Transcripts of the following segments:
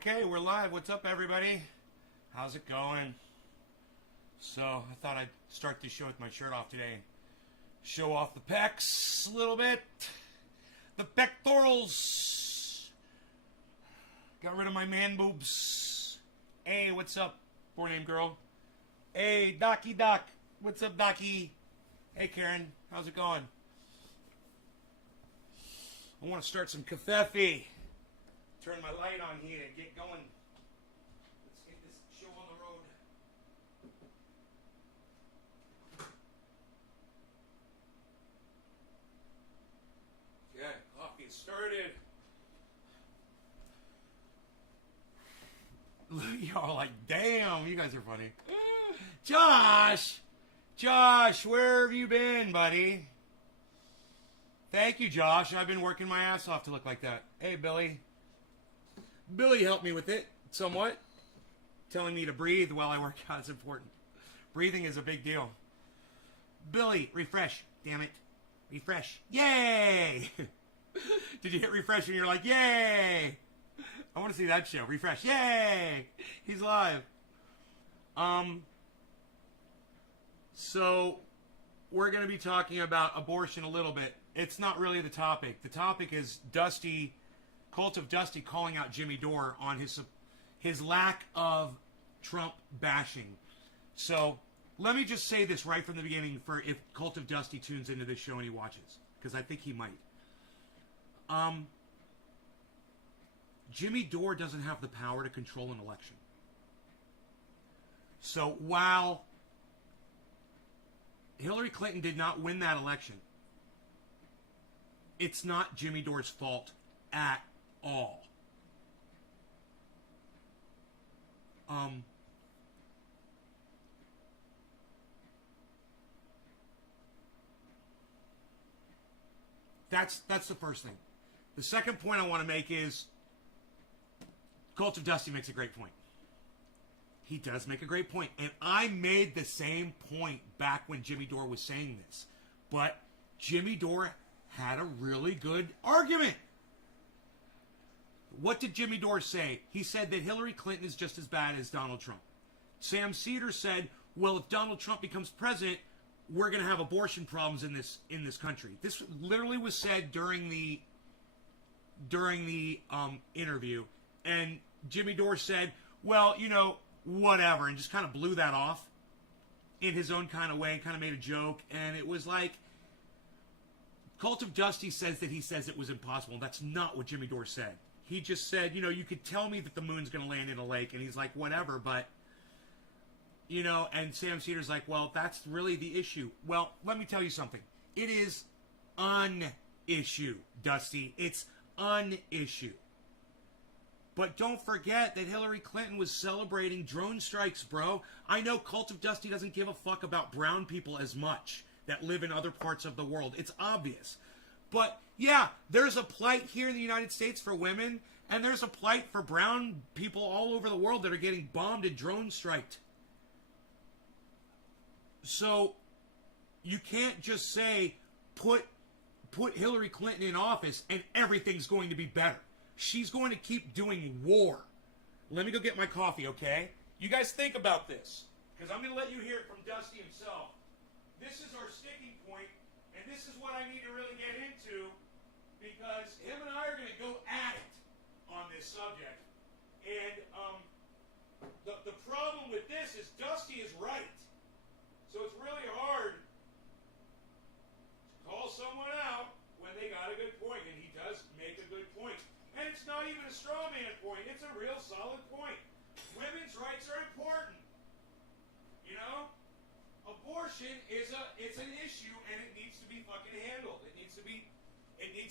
Okay, we're live. What's up, everybody? How's it going? So, I thought I'd start this show with my shirt off today. Show off the pecs a little bit. The pectorals. Got rid of my man boobs. Hey, what's up, four-name girl? Hey, Docky Doc. What's up, Docky? Hey, Karen. How's it going? I want to start some kafefe. Turn my light on here and get going. Let's get this show on the road. Okay, coffee is started. Y'all like, damn, you guys are funny. Josh! Josh, where have you been, buddy? Thank you, Josh. I've been working my ass off to look like that. Hey, Billy. Billy helped me with it, somewhat. Telling me to breathe while I work out is important. Breathing is a big deal. Billy, refresh. Damn it. Refresh. Yay! Did you hit refresh and you're like, yay! I want to see that show. Refresh. Yay! He's live. So, we're going to be talking about abortion a little bit. It's not really the topic. The topic is Dusty... Cult of Dusty calling out Jimmy Dore on his lack of Trump bashing. So let me just say this right from the beginning for if Cult of Dusty tunes into this show and he watches, because I think he might. Jimmy Dore doesn't have the power to control an election. So while Hillary Clinton did not win that election, it's not Jimmy Dore's fault at all. That's the first thing. The second point I want to make is Cult of Dusty makes a great point. He does make a great point. And I made the same point back when Jimmy Dore was saying this. But Jimmy Dore had a really good argument. What did Jimmy Dore say? He said that Hillary Clinton is just as bad as Donald Trump. Sam Cedar said, well, if Donald Trump becomes president, we're going to have abortion problems in this country. This literally was said during the interview. And Jimmy Dore said, well, you know, whatever, and just kind of blew that off in his own kind of way, kind of made a joke. And it was like, Cult of Dusty says that he says it was impossible. That's not what Jimmy Dore said. He just said, you know, you could tell me that the moon's going to land in a lake. And he's like, whatever, but, you know, and Sam Cedar's like, well, that's really the issue. Well, let me tell you something. It is an issue, Dusty. It's an issue. But don't forget that Hillary Clinton was celebrating drone strikes, bro. I know Cult of Dusty doesn't give a fuck about brown people as much that live in other parts of the world. It's obvious. But, yeah, there's a plight here in the United States for women, and there's a plight for brown people all over the world that are getting bombed and drone striked. So, you can't just say, put Hillary Clinton in office and everything's going to be better. She's going to keep doing war. Let me go get my coffee, okay? You guys think about this, because I'm going to let you hear it from Dusty himself. This is our sticking point. And this is what I need to really get into, because him and I are going to go at it on this subject. And the problem with this is Dusty is right. So it's really hard to call someone out when they got a good point. And he does make a good point. And it's not even a straw man point. It's a real solid point. Women's rights are important. You know? Abortion is an issue, and it needs to be fucking handled. It needs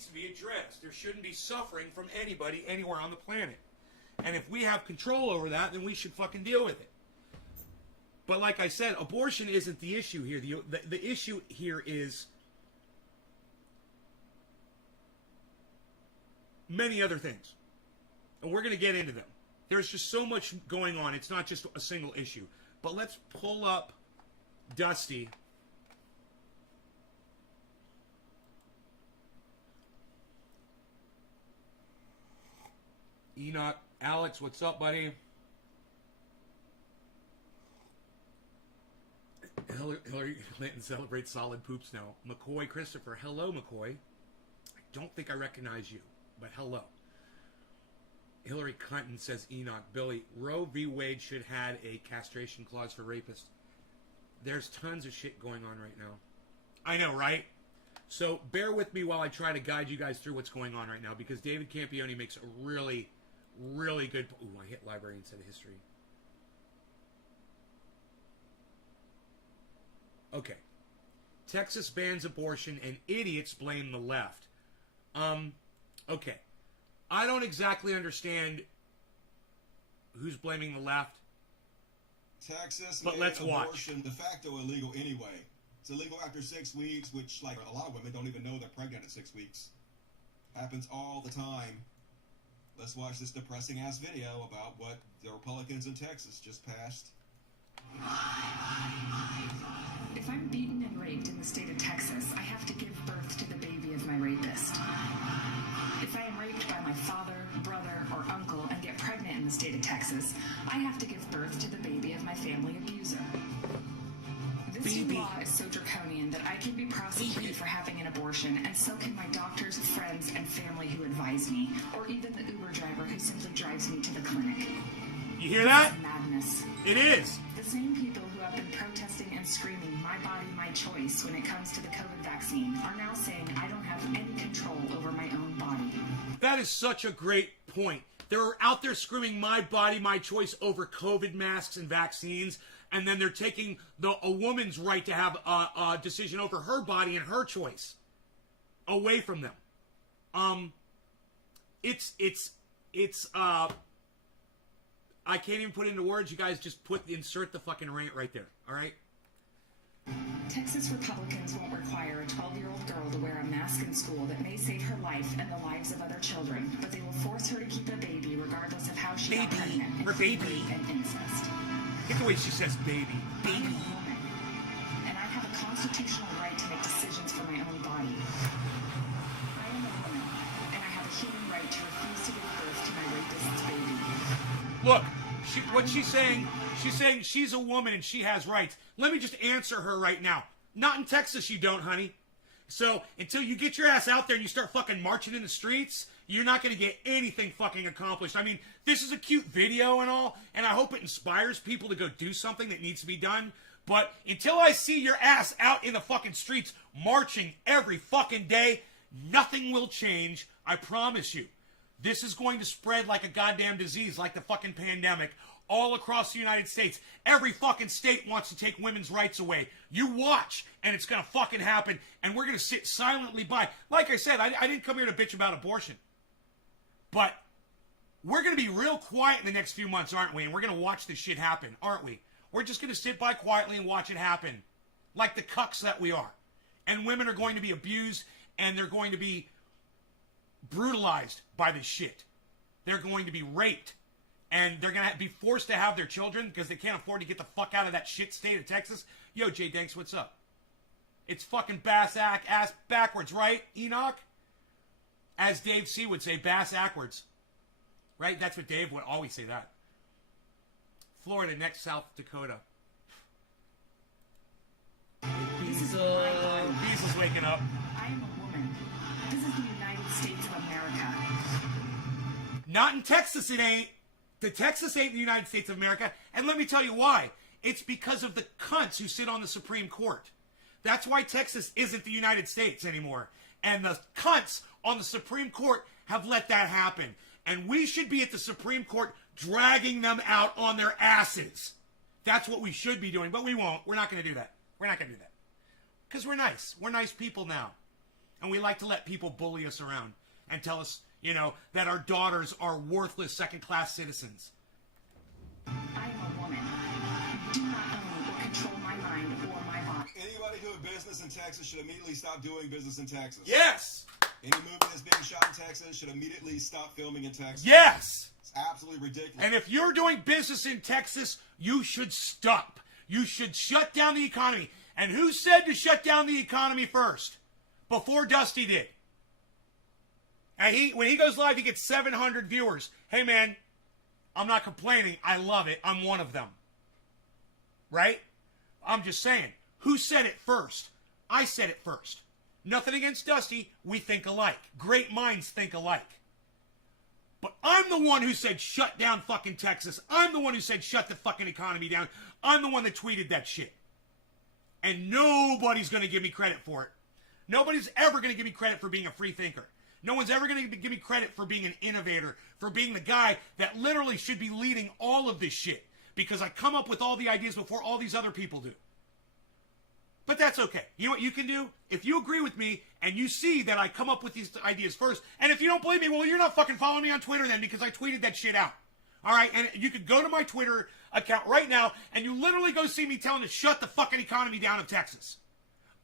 to be addressed. There shouldn't be suffering from anybody anywhere on the planet. And if we have control over that, then we should fucking deal with it. But like I said, abortion isn't the issue here. The issue here is many other things. And we're going to get into them. There's just so much going on. It's not just a single issue. But let's pull up Dusty. Enoch Alex, what's up, buddy? Hillary Clinton celebrates solid poops now. McCoy Christopher. Hello, McCoy. I don't think I recognize you, but hello. Hillary Clinton says Enoch. Billy, Roe v. Wade should have had a castration clause for rapists. There's tons of shit going on right now. I know, right? So bear with me while I try to guide you guys through what's going on right now, because David Campione makes a really, really good... Ooh, I hit library instead of history. Okay. Texas bans abortion and idiots blame the left. Okay. I don't exactly understand who's blaming the left. Texas but made let's abortion watch. de facto illegal anyway. It's illegal after 6 weeks, which, like, a lot of women don't even know they're pregnant at 6 weeks. Happens all the time. Let's watch this depressing-ass video about what the Republicans in Texas just passed. If I'm beaten and raped in the state of Texas, I have to give birth to the baby of my rapist. If I am raped by my father, brother, or uncle and get pregnant in the state of Texas, I have to give birth to the baby of my family abuser. This new law is so draconian that I can be prosecuted for having an abortion, and so can my doctors, friends, and family who advise me, or even the Uber driver who simply drives me to the clinic. You hear that? This is madness. It is. The same people who have been protesting and screaming, "My body, my choice," when it comes to the COVID vaccine, are now saying I don't have any control over my own body. That is such a great point. They're out there screaming, "My body, my choice" over COVID masks and vaccines, and then they're taking a woman's right to have a decision over her body and her choice away from them. It's I can't even put it into words. You guys just insert the fucking rant right there. All right. Texas Republicans won't require a 12-year-old girl to wear a mask in school that may save her life and the lives of other children, but they will force her to keep a baby regardless of how she got pregnant, her baby, and incest. Get the way she says baby. I am a woman, and I have a constitutional right to make decisions for my own body. I am a woman, and I have a human right to refuse to give birth to my rapist's baby. Look, what she's saying she's a woman and she has rights. Let me just answer her right now. Not in Texas, you don't, honey. So until you get your ass out there and you start fucking marching in the streets, you're not going to get anything fucking accomplished. I mean, this is a cute video and all, and I hope it inspires people to go do something that needs to be done. But until I see your ass out in the fucking streets marching every fucking day, nothing will change. I promise you. This is going to spread like a goddamn disease, like the fucking pandemic, all across the United States. Every fucking state wants to take women's rights away. You watch, and it's going to fucking happen, and we're going to sit silently by. Like I said, I didn't come here to bitch about abortion. But we're going to be real quiet in the next few months, aren't we? And we're going to watch this shit happen, aren't we? We're just going to sit by quietly and watch it happen, like the cucks that we are. And women are going to be abused, and they're going to be brutalized by this shit. They're going to be raped, and they're going to be forced to have their children because they can't afford to get the fuck out of that shit state of Texas. Yo, Jay Danks, what's up? It's fucking ass backwards, right, Enoch? As Dave C would say, bass backwards. Right? That's what Dave would always say that. Florida, next South Dakota. Diesel's waking up. I am a woman. This is the United States of America. Not in Texas, it ain't. The Texas ain't the United States of America. And let me tell you why. It's because of the cunts who sit on the Supreme Court. That's why Texas isn't the United States anymore. And the cunts on the Supreme Court have let that happen. And we should be at the Supreme Court dragging them out on their asses. That's what we should be doing, but we won't. We're not going to do that. We're not going to do that. Because we're nice. We're nice people now. And we like to let people bully us around and tell us, you know, that our daughters are worthless second-class citizens. I am a woman. Do not own or control my mind or my body. Anybody doing business in Texas should immediately stop doing business in Texas. Yes! Any movie that's being shot in Texas should immediately stop filming in Texas. Yes! It's absolutely ridiculous. And if you're doing business in Texas, you should stop. You should shut down the economy. And who said to shut down the economy first? Before Dusty did. And when he goes live, he gets 700 viewers. Hey, man, I'm not complaining. I love it. I'm one of them. Right? I'm just saying. Who said it first? I said it first. Nothing against Dusty. We think alike. Great minds think alike. But I'm the one who said shut down fucking Texas. I'm the one who said shut the fucking economy down. I'm the one that tweeted that shit. And nobody's going to give me credit for it. Nobody's ever going to give me credit for being a free thinker. No one's ever going to give me credit for being an innovator, for being the guy that literally should be leading all of this shit. Because I come up with all the ideas before all these other people do. But that's okay. You know what you can do? If you agree with me and you see that I come up with these ideas first, and if you don't believe me, well, you're not fucking following me on Twitter then because I tweeted that shit out. All right? And you could go to my Twitter account right now and you literally go see me telling to shut the fucking economy down of Texas.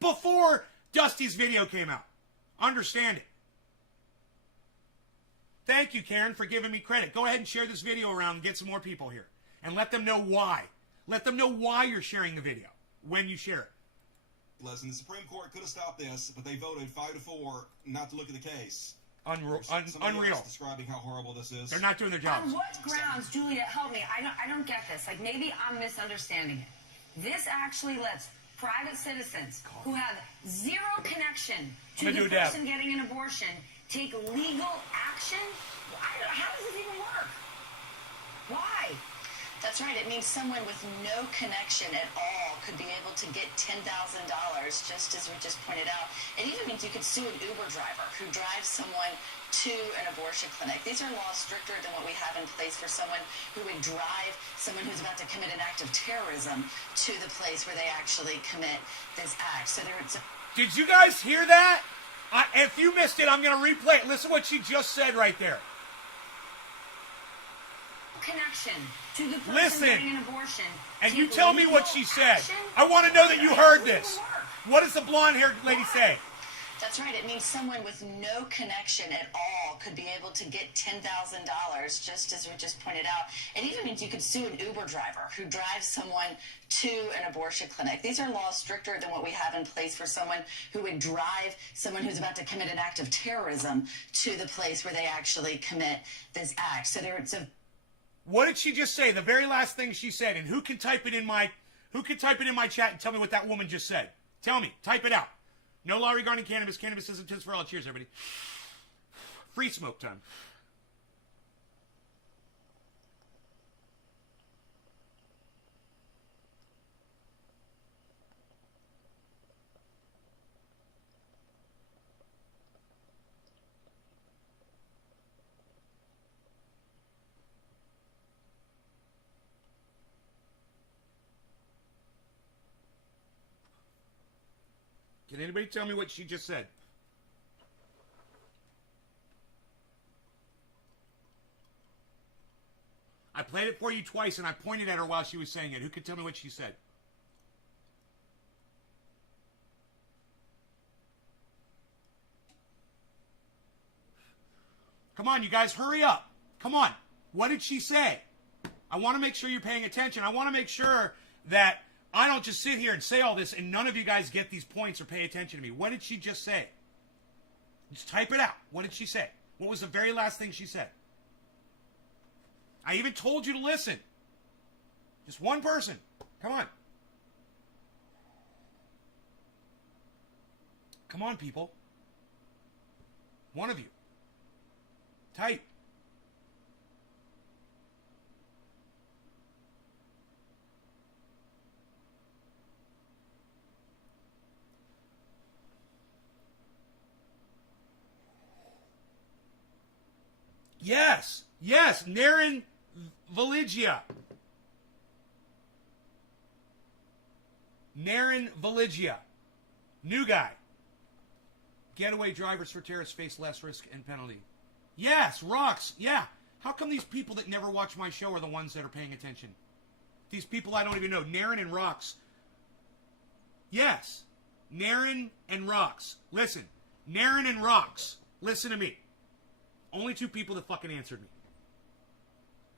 Before Dusty's video came out. Understand it. Thank you, Karen, for giving me credit. Go ahead and share this video around and get some more people here. And let them know why. Let them know why you're sharing the video when you share it. Listen, the Supreme Court could have stopped this, but they voted 5-4 not to look at the case. Unreal. Describing how horrible this is. They're not doing their jobs. On what grounds, Julia, help me? I don't get this. Like, maybe I'm misunderstanding it. This actually lets private citizens who have zero connection to the person getting an abortion take legal action? How does this even work? Why? That's right. It means someone with no connection at all could be able to get $10,000, just as we just pointed out. It even means you could sue an Uber driver who drives someone to an abortion clinic. These are laws stricter than what we have in place for someone who would drive someone who's about to commit an act of terrorism to the place where they actually commit this act. So there's Did you guys hear that? If you missed it, I'm going to replay it. Listen to what she just said right there. Connection to the person getting an abortion. And you tell me what she said. I want to know that you heard this. What does the blonde-haired lady say? That's right. It means someone with no connection at all could be able to get $10,000, just as we just pointed out. It even means you could sue an Uber driver who drives someone to an abortion clinic. These are laws stricter than what we have in place for someone who would drive someone who's about to commit an act of terrorism to the place where they actually commit this act. So there's a What did she just say? The very last thing she said. And who can type it in my chat and tell me what that woman just said? Tell me. Type it out. No law regarding cannabis. Cannabis isn't just for all. Cheers, everybody. Free smoke time. Can anybody tell me what she just said? I played it for you twice, and I pointed at her while she was saying it. Who can tell me what she said? Come on, you guys, hurry up. Come on. What did she say? I want to make sure you're paying attention. I want to make sure that I don't just sit here and say all this and none of you guys get these points or pay attention to me. What did she just say? Just type it out. What did she say? What was the very last thing she said? I even told you to listen. Just one person. Come on. Come on, people. One of you. Type. Yes, Naren Valigia. Naren Valigia. New guy. Getaway drivers for terrorists face less risk and penalty. Yes, rocks. Yeah. How come these people that never watch my show are the ones that are paying attention? These people I don't even know. Naren and Rocks. Yes. Naren and Rocks. Listen. Naren and Rocks. Listen to me. Only two people that fucking answered me.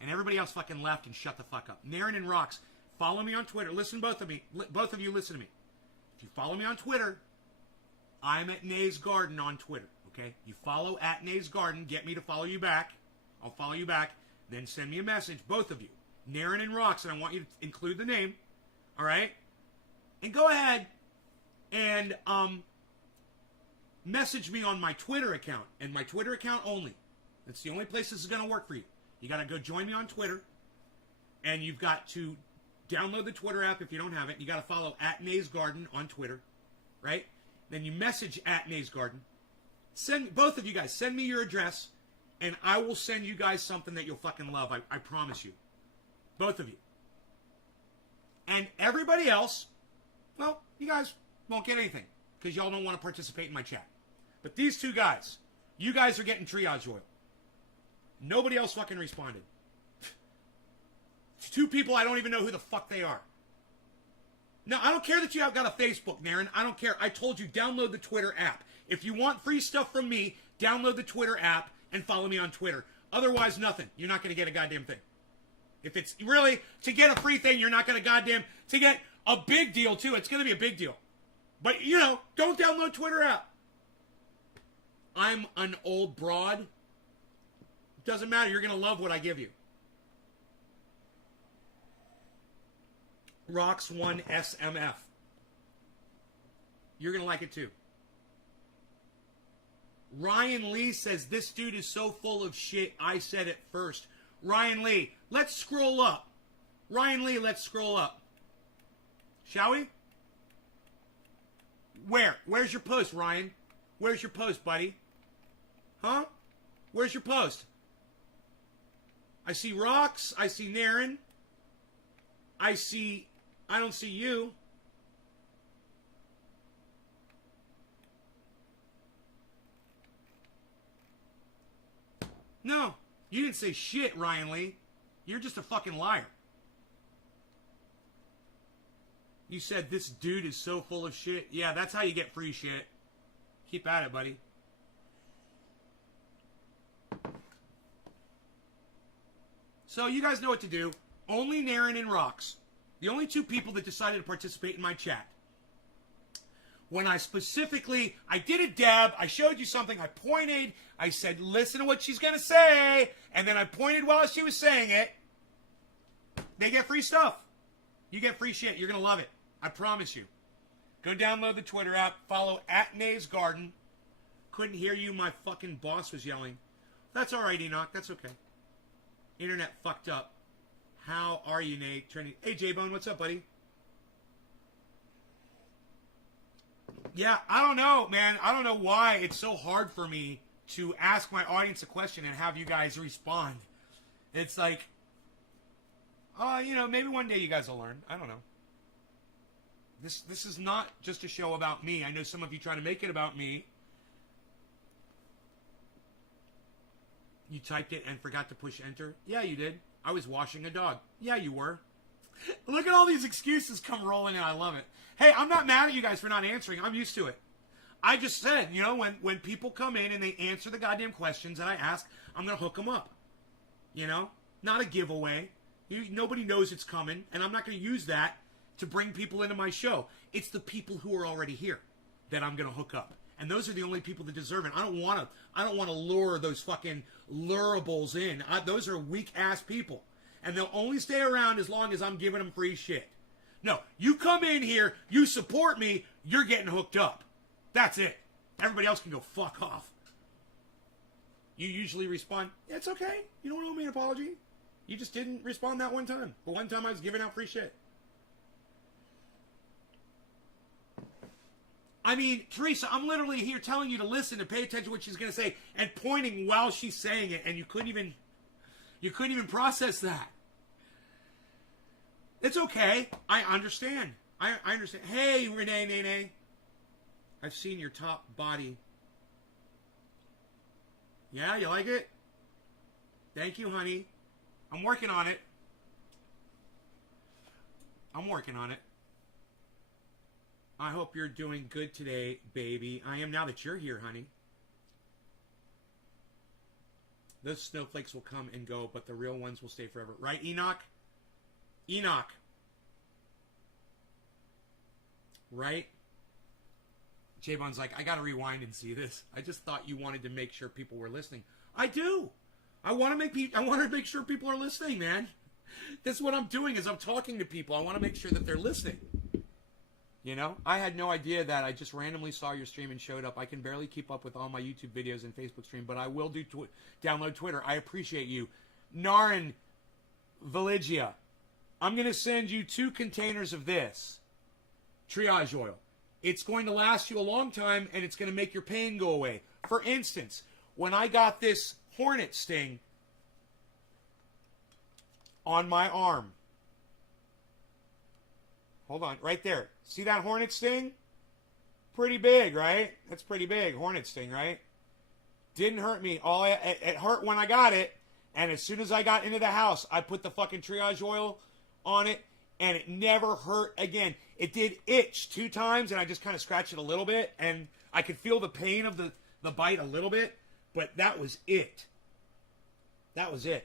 And everybody else fucking left and shut the fuck up. Naren and Rocks, follow me on Twitter. Listen, both of you listen to me. If you follow me on Twitter, I'm at Nay's Garden on Twitter, okay? You follow at Nay's Garden, get me to follow you back. I'll follow you back. Then send me a message, both of you. Naren and Rox, and I want you to include the name. All right? And go ahead and message me on my Twitter account, and my Twitter account only. That's the only place this is going to work for you. You got to go join me on Twitter, and you've got to download the Twitter app if you don't have it. You got to follow @NaysGarden on Twitter, right? Then you message @NaysGarden. Both of you guys, send me your address, and I will send you guys something that you'll fucking love. I promise you. Both of you. And everybody else, well, you guys won't get anything because y'all don't want to participate in my chat. But these two guys, you guys are getting triage oil. Nobody else fucking responded. Two people I don't even know who the fuck they are. Now, I don't care that you have got a Facebook, Naren. I don't care. I told you, download the Twitter app. If you want free stuff from me, download the Twitter app and follow me on Twitter. Otherwise, nothing. You're not going to get a goddamn thing. If it's really, to get a free thing, you're not going to to get a big deal, too. It's going to be a big deal. But, don't download Twitter app. I'm an old broad. Doesn't matter. You're going to love what I give you. Rox1 SMF. You're going to like it too. Ryan Lee says, this dude is so full of shit, I said it first. Ryan Lee, let's scroll up. Ryan Lee, let's scroll up. Shall we? Where? Where's your post, Ryan? Where's your post, buddy? Huh? Where's your post? I see Rox. I see Naren. I don't see you. No, you didn't say shit, Ryan Lee. You're just a fucking liar. You said this dude is so full of shit. Yeah, that's how you get free shit. Keep at it, buddy. So you guys know what to do. Only Naren and Rox. The only two people that decided to participate in my chat. When I did a dab, I showed you something, I pointed, I said, listen to what she's going to say, and then I pointed while she was saying it. They get free stuff. You get free shit. You're going to love it. I promise you. Go download the Twitter app. Follow @NaysGarden. Couldn't hear you. My fucking boss was yelling. That's all right, Enoch. That's okay. Internet fucked up. How are you, Nate? Hey, J-Bone. What's up, buddy? Yeah, I don't know, man. I don't know why it's so hard for me to ask my audience a question and have you guys respond. It's like, maybe one day you guys will learn. I don't know. This is not just a show about me. I know some of you try to make it about me. You typed it and forgot to push enter? Yeah, you did. I was washing a dog. Yeah, you were. Look at all these excuses come rolling in. I love it. Hey, I'm not mad at you guys for not answering. I'm used to it. I just said, when people come in and they answer the goddamn questions that I ask, I'm going to hook them up. Not a giveaway. Nobody knows it's coming, and I'm not going to use that to bring people into my show. It's the people who are already here that I'm going to hook up. And those are the only people that deserve it. I don't want to lure those fucking lurables in. Those are weak-ass people. And they'll only stay around as long as I'm giving them free shit. No, you come in here, you support me, you're getting hooked up. That's it. Everybody else can go fuck off. You usually respond, yeah, it's okay. You don't owe me an apology. You just didn't respond that one time. The one time I was giving out free shit. I mean, Teresa, I'm literally here telling you to listen and pay attention to what she's going to say and pointing while she's saying it, and you couldn't even process that. It's okay. I understand. I understand. Hey, Renee Nene. I've seen your top body. Yeah, you like it? Thank you, honey. I'm working on it. I hope you're doing good today, baby. I am now that you're here, honey. Those snowflakes will come and go, but the real ones will stay forever. Right, Enoch? Enoch. Right? J-Bon's like, I gotta rewind and see this. I just thought you wanted to make sure people were listening. I do. I want to make sure people are listening, man. That's what I'm doing is I'm talking to people. I want to make sure that they're listening. You know, I had no idea that. I just randomly saw your stream and showed up. I can barely keep up with all my YouTube videos and Facebook stream, but I will do download Twitter. I appreciate you. Narin Valigia, I'm going to send you 2 containers of this triage oil. It's going to last you a long time, and it's going to make your pain go away. For instance, when I got this hornet sting on my arm, hold on, right there. See that hornet sting? Pretty big, right? That's pretty big, hornet sting, right? Didn't hurt me. It hurt when I got it, and as soon as I got into the house, I put the fucking triage oil on it, and it never hurt again. It did itch 2 times, and I just kind of scratched it a little bit, and I could feel the pain of the bite a little bit, but that was it. That was it.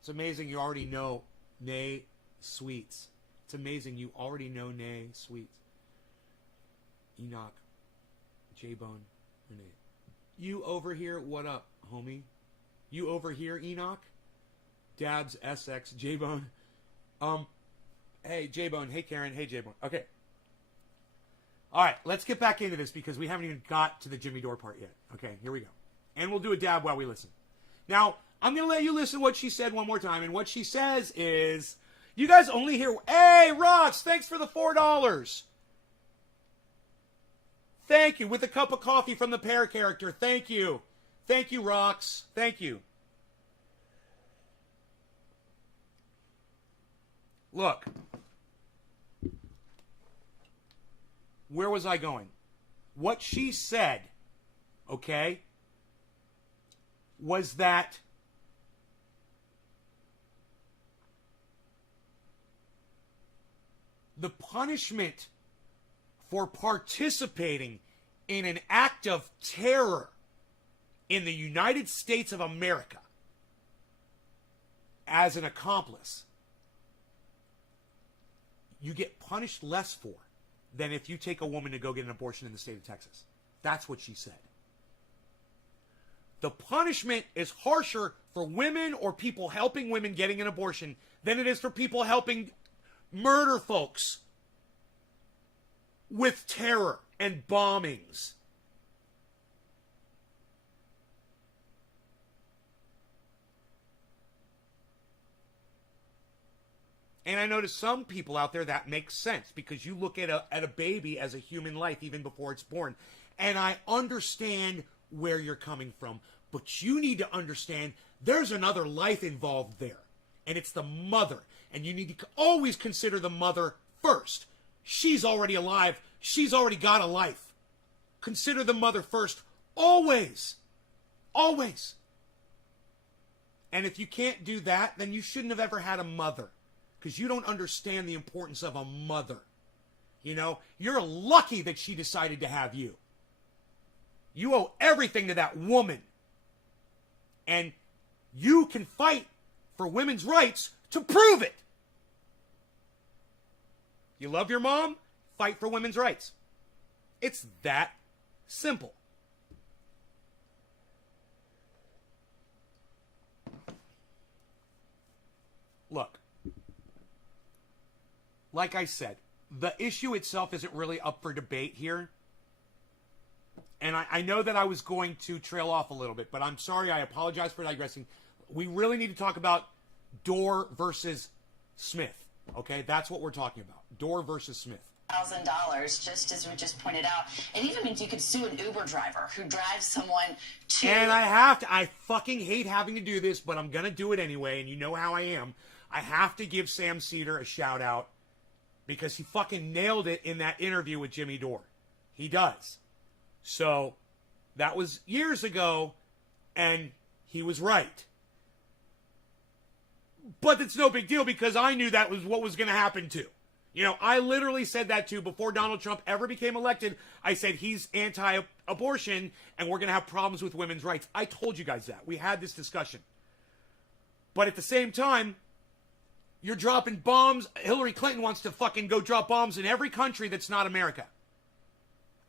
It's amazing you already know Nay Sweets. It's amazing you already know Nay Sweets. Enoch, J-Bone, Renee. You over here, what up, homie? You over here, Enoch? Dabs, SX, J-Bone. Hey, J-Bone. Hey, Karen. Hey, J-Bone. Okay. All right, let's get back into this because we haven't even got to the Jimmy Dore part yet. Okay, here we go. And we'll do a dab while we listen. Now, I'm going to let you listen to what she said one more time. And what she says is, you guys only hear, hey, Ross, thanks for the $4. Thank you. With a cup of coffee from the Pear character. Thank you. Thank you, Rox. Thank you. Look. Where was I going? What she said, okay, was that the punishment for participating in an act of terror in the United States of America as an accomplice, you get punished less for than if you take a woman to go get an abortion in the state of Texas. That's what she said. The punishment is harsher for women or people helping women getting an abortion than it is for people helping murder folks with terror and bombings. And I know to some people out there that makes sense because you look at a baby as a human life even before it's born. And I understand where you're coming from. But you need to understand there's another life involved there. And it's the mother. And you need to always consider the mother first. She's already alive. She's already got a life. Consider the mother first. Always. Always. And if you can't do that, then you shouldn't have ever had a mother. Because you don't understand the importance of a mother. You know, you're lucky that she decided to have you. You owe everything to that woman. And you can fight for women's rights to prove it. You love your mom? Fight for women's rights. It's that simple. Look. Like I said, the issue itself isn't really up for debate here. And I know that I was going to trail off a little bit, but I'm sorry. I apologize for digressing. We really need to talk about Dore versus Smith. Okay, that's what we're talking about. Dore versus Smith. $1,000, just as we just pointed out. It even means you could sue an Uber driver who drives someone to... And I fucking hate having to do this, but I'm going to do it anyway, and you know how I am. I have to give Sam Cedar a shout out because he fucking nailed it in that interview with Jimmy Dore. He does. So, that was years ago, and he was right. But it's no big deal because I knew that was what was going to happen too. You know, I literally said that too before Donald Trump ever became elected. I said he's anti-abortion and we're going to have problems with women's rights. I told you guys that. We had this discussion. But at the same time, you're dropping bombs. Hillary Clinton wants to fucking go drop bombs in every country that's not America.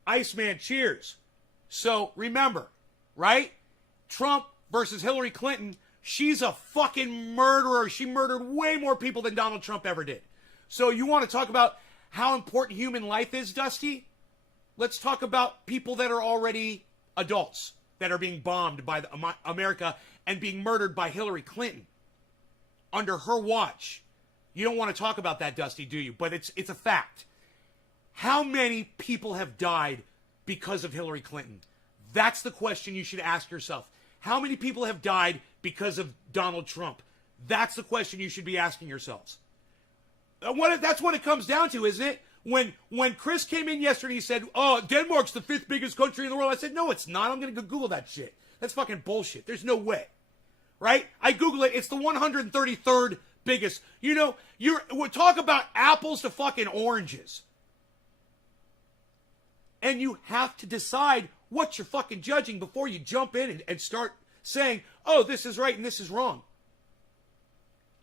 Iceman, cheers. So remember, right? Trump versus Hillary Clinton, she's a fucking murderer. She murdered way more people than Donald Trump ever did. So you want to talk about how important human life is, Dusty? Let's talk about people that are already adults that are being bombed by America and being murdered by Hillary Clinton under her watch. You don't want to talk about that, Dusty, do you? But it's a fact. How many people have died because of Hillary Clinton? That's the question you should ask yourself. How many people have died because of Donald Trump? That's the question you should be asking yourselves. That's what it comes down to, isn't it? When Chris came in yesterday, he said, "Oh, Denmark's the 5th biggest country in the world." I said, "No, it's not. I'm going to go Google that shit. That's fucking bullshit. There's no way." Right? I Google it. It's the 133rd biggest. You know, we're talking about apples to fucking oranges. And you have to decide what you're fucking judging before you jump in and start saying, "Oh, this is right and this is wrong."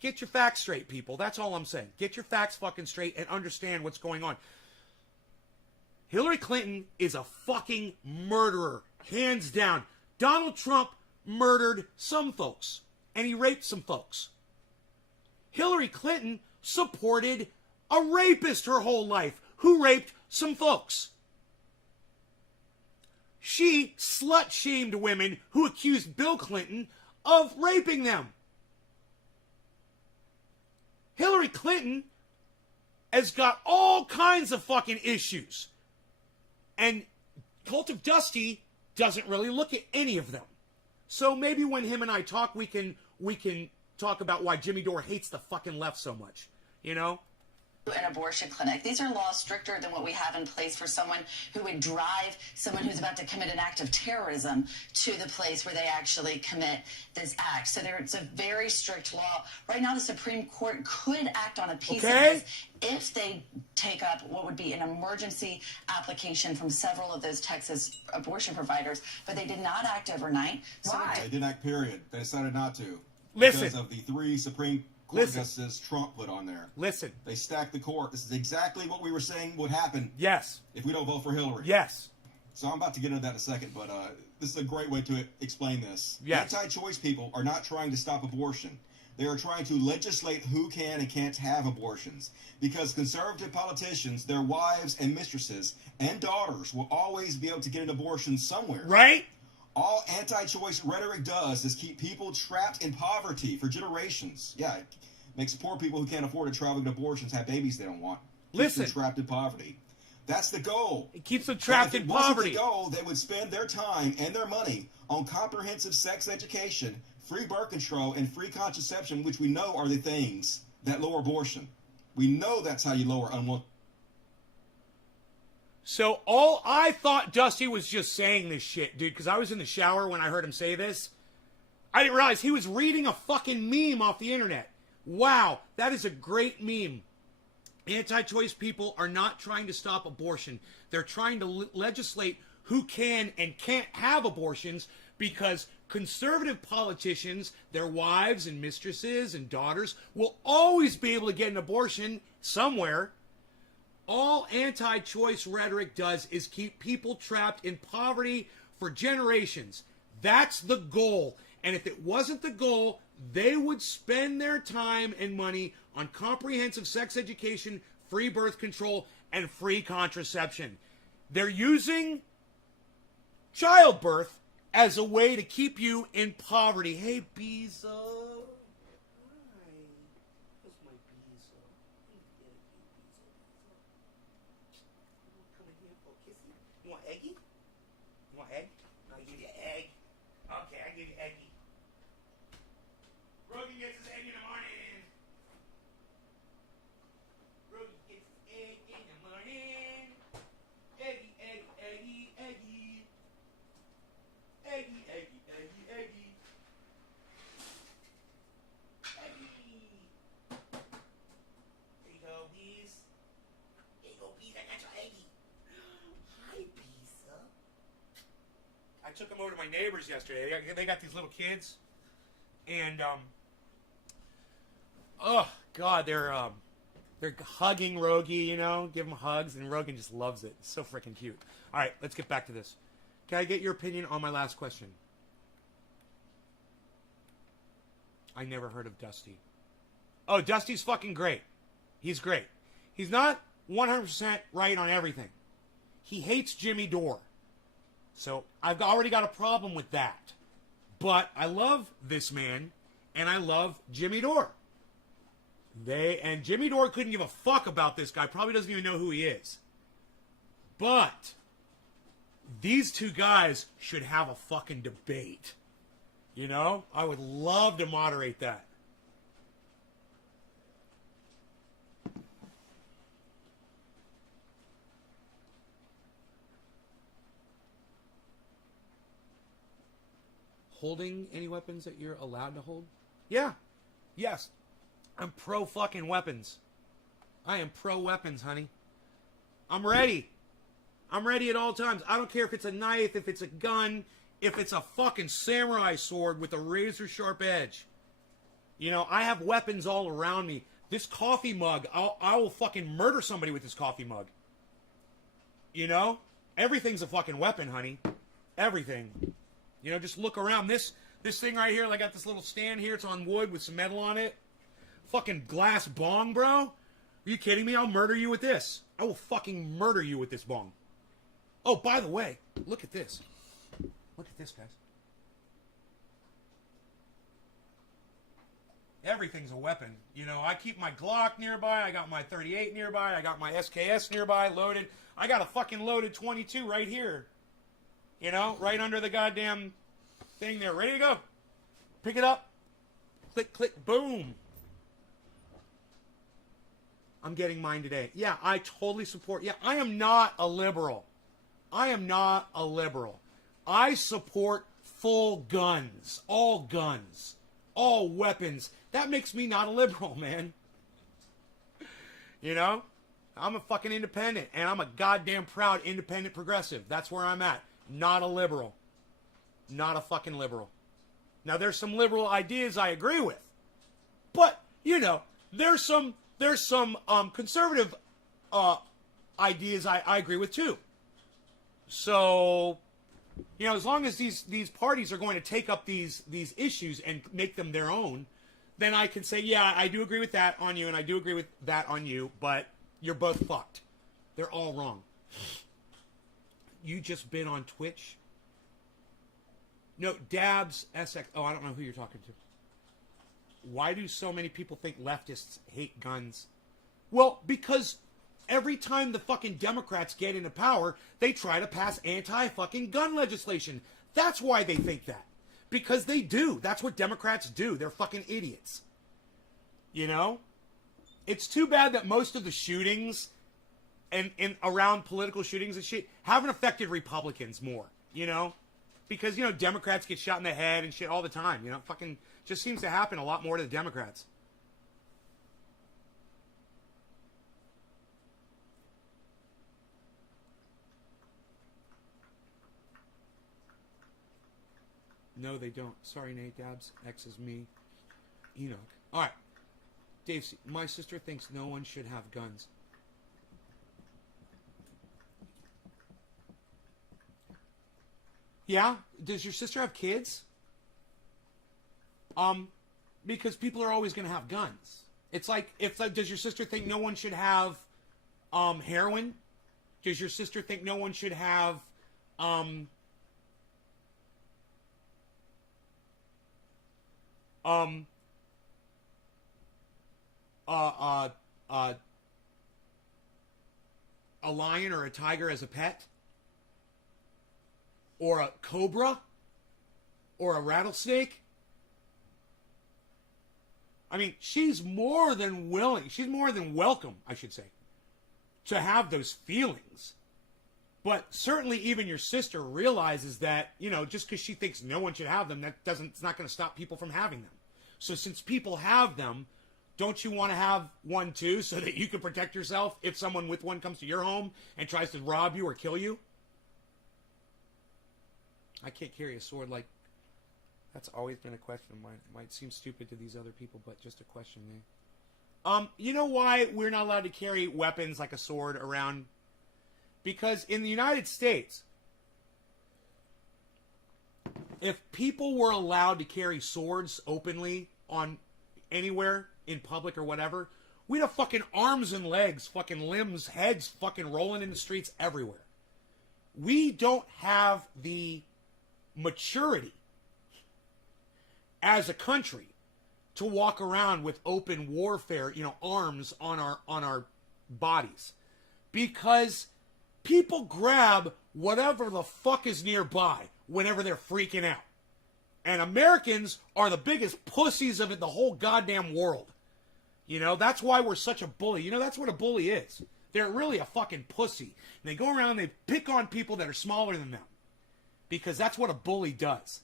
Get your facts straight, people. That's all I'm saying. Get your facts fucking straight and understand what's going on. Hillary Clinton is a fucking murderer, hands down. Donald Trump murdered some folks, and he raped some folks. Hillary Clinton supported a rapist her whole life who raped some folks. She slut-shamed women who accused Bill Clinton of raping them. Hillary Clinton has got all kinds of fucking issues. And Cult of Dusty doesn't really look at any of them. So maybe when him and I talk, we can talk about why Jimmy Dore hates the fucking left so much. You know? An abortion clinic. These are laws stricter than what we have in place for someone who would drive someone who's about to commit an act of terrorism to the place where they actually commit this act. So it's a very strict law. Right now, the Supreme Court could act on a piece of this if they take up what would be an emergency application from several of those Texas abortion providers, but they did not act overnight. Why? They didn't act, period. They decided not to. Listen. Because of the 3 Supreme Court justices Trump put on there. Listen. They stacked the court. This is exactly what we were saying would happen. Yes. If we don't vote for Hillary. Yes. So I'm about to get into that in a second, but this is a great way to explain this. Yes. Anti-choice people are not trying to stop abortion. They are trying to legislate who can and can't have abortions. Because conservative politicians, their wives and mistresses and daughters will always be able to get an abortion somewhere. Right? All anti-choice rhetoric does is keep people trapped in poverty for generations. Yeah, it makes poor people who can't afford to travel to abortions have babies they don't want. Keeps them trapped in poverty. That's the goal. It keeps them trapped in poverty. If it wasn't the goal, they would spend their time and their money on comprehensive sex education, free birth control, and free contraception, which we know are the things that lower abortion. We know that's how you lower unwanted. So all I thought Dusty was just saying this shit, dude, because I was in the shower when I heard him say this. I didn't realize he was reading a fucking meme off the internet. Wow, that is a great meme. Anti-choice people are not trying to stop abortion. They're trying to legislate who can and can't have abortions because conservative politicians, their wives and mistresses and daughters, will always be able to get an abortion somewhere. All anti-choice rhetoric does is keep people trapped in poverty for generations. That's the goal. And if it wasn't the goal, they would spend their time and money on comprehensive sex education, free birth control, and free contraception. They're using childbirth as a way to keep you in poverty. Hey, Bezo. Hi. That's my Bezo. Come in here for a kissy. You want eggy? You want egg? I'll give you egg. Okay, I'll give you eggy. Rogan gets his egg in the morning. Rogan gets his egg in the morning. Eggy, eggy, eggy, eggy. Eggy, eggy, eggy, eggy. Eggy. There you go, bees. There you go, bees. I got your eggy. Hi, bees. I took them over to my neighbors yesterday. They got these little kids. And, oh, God, they're hugging Rogie, you know, give him hugs, and Rogan just loves it. It's so freaking cute. All right, let's get back to this. Can I get your opinion on my last question? I never heard of Dusty. Oh, Dusty's fucking great. He's great. He's not 100% right on everything. He hates Jimmy Dore. So I've already got a problem with that. But I love this man, and I love Jimmy Dore. And Jimmy Dore couldn't give a fuck about this guy. Probably doesn't even know who he is. But these two guys should have a fucking debate. You know? I would love to moderate that. Holding any weapons that you're allowed to hold? Yeah. Yes. I'm pro fucking weapons. I am pro weapons, honey. I'm ready. I'm ready at all times. I don't care if it's a knife, if it's a gun, if it's a fucking samurai sword with a razor sharp edge. You know, I have weapons all around me. This coffee mug, I will fucking murder somebody with this coffee mug. You know? Everything's a fucking weapon, honey. Everything. You know, just look around. This thing right here, I got this little stand here. It's on wood with some metal on it. Fucking glass bong, bro. Are you kidding me? I'll murder you with this. I will fucking murder you with this bong. Oh, by the way, look at this. Look at this, guys. Everything's a weapon. You know, I keep my Glock nearby. I got my 38 nearby. I got my SKS nearby loaded. I got a fucking loaded 22 right here. You know, right under the goddamn thing there. Ready to go. Pick it up. Click, click, boom. I'm getting mine today. Yeah, I totally support. Yeah, I am not a liberal. I am not a liberal. I support full guns. All weapons. That makes me not a liberal, man. You know? I'm a fucking independent, and I'm a goddamn proud independent progressive. That's where I'm at. Not a liberal. Not a fucking liberal. Now, there's some liberal ideas I agree with. But, you know, there's some conservative ideas I agree with too. So, you know, as long as these parties are going to take up these issues and make them their own, then I can say, yeah, I do agree with that on you, and I do agree with that on you, but you're both fucked. They're all wrong. You just been on Twitch? No, Dabs SX. Oh, I don't know who you're talking to. Why do so many people think leftists hate guns? Well, because every time the fucking Democrats get into power, they try to pass anti-fucking gun legislation. That's why they think that. Because they do. That's what Democrats do. They're fucking idiots. You know? It's too bad that most of the shootings and around political shootings and shit haven't affected Republicans more. You know? Because, you know, Democrats get shot in the head and shit all the time. You know, fucking just seems to happen a lot more to the Democrats. No, they don't. Sorry, Nate. Dabs. X is me. Enoch. All right. Dave, my sister thinks no one should have guns. Yeah? Does your sister have kids? Because people are always going to have guns. It's like, does your sister think no one should have, heroin? Does your sister think no one should have, a lion or a tiger as a pet? Or a cobra? Or a rattlesnake? I mean, she's more than willing, she's more than welcome, I should say, to have those feelings. But certainly even your sister realizes that, you know, just because she thinks no one should have them, it's not going to stop people from having them. So since people have them, don't you want to have one too so that you can protect yourself if someone with one comes to your home and tries to rob you or kill you? I can't carry a sword. Like, that's always been a question of mine. It might seem stupid to these other people, but just a question, man. You know why we're not allowed to carry weapons like a sword around? Because in the United States, if people were allowed to carry swords openly on anywhere in public or whatever, we'd have fucking arms and legs, fucking limbs, heads fucking rolling in the streets everywhere. We don't have the maturity as a country to walk around with open warfare, arms on our bodies, because people grab whatever the fuck is nearby whenever they're freaking out. And Americans are the biggest pussies of the whole goddamn world. That's why we're such a bully. That's what a bully is. They're really a fucking pussy. And they go around and they pick on people that are smaller than them, because that's what a bully does.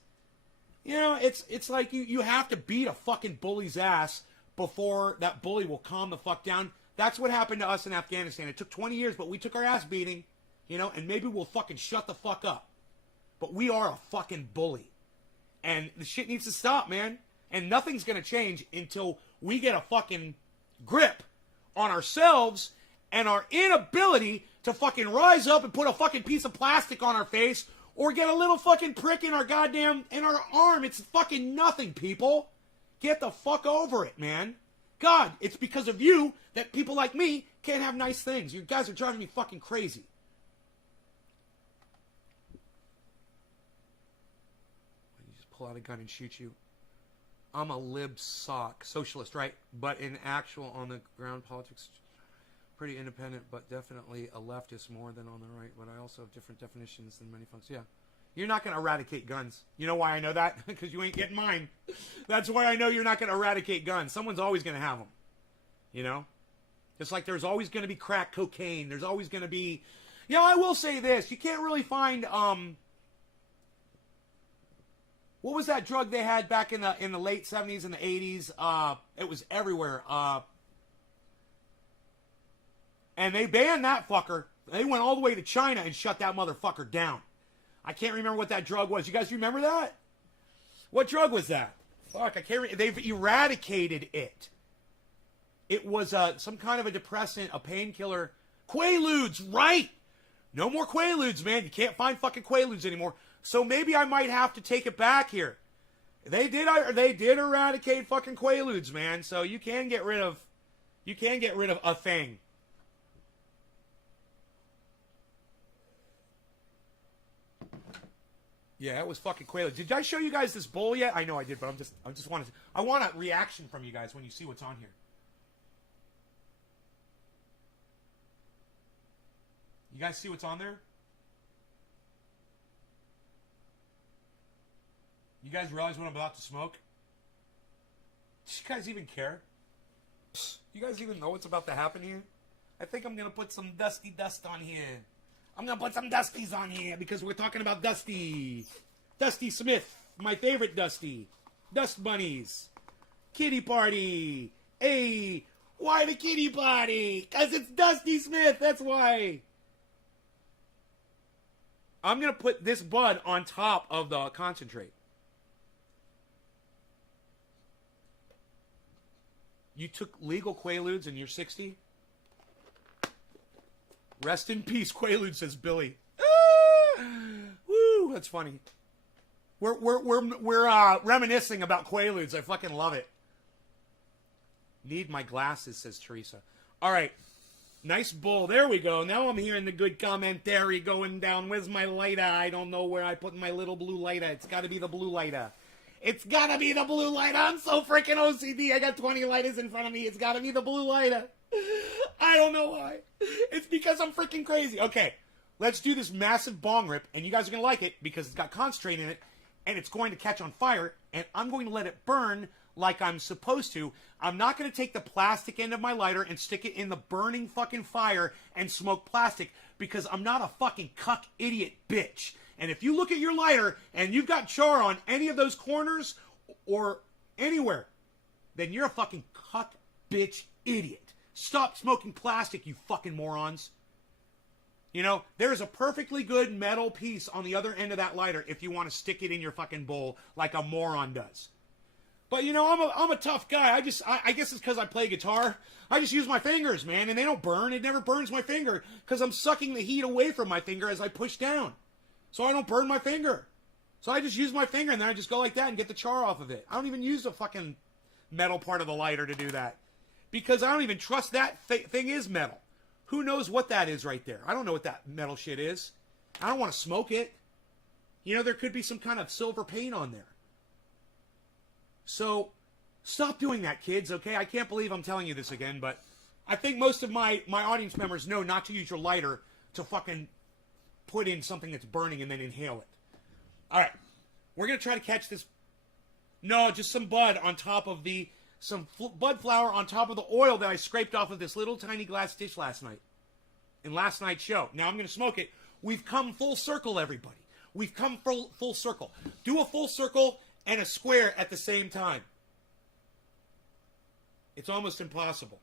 It's like you have to beat a fucking bully's ass before that bully will calm the fuck down. That's what happened to us in Afghanistan. It took 20 years, but we took our ass beating, and maybe we'll fucking shut the fuck up. But we are a fucking bully. And the shit needs to stop, man. And nothing's going to change until we get a fucking grip on ourselves and our inability to fucking rise up and put a fucking piece of plastic on our face or get a little fucking prick in our arm. It's fucking nothing, people. Get the fuck over it, man. God, it's because of you that people like me can't have nice things. You guys are driving me fucking crazy. You just pull out a gun and shoot you. I'm a lib sock. Socialist, right? But in actual on-the-ground politics, pretty independent, but definitely a leftist more than on the right. But I also have different definitions than many folks. Yeah. You're not going to eradicate guns. You know why I know that? Because you ain't getting mine. That's why I know you're not going to eradicate guns. Someone's always going to have them. Just like there's always going to be crack cocaine. There's always going to be... I will say this. You can't really find... What was that drug they had back in the late 70s and the 80s? It was everywhere. And they banned that fucker. They went all the way to China and shut that motherfucker down. I can't remember what that drug was. You guys remember that? What drug was that? Fuck, I can't remember. They've eradicated it. It was some kind of a depressant, a painkiller. Quaaludes, right? No more Quaaludes, man. You can't find fucking Quaaludes anymore. So maybe I might have to take it back here. They did eradicate fucking Quaaludes, man. So you can get rid of a thing. Yeah, it was fucking Quaaludes. Did I show you guys this bowl yet? I know I did, but I want a reaction from you guys when you see what's on here. You guys see what's on there? You guys realize what I'm about to smoke? Do you guys even care? You guys even know what's about to happen here? I think I'm going to put some Dusty Dust on here. I'm going to put some Dusties on here because we're talking about Dusty. Dusty Smith, my favorite Dusty. Dust Bunnies. Kitty Party. Hey, why the kitty party? Because it's Dusty Smith, that's why. I'm going to put this bud on top of the concentrate. You took legal Quaaludes and you're 60? Rest in peace, Quaalude, says Billy. Woo, that's funny. We're reminiscing about Quaaludes. I fucking love it. Need my glasses, says Teresa. All right. Nice bull. There we go. Now I'm hearing the good commentary going down. Where's my lighter? I don't know where I put my little blue lighter. It's got to be the blue lighter. It's got to be the blue lighter. I'm so freaking OCD. I got 20 lighters in front of me. It's got to be the blue lighter. I don't know why. It's because I'm freaking crazy. Okay, let's do this massive bong rip, and you guys are going to like it because it's got concentrate in it, and it's going to catch on fire, and I'm going to let it burn like I'm supposed to. I'm not going to take the plastic end of my lighter and stick it in the burning fucking fire and smoke plastic because I'm not a fucking cuck idiot bitch. And if you look at your lighter and you've got char on any of those corners or anywhere, then you're a fucking cuck bitch idiot. Stop smoking plastic, you fucking morons. You know, there's a perfectly good metal piece on the other end of that lighter if you want to stick it in your fucking bowl like a moron does. But, you know, I'm a tough guy. I guess it's because I play guitar. I just use my fingers, man, and they don't burn. It never burns my finger because I'm sucking the heat away from my finger as I push down. So I don't burn my finger. So I just use my finger, and then I just go like that and get the char off of it. I don't even use a fucking... metal part of the lighter to do that. Because I don't even trust that thing is metal. Who knows what that is right there? I don't know what that metal shit is. I don't want to smoke it. You know, there could be some kind of silver paint on there. So, stop doing that, kids, okay? I can't believe I'm telling you this again, but I think most of my audience members know not to use your lighter to fucking put in something that's burning and then inhale it. All right. We're going to try to catch this. No, just some bud on top of some bud flower on top of the oil that I scraped off of this little tiny glass dish last night. In last night's show. Now I'm going to smoke it. We've come full circle, everybody. We've come full circle. Do a full circle and a square at the same time. It's almost impossible.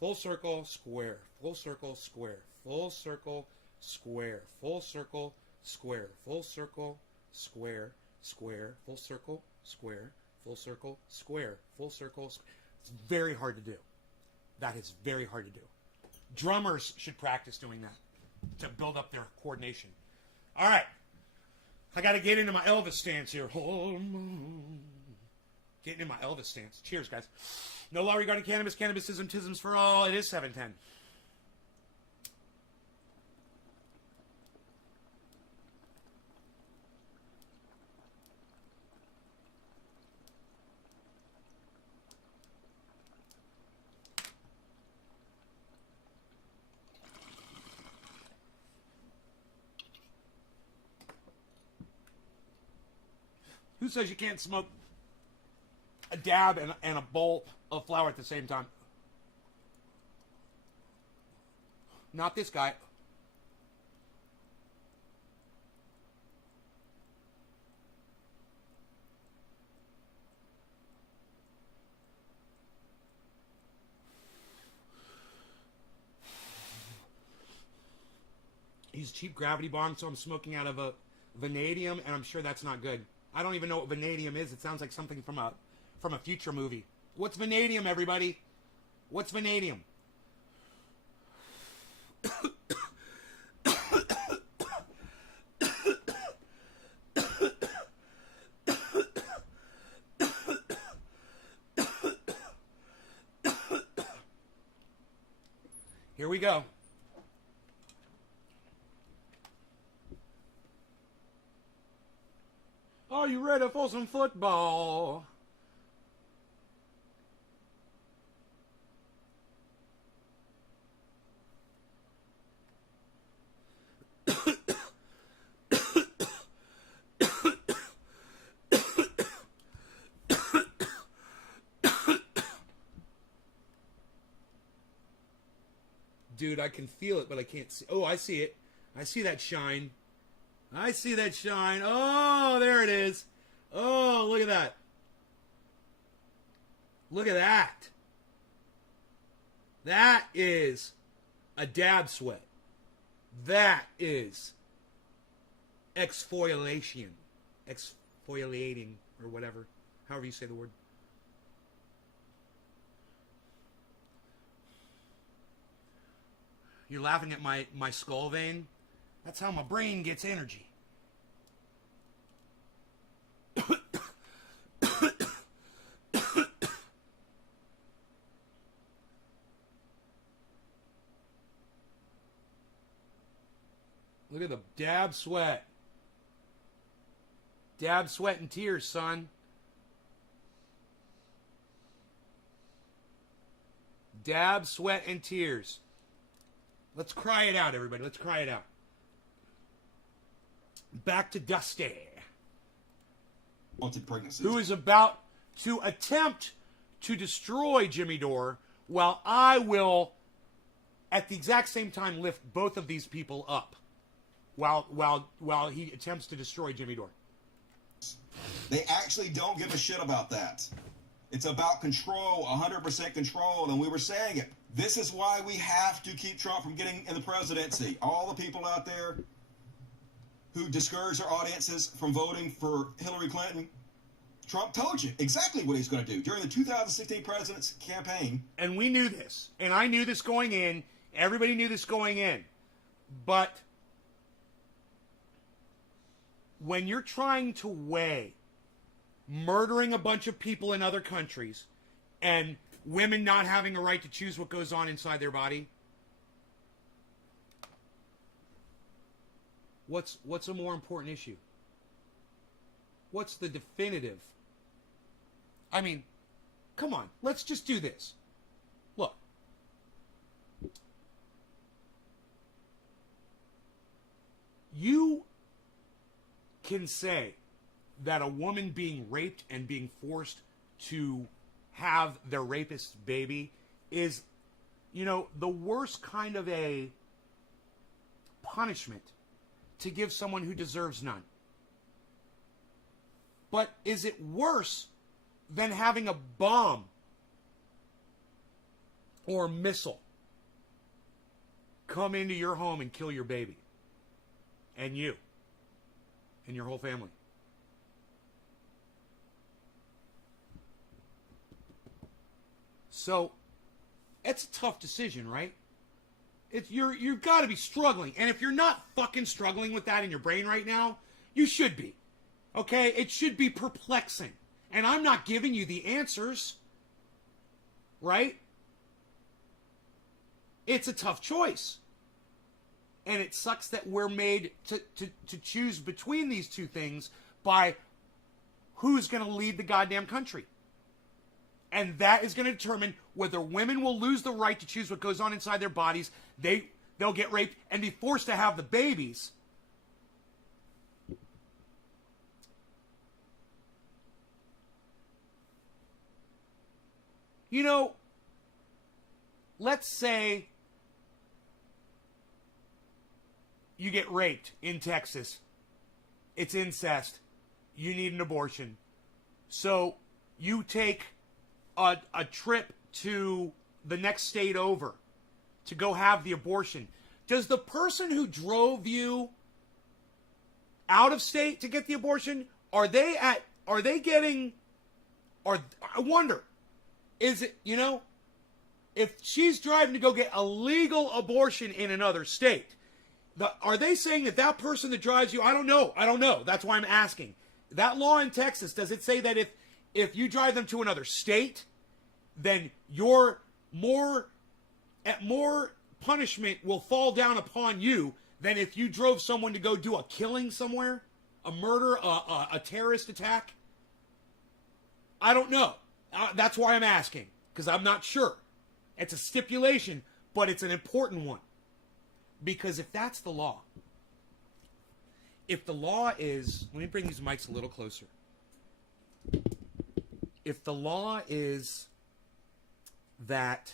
Full circle, square. Full circle, square. Full circle, square. Full circle, square. Full circle, square. Square. Full circle, square. Full circle, square. Full circle, square. It's very hard to do. That is very hard to do. Drummers should practice doing that to build up their coordination. All right. I got to get into my Elvis stance here. Getting in my Elvis stance. Cheers, guys. No law regarding cannabis. Cannabisism, tisms for all. It is 7:10. Who says you can't smoke a dab and a bowl of flour at the same time? Not this guy. He's cheap gravity bomb, so I'm smoking out of a vanadium, and I'm sure that's not good. I don't even know what vanadium is. It sounds like something from a future movie. What's vanadium, everybody? What's vanadium? Here we go. Are you ready for some football? Dude, I can feel it, but I can't see. Oh, I see it. I see that shine. I see that shine. Oh, there it is. Oh, look at that. Look at that. That is a dab sweat. That is exfoliation. Exfoliating, or whatever. However you say the word. You're laughing at my skull vein? That's how my brain gets energy. Look at the dab sweat. Dab sweat and tears, son. Dab sweat and tears. Let's cry it out, everybody. Let's cry it out. Back to Dusty, Wanted pregnancies. who is about to attempt to destroy Jimmy Dore, while I will, at the exact same time, lift both of these people up, while he attempts to destroy Jimmy Dore. They actually don't give a shit about that. It's about control, 100% control, and we were saying it. This is why we have to keep Trump from getting in the presidency. All the people out there who discourage their audiences from voting for Hillary Clinton, Trump told you exactly what he's going to do during the 2016 president's campaign. And we knew this. And I knew this going in. Everybody knew this going in. But when you're trying to weigh murdering a bunch of people in other countries and women not having a right to choose what goes on inside their body? What's a more important issue? What's the definitive? I mean, come on, let's just do this. Look. You can say that a woman being raped and being forced to have their rapist's baby is, you know, the worst kind of a punishment to give someone who deserves none. But is it worse than having a bomb or a missile come into your home and kill your baby and you and your whole family? So it's a tough decision, right? You've got to be struggling. And if you're not fucking struggling with that in your brain right now, you should be. Okay? It should be perplexing. And I'm not giving you the answers. Right? It's a tough choice. And it sucks that we're made to choose between these two things by who's going to lead the goddamn country. And that is going to determine whether women will lose the right to choose what goes on inside their bodies. They'll get raped and be forced to have the babies. You know, let's say you get raped in Texas. It's incest. You need an abortion. So you take a trip to the next state over to go have the abortion. Does the person who drove you out of state to get the abortion, I wonder, is it, you know, if she's driving to go get a legal abortion in another state, are they saying that person that drives you, I don't know. That's why I'm asking. That law in Texas, does it say that if you drive them to another state, then your more punishment will fall down upon you than if you drove someone to go do a killing somewhere, a murder, a terrorist attack? I don't know. That's why I'm asking, because I'm not sure. It's a stipulation, but it's an important one. Because if that's the law, if the law is, let me bring these mics a little closer. If the law is that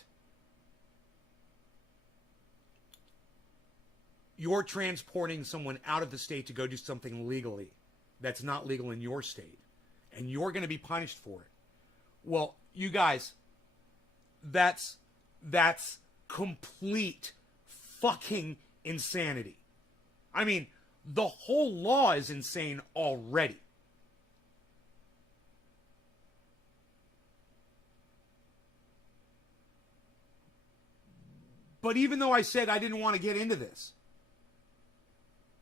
you're transporting someone out of the state to go do something legally that's not legal in your state, and you're going to be punished for it, well, you guys, that's complete fucking insanity. I mean, the whole law is insane already. But even though I said I didn't want to get into this,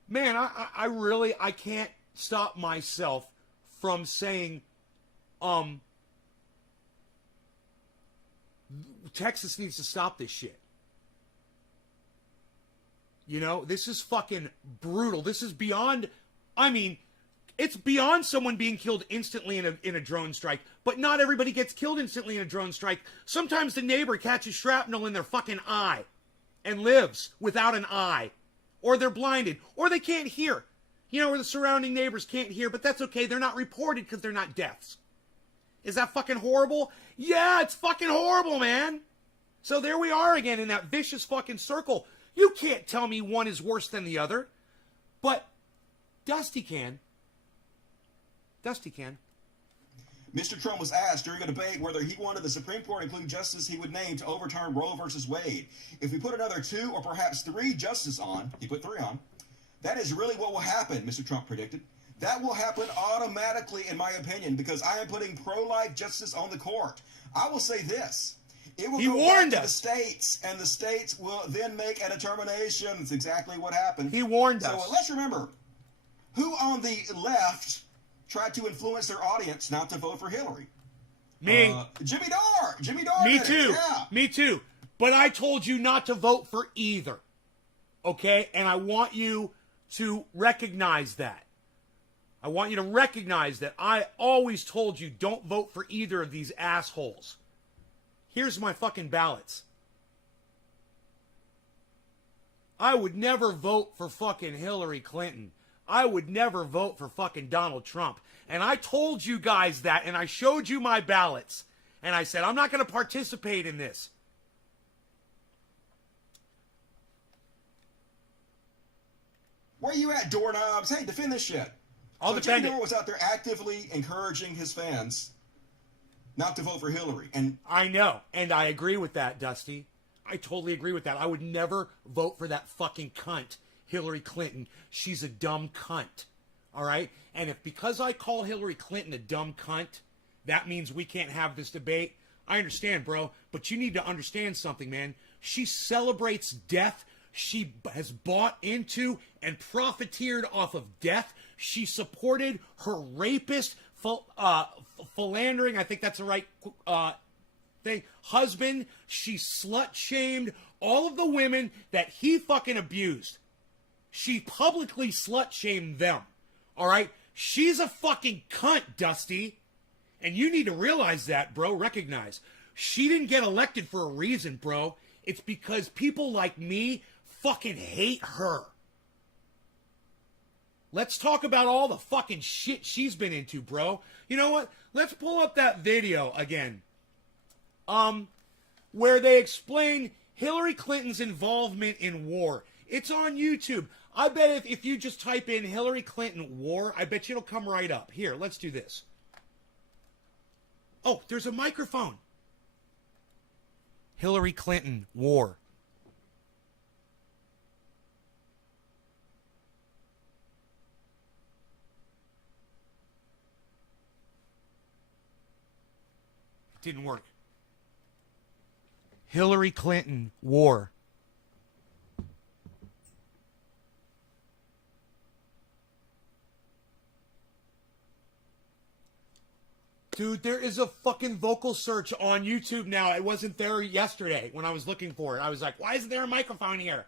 man, I can't stop myself from saying, Texas needs to stop this shit. You know, this is fucking brutal. This is beyond, I mean, it's beyond someone being killed instantly in a drone strike. But not everybody gets killed instantly in a drone strike. Sometimes the neighbor catches shrapnel in their fucking eye and lives without an eye. Or they're blinded. Or they can't hear. You know, or the surrounding neighbors can't hear. But that's okay. They're not reported because they're not deaths. Is that fucking horrible? Yeah, it's fucking horrible, man. So there we are again in that vicious fucking circle. You can't tell me one is worse than the other. But Dusty can. Dusty can. Mr. Trump was asked during a debate whether he wanted the Supreme Court include justice he would name to overturn Roe versus Wade. If we put another 2 or perhaps 3 justices on, he put 3 on, that is really what will happen, Mr. Trump predicted. That will happen automatically, in my opinion, because I am putting pro-life justice on the court. I will say this. It will go back to the states, and the states will then make a determination. It's exactly what happened. He warned us. So let's remember, who on the left tried to influence their audience not to vote for Hillary. Me. Jimmy Dore. Jimmy Dore. Me did it. too. Yeah. Me too. But I told you not to vote for either. Okay? And I want you to recognize that. I want you to recognize that I always told you don't vote for either of these assholes. Here's my fucking ballots. I would never vote for fucking Hillary Clinton. I would never vote for fucking Donald Trump. And I told you guys that, and I showed you my ballots. And I said, I'm not going to participate in this. Where you at, doorknobs? Hey, defend this shit. I'll defend Jimmy it. Dore was out there actively encouraging his fans not to vote for Hillary. And I know, and I agree with that, Dusty. I totally agree with that. I would never vote for that fucking cunt, Hillary Clinton. She's a dumb cunt, all right? And if because I call Hillary Clinton a dumb cunt, that means we can't have this debate, I understand, bro, but you need to understand something, man. She celebrates death. She has bought into and profiteered off of death. She supported her rapist, philandering, I think that's the right thing, husband. She slut-shamed all of the women that he fucking abused. She publicly slut-shamed them, all right? She's a fucking cunt, Dusty. And you need to realize that, bro. Recognize. She didn't get elected for a reason, bro. It's because people like me fucking hate her. Let's talk about all the fucking shit she's been into, bro. You know what? Let's pull up that video again. Where they explain Hillary Clinton's involvement in war. It's on YouTube. I bet if you just type in Hillary Clinton war, I bet you it'll come right up. Here, let's do this. Oh, there's a microphone. Hillary Clinton war. Didn't work. Hillary Clinton war. Dude, there is a fucking vocal search on YouTube now. It wasn't there yesterday when I was looking for it. I was like, why isn't there a microphone here?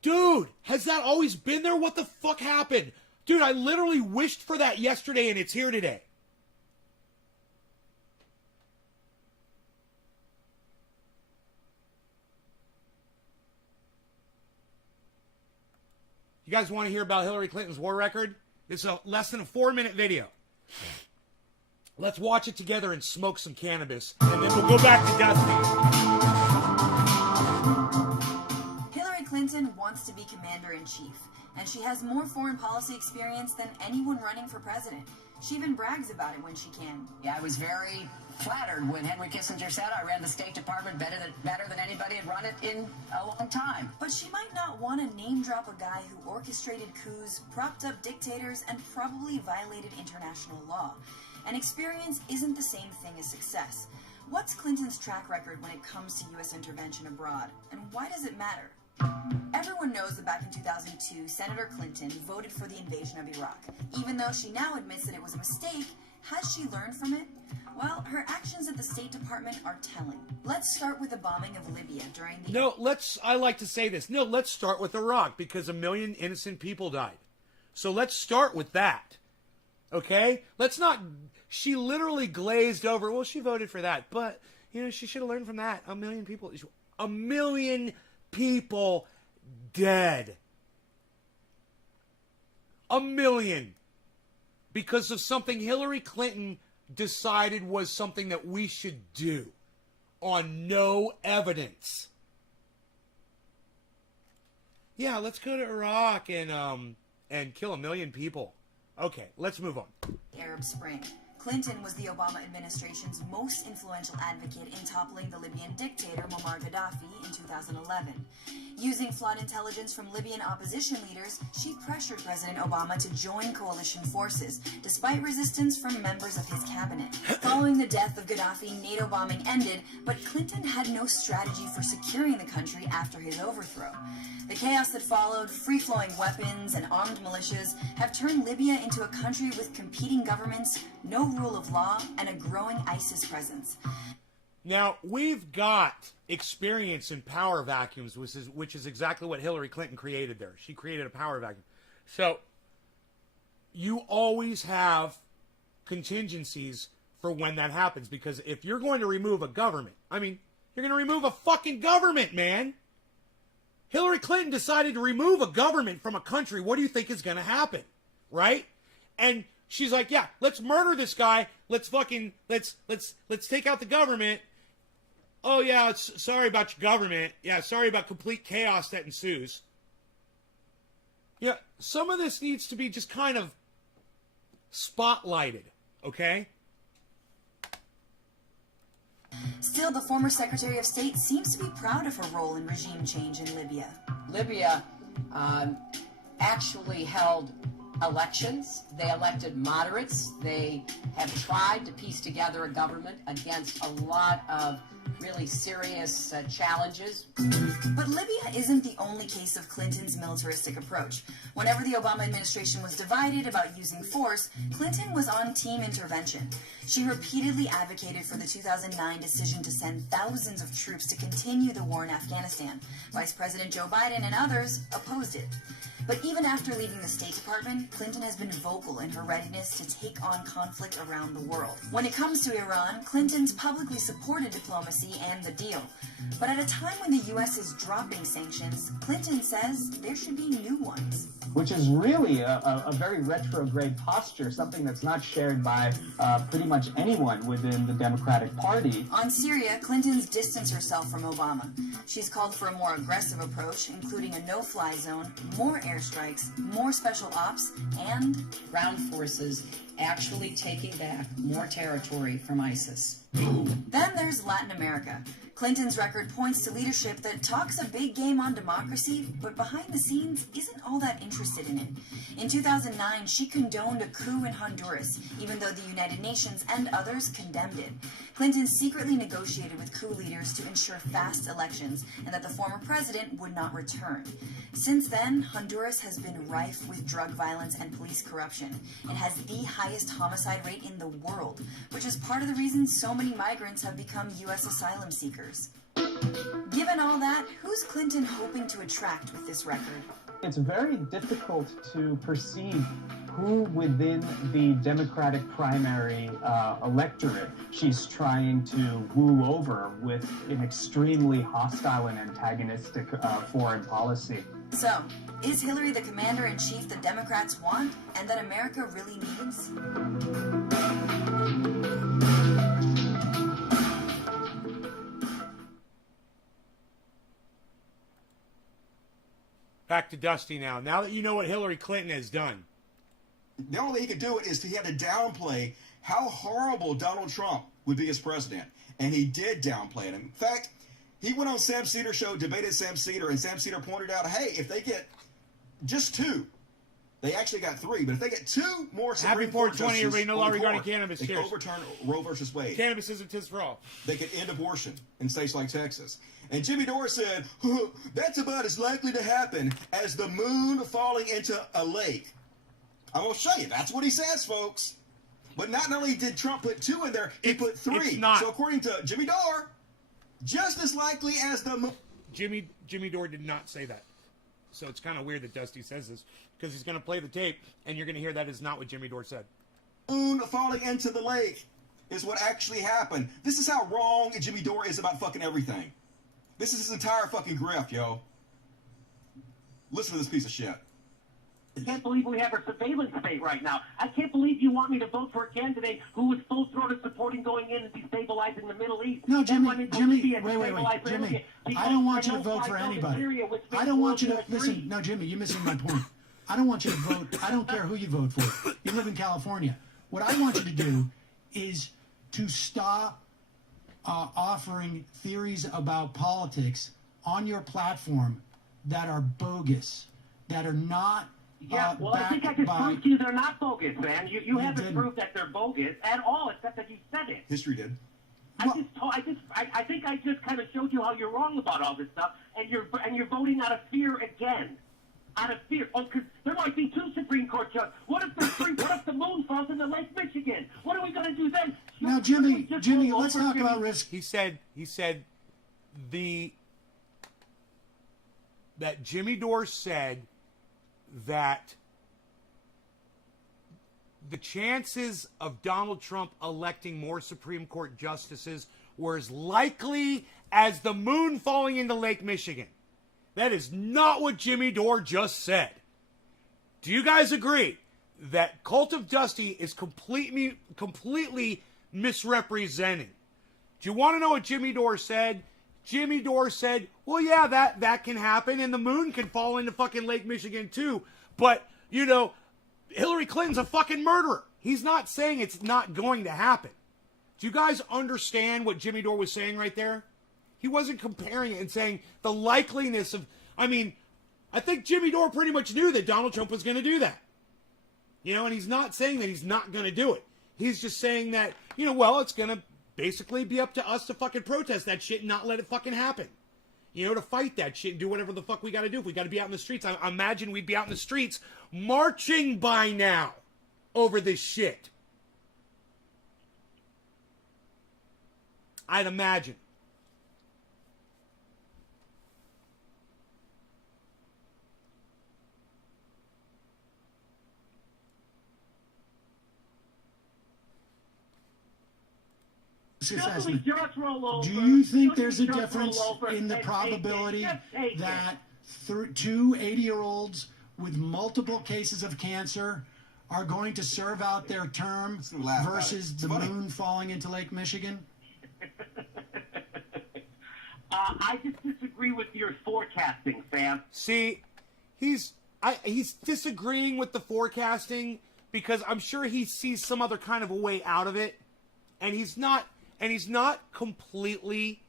Dude, has that always been there? What the fuck happened? Dude, I literally wished for that yesterday and it's here today. You guys want to hear about Hillary Clinton's war record? It's a less than a 4-minute video. Let's watch it together and smoke some cannabis, and then we'll go back to Dusty. Hillary Clinton wants to be commander-in-chief, and she has more foreign policy experience than anyone running for president. She even brags about it when she can. Yeah, I was very flattered when Henry Kissinger said I ran the State Department better than anybody had run it in a long time. But she might not want to name-drop a guy who orchestrated coups, propped up dictators, and probably violated international law. And experience isn't the same thing as success. What's Clinton's track record when it comes to U.S. intervention abroad? And why does it matter? Everyone knows that back in 2002, Senator Clinton voted for the invasion of Iraq. Even though she now admits that it was a mistake, has she learned from it? Well, her actions at the State Department are telling. Let's start with the bombing of Libya during the... I like to say this. No, let's start with Iraq, because 1 million innocent people died. So let's start with that. Okay? Let's not... She literally glazed over, well, she voted for that, but, you know, she should have learned from that. 1 million people... 1 million people dead. 1 million. Because of something Hillary Clinton decided was something that we should do. On no evidence. Yeah, let's go to Iraq and kill 1 million people. Okay, let's move on. Arab Spring. Clinton was the Obama administration's most influential advocate in toppling the Libyan dictator Muammar Gaddafi in 2011. Using flawed intelligence from Libyan opposition leaders, she pressured President Obama to join coalition forces, despite resistance from members of his cabinet. Following the death of Gaddafi, NATO bombing ended, but Clinton had no strategy for securing the country after his overthrow. The chaos that followed, free-flowing weapons and armed militias, have turned Libya into a country with competing governments, no rule of law, and a growing ISIS presence. Now, we've got experience in power vacuums, which is exactly what Hillary Clinton created there. She created a power vacuum. So, you always have contingencies for when that happens, because if you're going to remove a government, I mean, you're going to remove a fucking government, man. Hillary Clinton decided to remove a government from a country. What do you think is going to happen? Right? And she's like, yeah, let's murder this guy. Let's take out the government. Oh, yeah, sorry about your government. Yeah, sorry about complete chaos that ensues. Yeah, some of this needs to be just kind of spotlighted, okay? Still, the former Secretary of State seems to be proud of her role in regime change in Libya. Libya actually held elections. They elected moderates. They have tried to piece together a government against a lot of really serious challenges. But Libya isn't the only case of Clinton's militaristic approach. Whenever the Obama administration was divided about using force, Clinton was on team intervention. She repeatedly advocated for the 2009 decision to send thousands of troops to continue the war in Afghanistan. Vice President Joe Biden and others opposed it. But even after leaving the State Department, Clinton has been vocal in her readiness to take on conflict around the world. When it comes to Iran, Clinton's publicly supported diplomacy and the deal. But at a time when the U.S. is dropping sanctions, Clinton says there should be new ones. Which is really a very retrograde posture, something that's not shared by pretty much anyone within the Democratic Party. On Syria, Clinton's distanced herself from Obama. She's called for a more aggressive approach, including a no-fly zone, more airstrikes, more special ops, and Ground forces actually taking back more territory from ISIS. Then there's Latin America. Clinton's record points to leadership that talks a big game on democracy, but behind the scenes isn't all that interested in it. In 2009, she condoned a coup in Honduras, even though the United Nations and others condemned it. Clinton secretly negotiated with coup leaders to ensure fast elections and that the former president would not return. Since then, Honduras has been rife with drug violence and police corruption. It has the highest homicide rate in the world, which is part of the reason so many migrants have become U.S. asylum seekers. Given all that, who's Clinton hoping to attract with this record? It's very difficult to perceive who within the Democratic primary electorate she's trying to woo over with an extremely hostile and antagonistic foreign policy. So, is Hillary the commander-in-chief the Democrats want and that America really needs? Back to Dusty now. Now that you know what Hillary Clinton has done. The only way he could do it is he had to downplay how horrible Donald Trump would be as president. And he did downplay it. In fact, he went on Sam Cedars' show, debated Sam Cedars, and Sam Cedars pointed out, hey, if they get just two, they actually got three, but if they get two more Supreme Court justices, Happy 420, everybody. No law regarding cannabis. they can overturn Roe versus Wade. Cannabis isn't tis for all. They could end abortion in states like Texas. And Jimmy Dore said, that's about as likely to happen as the moon falling into a lake. I'm going to show you. That's what he says, folks. But not only did Trump put two in there, he put three. It's not. So according to Jimmy Dore, just as likely as the moon. Jimmy Dore did not say that. So it's kind of weird that Dusty says this, because he's going to play the tape, and you're going to hear that is not what Jimmy Dore said. Moon falling into the lake is what actually happened. This is how wrong Jimmy Dore is about fucking everything. This is his entire fucking grift, yo. Listen to this piece of shit. I can't believe we have a surveillance state right now. I can't believe you want me to vote for a candidate who was full-throated supporting going in and destabilizing the Middle East. No, Jimmy, wait, Jimmy, I don't want you to vote for anybody. I don't want you to, listen, no, Jimmy, you're missing my point. I don't want you to vote, I don't care who you vote for. You live in California. What I want you to do is to stop offering theories about politics on your platform that are bogus, that are not. Yeah, well, I think I just proved to you they're not bogus, man. You haven't proved that they're bogus at all, except that you said it. History did. I think I just kind of showed you how you're wrong about all this stuff, and you're voting out of fear again. Out of fear. Oh, because there might be 2 Supreme Court judges. What if the moon falls into Lake Michigan? What are we going to do then? Now, Jimmy, let's talk about risk. He said that Jimmy Dore said that the chances of Donald Trump electing more Supreme Court justices were as likely as the moon falling into Lake Michigan. That is not what Jimmy Dore just said. Do you guys agree that Cult of Dusty is completely misrepresenting? Do you want to know what Jimmy Dore said? Jimmy Dore said, well, yeah, that can happen, and the moon can fall into fucking Lake Michigan too. But, you know, Hillary Clinton's a fucking murderer. He's not saying it's not going to happen. Do you guys understand what Jimmy Dore was saying right there? He wasn't comparing it and saying the likeliness of... I mean, I think Jimmy Dore pretty much knew that Donald Trump was going to do that. You know, and he's not saying that he's not going to do it. He's just saying that, you know, well, it's going to basically be up to us to fucking protest that shit and not let it fucking happen. You know, to fight that shit and do whatever the fuck we got to do. If we got to be out in the streets, I imagine we'd be out in the streets marching by now over this shit. I'd imagine. Do you think there's a difference in the probability that 2 80-year-olds with multiple cases of cancer are going to serve out their term versus the moon falling into Lake Michigan? I just disagree with your forecasting, Sam. See, he's disagreeing with the forecasting because I'm sure he sees some other kind of a way out of it, and he's not completely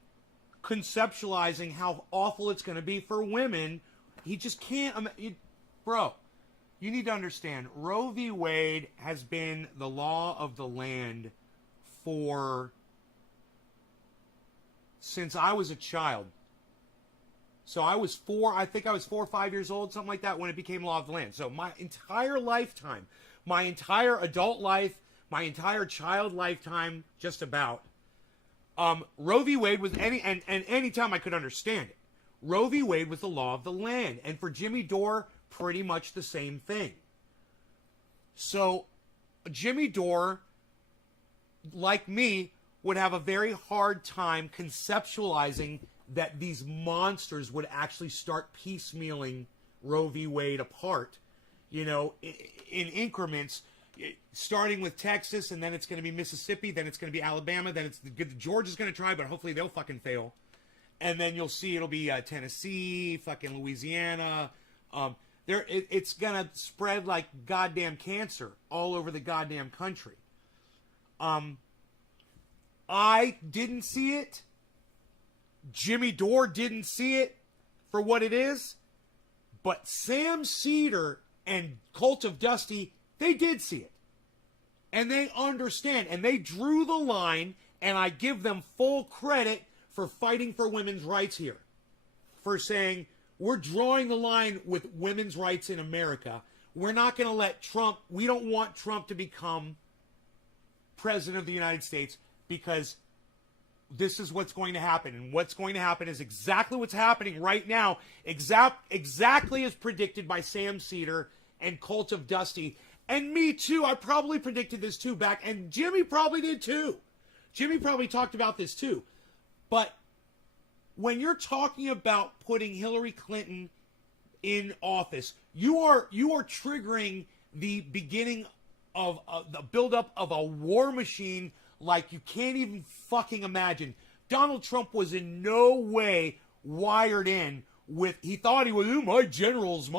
conceptualizing how awful it's going to be for women. He just can't. Bro, you need to understand, Roe v. Wade has been the law of the land since I was a child. So I think I was 4 or 5 years old, something like that, when it became law of the land. So my entire lifetime, my entire adult life, my entire child lifetime, just about, Roe v. Wade was any time I could understand it. Roe v. Wade was the law of the land. And for Jimmy Dore, pretty much the same thing. So Jimmy Dore, like me, would have a very hard time conceptualizing that these monsters would actually start piecemealing Roe v. Wade apart, you know, in increments, starting with Texas, and then it's going to be Mississippi, then it's going to be Alabama, then Georgia's going to try, but hopefully they'll fucking fail. And then you'll see it'll be Tennessee, fucking Louisiana. It's going to spread like goddamn cancer all over the goddamn country. I didn't see it. Jimmy Dore didn't see it for what it is. But Sam Cedar and Cult of Dusty, they did see it. And they understand. And they drew the line. And I give them full credit for fighting for women's rights here. For saying, we're drawing the line with women's rights in America. We're not going to let Trump, we don't want Trump to become president of the United States because this is what's going to happen. And what's going to happen is exactly what's happening right now. Exactly as predicted by Sam Cedar and Cult of Dusty. And me too. I probably predicted this too back. And Jimmy probably did too. Jimmy probably talked about this too. But when you're talking about putting Hillary Clinton in office, you are triggering the beginning of the buildup of a war machine like you can't even fucking imagine. Donald Trump was in no way wired in with, he thought he was, my generals,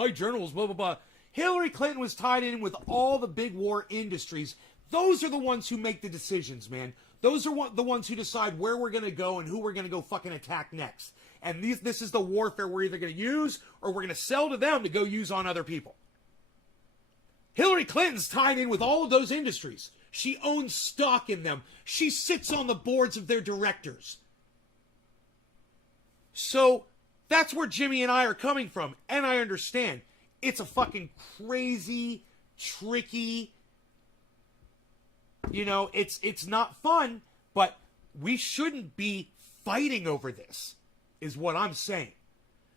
blah, blah, blah. Hillary Clinton was tied in with all the big war industries. Those are the ones who make the decisions, man. Those are the ones who decide where we're going to go and who we're going to go fucking attack next. And this is the warfare we're either going to use or we're going to sell to them to go use on other people. Hillary Clinton's tied in with all of those industries. She owns stock in them. She sits on the boards of their directors. So that's where Jimmy and I are coming from. And I understand. It's a fucking crazy, tricky, it's not fun, but we shouldn't be fighting over this, is what I'm saying.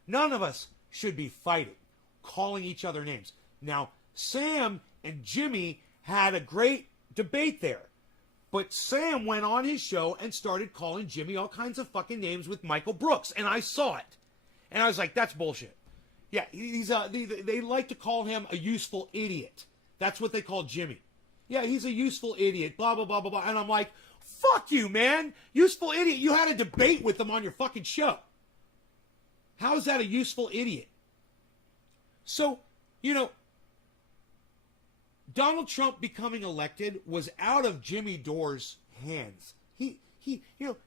None of us should be fighting, calling each other names. Now, Sam and Jimmy had a great debate there, but Sam went on his show and started calling Jimmy all kinds of fucking names with Michael Brooks, and I saw it. And I was like, that's bullshit. Yeah, they like to call him a useful idiot. That's what they call Jimmy. Yeah, he's a useful idiot, blah, blah, blah, blah, blah. And I'm like, fuck you, man. Useful idiot. You had a debate with him on your fucking show. How is that a useful idiot? So, Donald Trump becoming elected was out of Jimmy Dore's hands.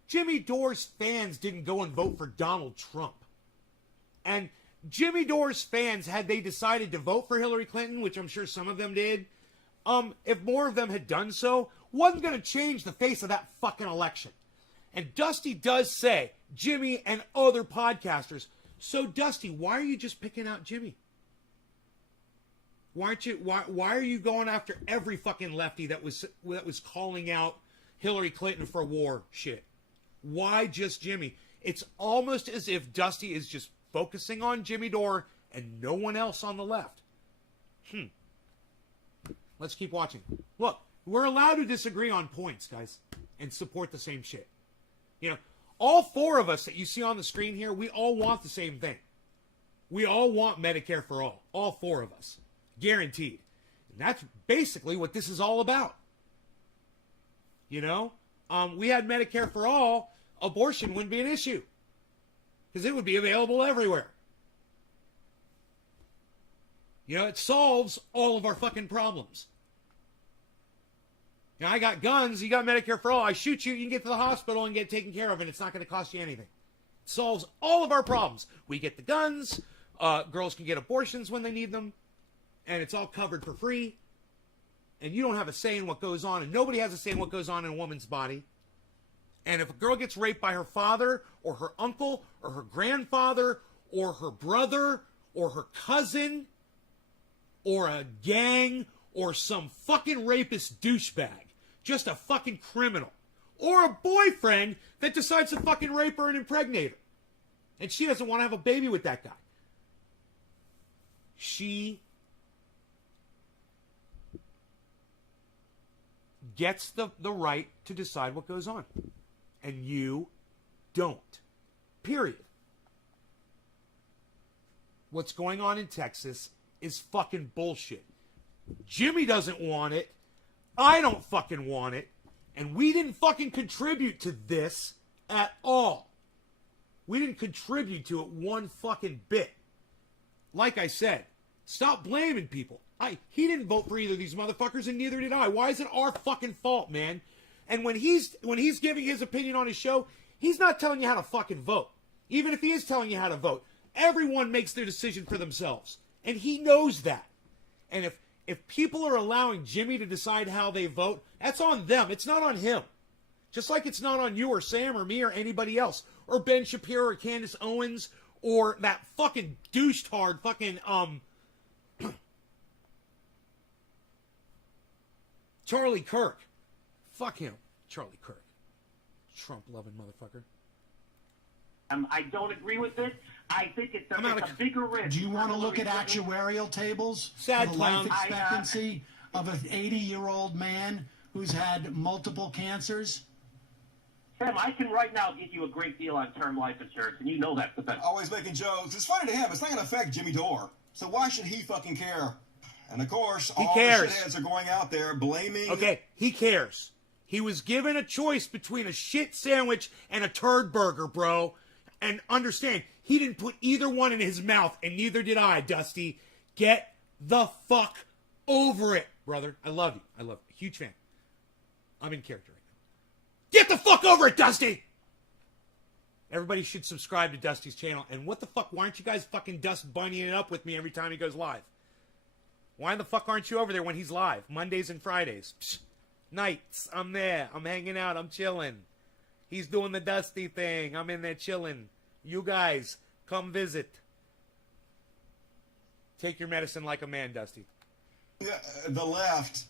Jimmy Dore's fans didn't go and vote for Donald Trump. And Jimmy Dore's fans, had they decided to vote for Hillary Clinton, which I'm sure some of them did, if more of them had done so, wasn't going to change the face of that fucking election. And Dusty does say, Jimmy and other podcasters, so Dusty, why are you just picking out Jimmy? Why are you going after every fucking lefty that was calling out Hillary Clinton for war shit? Why just Jimmy? It's almost as if Dusty is just focusing on Jimmy Dore and no one else on the left. Let's keep watching. Look, we're allowed to disagree on points, guys, and support the same shit. All four of us that you see on the screen here, we all want the same thing. We all want Medicare for all four of us. Guaranteed. And that's basically what this is all about. We had Medicare for all, abortion wouldn't be an issue. Because it would be available everywhere. It solves all of our fucking problems. I got guns, you got Medicare for all, I shoot you, you can get to the hospital and get taken care of, and it's not going to cost you anything. It solves all of our problems. We get the guns, girls can get abortions when they need them, and it's all covered for free, and you don't have a say in what goes on, and nobody has a say in what goes on in a woman's body. And if a girl gets raped by her father, or her uncle, or her grandfather, or her brother, or her cousin, or a gang, or some fucking rapist douchebag, just a fucking criminal, or a boyfriend that decides to fucking rape her and impregnate her, and she doesn't want to have a baby with that guy, she gets the right to decide what goes on. And you don't. Period. What's going on in Texas is fucking bullshit. Jimmy doesn't want it. I don't fucking want it. And we didn't fucking contribute to this at all. We didn't contribute to it one fucking bit. Like I said, stop blaming people. He didn't vote for either of these motherfuckers, and neither did I. Why is it our fucking fault, man? And when he's giving his opinion on his show, he's not telling you how to fucking vote. Even if he is telling you how to vote, everyone makes their decision for themselves. And he knows that. And if people are allowing Jimmy to decide how they vote, that's on them. It's not on him. Just like it's not on you or Sam or me or anybody else. Or Ben Shapiro or Candace Owens or that fucking douche-tard fucking, Charlie Kirk. Fuck him. Charlie Kirk. Trump-loving motherfucker. I don't agree with it. I think it's a bigger risk. Do you want to look at actuarial tables Sad for the life expectancy of an 80-year-old man who's had multiple cancers? Sam, I can right now get you a great deal on term life insurance, and you know that's the best. Always making jokes. It's funny to him. It's not going to affect Jimmy Dore. So why should he fucking care? And of course, all the shitheads are going out there blaming... Okay, he cares. He was given a choice between a shit sandwich and a turd burger, bro. And understand, he didn't put either one in his mouth, and neither did I, Dusty. Get the fuck over it, brother. I love you. I love you. Huge fan. I'm in character right now. Get the fuck over it, Dusty! Everybody should subscribe to Dusty's channel. And what the fuck, why aren't you guys fucking Dust bunnying it up with me every time he goes live? Why the fuck aren't you over there when he's live? Mondays and Fridays. Psh, nights, I'm there. I'm hanging out. I'm chilling. He's doing the Dusty thing. I'm in there chilling. You guys, come visit. Take your medicine like a man, Dusty. The left,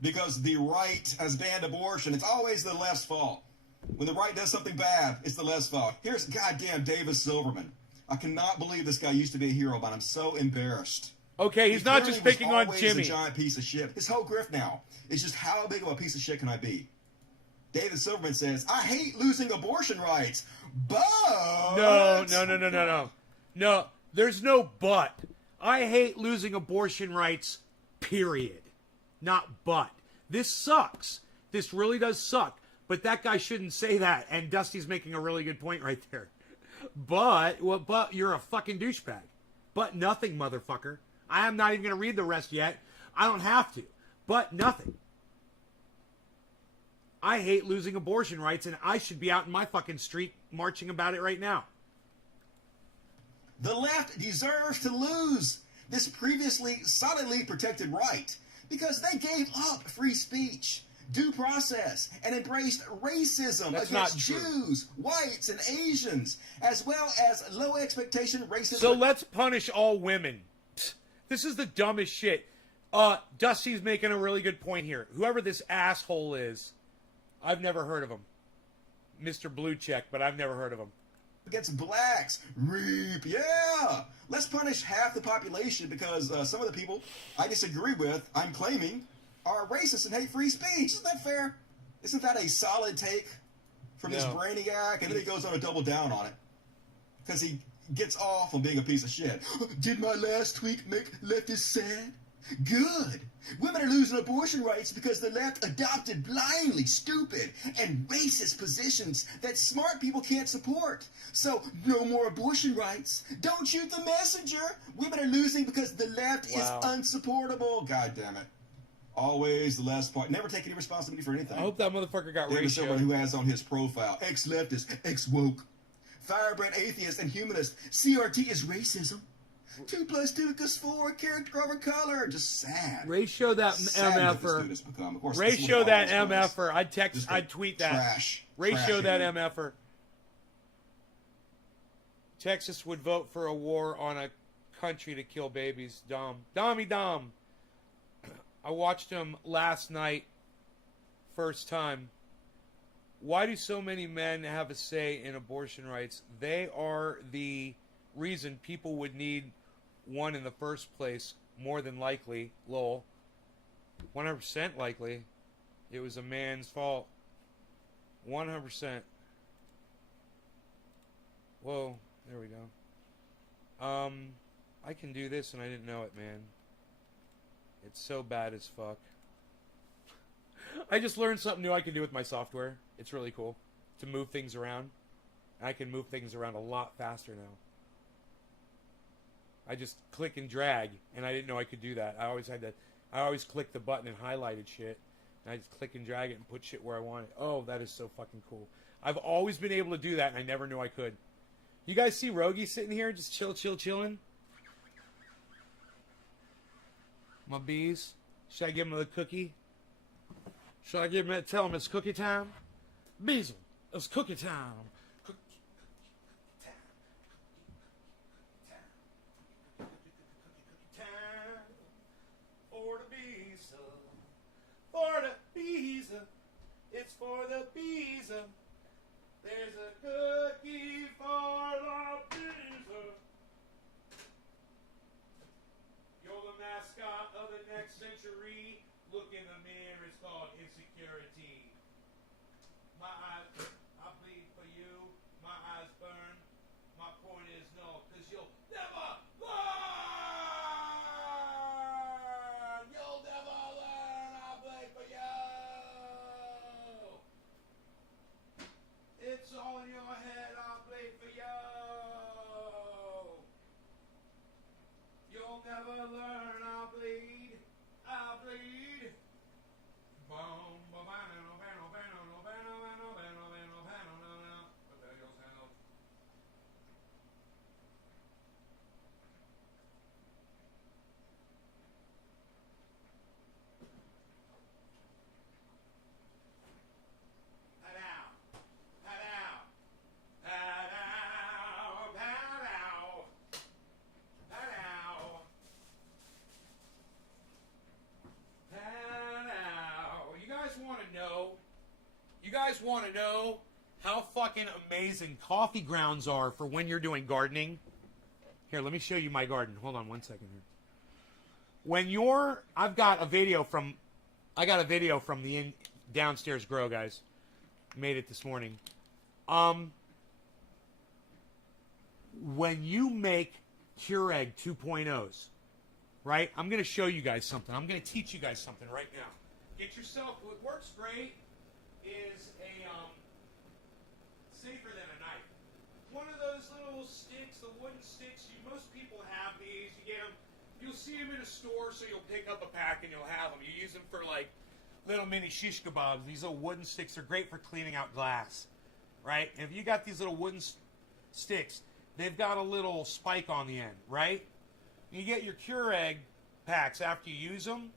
because the right has banned abortion. It's always the left's fault. When the right does something bad, it's the left's fault. Here's goddamn David Silverman. I cannot believe this guy used to be a hero, but I'm so embarrassed. Okay, he's not just picking on Jimmy. He's a giant piece of shit. His whole grift now is just how big of a piece of shit can I be? David Silverman says, I hate losing abortion rights, but... No, there's no but. I hate losing abortion rights, period. Not but. This sucks. This really does suck. But that guy shouldn't say that. And Dusty's making a really good point right there. But you're a fucking douchebag. But nothing, motherfucker. I am not even going to read the rest yet. I don't have to. But nothing. I hate losing abortion rights, and I should be out in my fucking street marching about it right now. The left deserves to lose this previously solidly protected right because they gave up free speech, due process, and embraced racism against Jews, whites, and Asians, as well as low expectation racism. So let's punish all women. This is the dumbest shit. Dusty's making a really good point here. Whoever this asshole is, I've never heard of him. Mr. Blue Check, but I've never heard of him. Against blacks, rape, yeah. Let's punish half the population because some of the people I disagree with, I'm claiming, are racist and hate free speech. Isn't that fair? Isn't that a solid take from this brainiac? And then he goes on to double down on it because he gets off on being a piece of shit. Did my last tweet make leftists sad? Good. Women are losing abortion rights because the left adopted blindly stupid and racist positions that smart people can't support. So, no more abortion rights. Don't shoot the messenger. Women are losing because the left is unsupportable. God damn it. Always the last part. Never take any responsibility for anything. I hope that motherfucker got David ratio. Silverman, who has on his profile, ex-leftist, ex-woke, firebrand atheist, and humanist. CRT is racism. 2 + 2 = 4. Character over color. Just sad. Ratio that MFer. Ratio that MFer. I'd tweet that. Trash. Ratio that MFer. Texas would vote for a war on a country to kill babies. Dumb. Dommy dumb. I watched him last night. First time. Why do so many men have a say in abortion rights? They are the reason people would need one in the first place, more than likely. Lol. 100% likely. It was a man's fault. 100%. Whoa, there we go. I can do this and I didn't know it, man. It's so bad as fuck. I just learned something new I can do with my software. It's really cool. To move things around. I can move things around a lot faster now. I just click and drag, and I didn't know I could do that. I always click the button and highlighted shit, and I just click and drag it and put shit where I want it. Oh, that is so fucking cool. I've always been able to do that, and I never knew I could. You guys see Rogie sitting here just chilling? My bees. Should I give him a cookie? Should I give him tell him it's cookie time? Beezel, it's cookie time. For the bees, it's for the bees. There's a cookie for the bees. You're the mascot of the next century. Look in the mirror, it's called insecurity. My eyes, I bleed for you. My eyes burn. My point is no, because you'll never learn. You'll never learn. I bleed for you. It's all in your head. I bleed for you. You'll never learn. I bleed. I bleed. Boom, boom, boom. guys want to know how fucking amazing coffee grounds are for when you're doing gardening? Here, let me show you my garden. Hold on one second here. When you're, I got a video from the downstairs grow, guys. Made it this morning. When you make Keurig 2.0s, right? I'm going to show you guys something. I'm going to teach you guys something right now. Get yourself, what works great is a, safer than a knife. One of those little sticks, the wooden sticks, most people have these. You get them, you'll see them in a store, so you'll pick up a pack and you'll have them. You use them for like little mini shish kebabs. These little wooden sticks are great for cleaning out glass, right? And if you got these little wooden sticks, they've got a little spike on the end, right? You get your Keurig packs after you use them.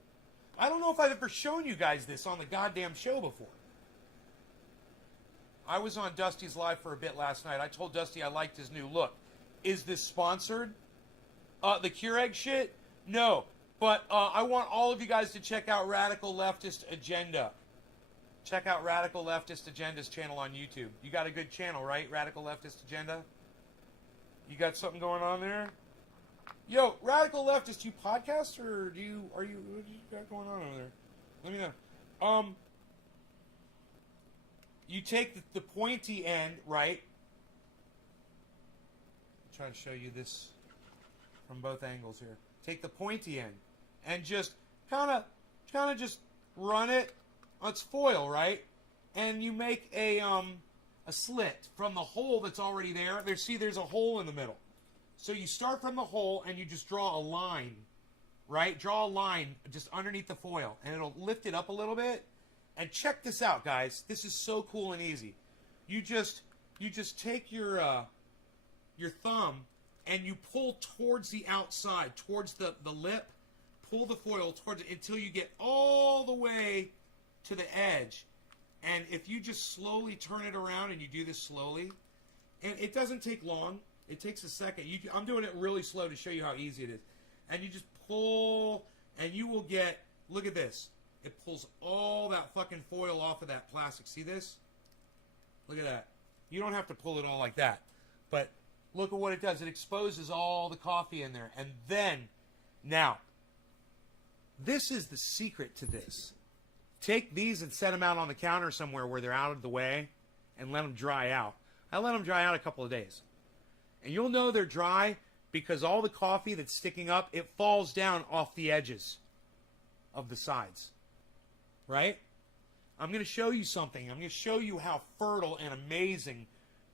I don't know if I've ever shown you guys this on the goddamn show before. I was on Dusty's Live for a bit last night. I told Dusty I liked his new look. Is this sponsored? The Keurig shit? No. But I want all of you guys to check out Radical Leftist Agenda. Check out Radical Leftist Agenda's channel on YouTube. You got a good channel, right? Radical Leftist Agenda? You got something going on there? Yo, Radical Leftist, you podcast or what do you got going on over there? Let me know. You take the pointy end, right? I'm trying to show you this from both angles here. Take the pointy end and just kind of just run it. It's foil, right? And you make a slit from the hole that's already there. There's a hole in the middle. So you start from the hole and you just draw a line, right? Draw a line just underneath the foil, and it'll lift it up a little bit. And check this out, guys. This is so cool and easy. You just take your thumb and you pull towards the outside, towards the lip. Pull the foil towards it until you get all the way to the edge. And if you just slowly turn it around, and you do this slowly, and it doesn't take long. It takes a second. I'm doing it really slow to show you how easy it is. And you just pull, and you will get, look at this. It pulls all that fucking foil off of that plastic. See this? Look at that. You don't have to pull it all like that. But look at what it does. It exposes all the coffee in there. And then, now, this is the secret to this. Take these and set them out on the counter somewhere where they're out of the way and let them dry out. I let them dry out a couple of days. And you'll know they're dry because all the coffee that's sticking up, it falls down off the edges of the sides. Right? I'm going to show you something. I'm going to show you how fertile and amazing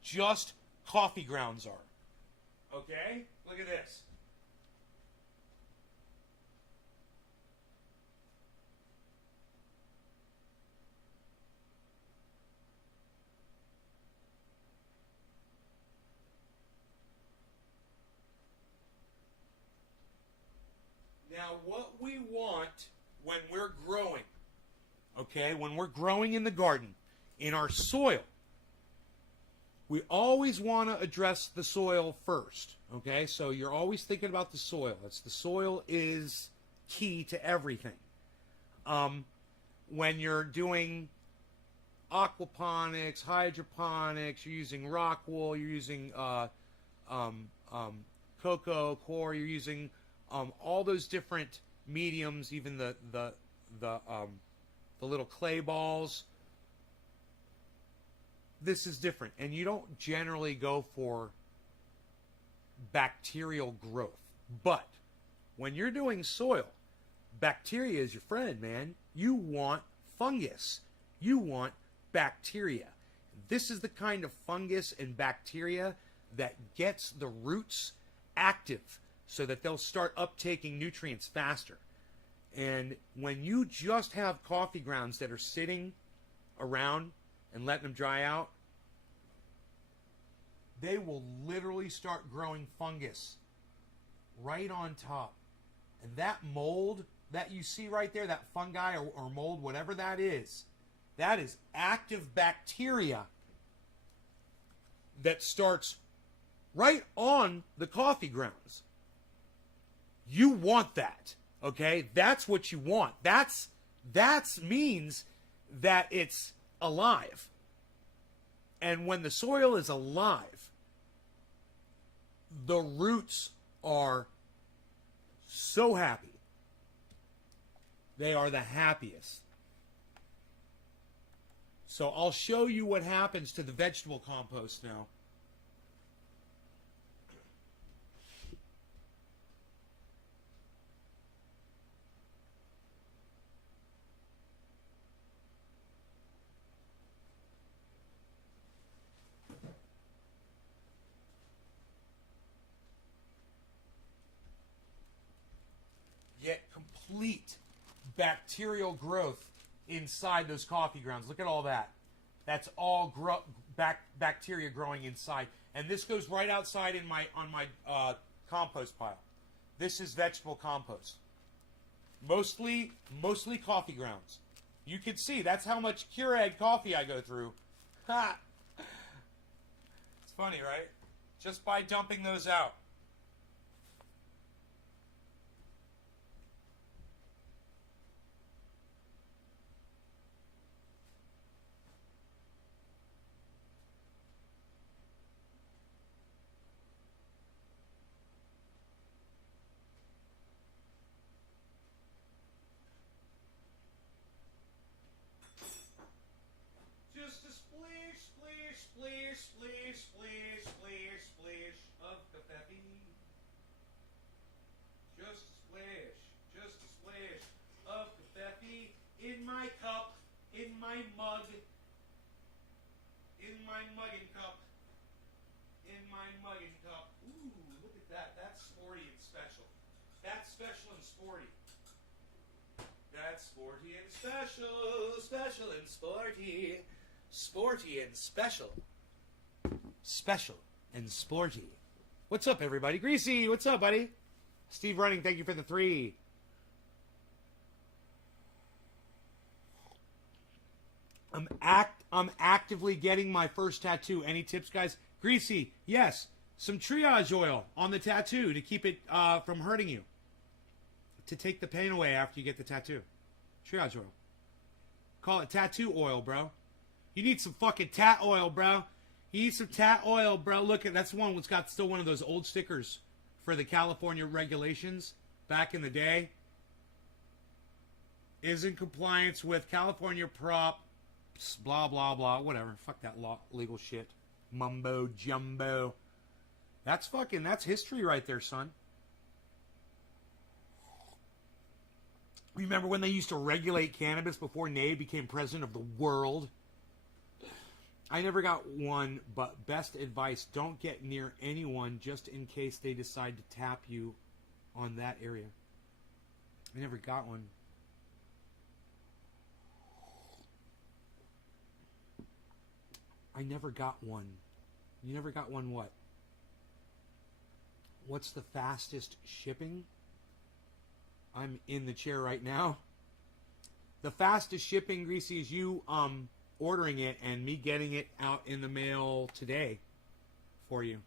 just coffee grounds are. Okay? Look at this. Now, what we want when we're growing, okay, when we're growing in the garden, in our soil, we always want to address the soil first, okay? So you're always thinking about the soil. The soil is key to everything. When you're doing aquaponics, hydroponics, you're using rock wool, you're using cocoa coir, you're using all those different mediums, even the little clay balls. This is different, and you don't generally go for bacterial growth. But when you're doing soil, bacteria is your friend, man. You want fungus. You want bacteria. This is the kind of fungus and bacteria that gets the roots active so that they'll start uptaking nutrients faster. And when you just have coffee grounds that are sitting around and letting them dry out, they will literally start growing fungus right on top. And that mold that you see right there, that fungi or mold, whatever that is active bacteria that starts right on the coffee grounds. You want that, okay? That's what you want. That's means that it's alive. And when the soil is alive, the roots are so happy. They are the happiest. So I'll show you what happens to the vegetable compost now. Get complete bacterial growth inside those coffee grounds. Look at all that. That's all bacteria growing inside. And this goes right outside on my compost pile. This is vegetable compost. Mostly coffee grounds. You can see that's how much Keurig coffee I go through. Ha! It's funny, right? Just by dumping those out. Just a splish, splish, splish, splish, splish, splish, splish of coffee. Just a splish of coffee in my cup, in my mug, in my mugging cup, in my mugging cup. Ooh, look at that. That's sporty and special. That's special and sporty. That's sporty and special, special and sporty. Sporty and special. Special and sporty. What's up, everybody? Greasy, what's up, buddy? Steve Running, thank you for the 3. I'm actively getting my first tattoo. Any tips, guys? Greasy, yes. Some triage oil on the tattoo to keep it from hurting you. To take the pain away after you get the tattoo. Triage oil. Call it tattoo oil, bro. You need some fucking tat oil, bro. You need some tat oil, bro. Look at that's one that's got still one of those old stickers for the California regulations back in the day. Is in compliance with California Prop, blah blah blah, whatever. Fuck that legal shit, mumbo jumbo. That's history right there, son. Remember when they used to regulate cannabis before Nate became president of the world? I never got one, but best advice, don't get near anyone just in case they decide to tap you on that area. I never got one. I never got one. You never got one what? What's the fastest shipping? I'm in the chair right now. The fastest shipping, Greasy, is you ordering it and me getting it out in the mail today for you.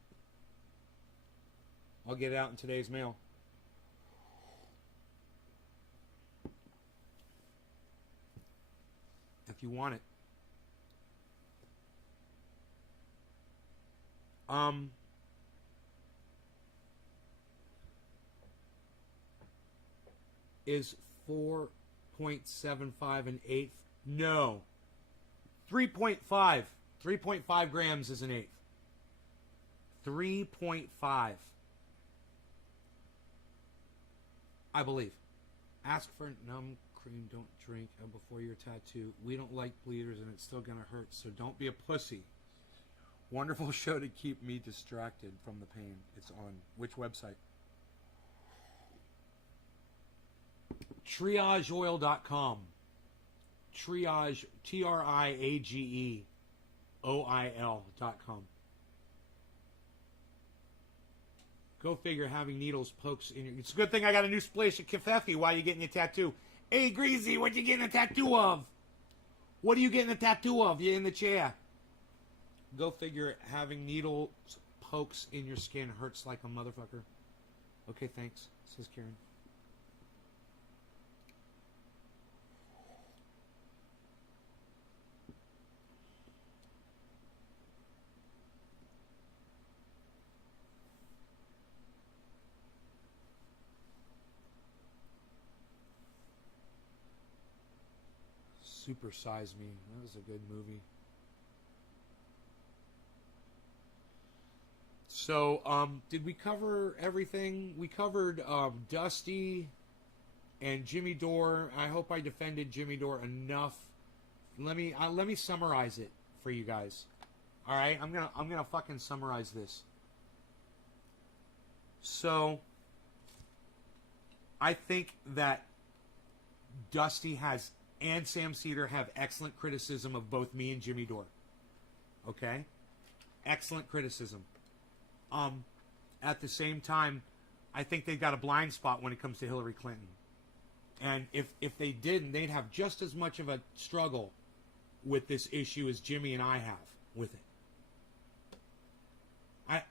I'll get it out in today's mail. If you want it. Is 4.75 an eighth? No. 3.5. 3.5 grams is an eighth. 3.5. I believe. Ask for numb cream. Don't drink before your tattoo. We don't like bleeders and it's still going to hurt, so don't be a pussy. Wonderful show to keep me distracted from the pain. It's on which website? TriageOil.com. Triage, TriageOil.com. Go figure, having needles pokes in your... It's a good thing I got a new splash of Kefefi while you're getting your tattoo. Hey, Greasy, what you getting a tattoo of? What are you getting a tattoo of? You're in the chair. Go figure, having needles pokes in your skin hurts like a motherfucker. Okay, thanks, says Karen. Super Size Me. That was a good movie. So, did we cover everything? We covered Dusty and Jimmy Dore. I hope I defended Jimmy Dore enough. Let me summarize it for you guys. All right, I'm gonna fucking summarize this. So, I think that Dusty has and Sam Cedar have excellent criticism of both me and Jimmy Dore. Okay, excellent criticism. At the same time, I think they've got a blind spot when it comes to Hillary Clinton. And if they didn't, they'd have just as much of a struggle with this issue as Jimmy and I have with it.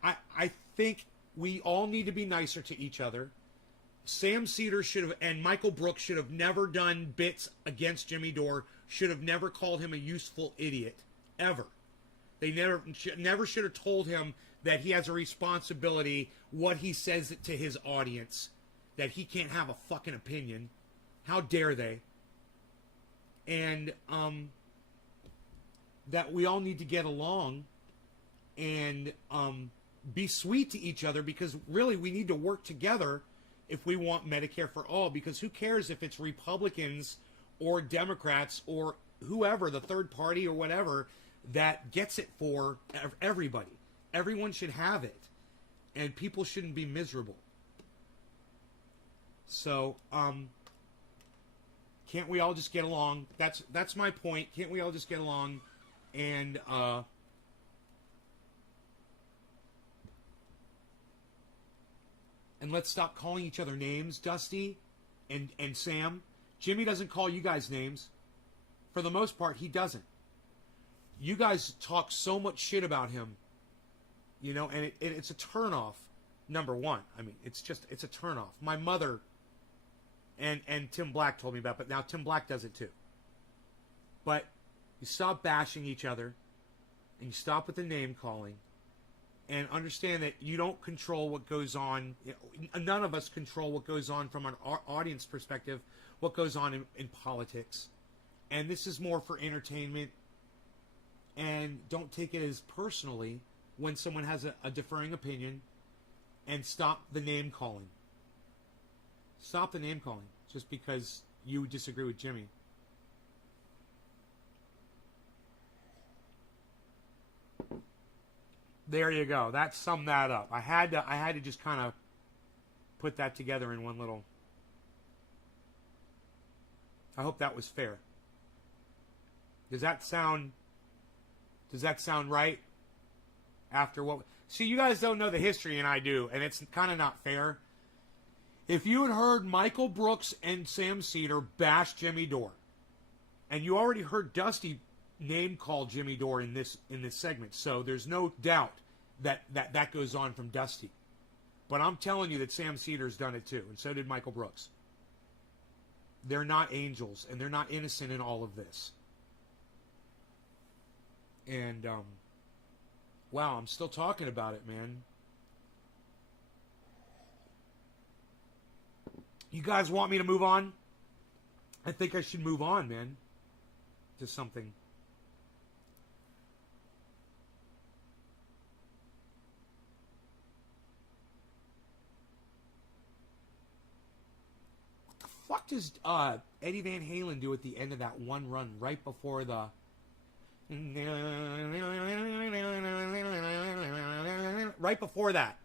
I think we all need to be nicer to each other. Sam Cedar should have, and Michael Brooks should have never done bits against Jimmy Dore, should have never called him a useful idiot, ever. They never should have told him that he has a responsibility, what he says to his audience, that he can't have a fucking opinion. How dare they? And that we all need to get along and be sweet to each other, because really we need to work together if we want Medicare for all, because who cares if it's Republicans or Democrats or whoever, the third party or whatever, that gets it for everybody. Everyone should have it, and people shouldn't be miserable. So, can't we all just get along? That's my point. Can't we all just get along and let's stop calling each other names, Dusty and Sam. Jimmy doesn't call you guys names. For the most part, he doesn't. You guys talk so much shit about him, you know, and it's a turnoff, number one. I mean, it's a turnoff. My mother and Tim Black told me about it, but now Tim Black does it too. But you stop bashing each other, and you stop with the name calling, and understand that you don't control what goes on. None of us control what goes on from an audience perspective, what goes on in politics. And this is more for entertainment. And don't take it as personally when someone has a differing opinion, and stop the name calling. Stop the name calling just because you disagree with Jimmy. There you go. That summed that up. I had to just kind of put that together in one little. I hope that was fair. Does that sound right? After what? See, you guys don't know the history, and I do, and it's kind of not fair. If you had heard Michael Brooks and Sam Cedar bash Jimmy Dore, and you already heard Dusty name call Jimmy Dore in this segment, so there's no doubt that goes on from Dusty. But I'm telling you that Sam Cedar's done it too, and so did Michael Brooks. They're not angels, and they're not innocent in all of this. And, wow, I'm still talking about it, man. You guys want me to move on? I think I should move on, man, to something. What the fuck does Eddie Van Halen do at the end of that one run right before the... Right before that,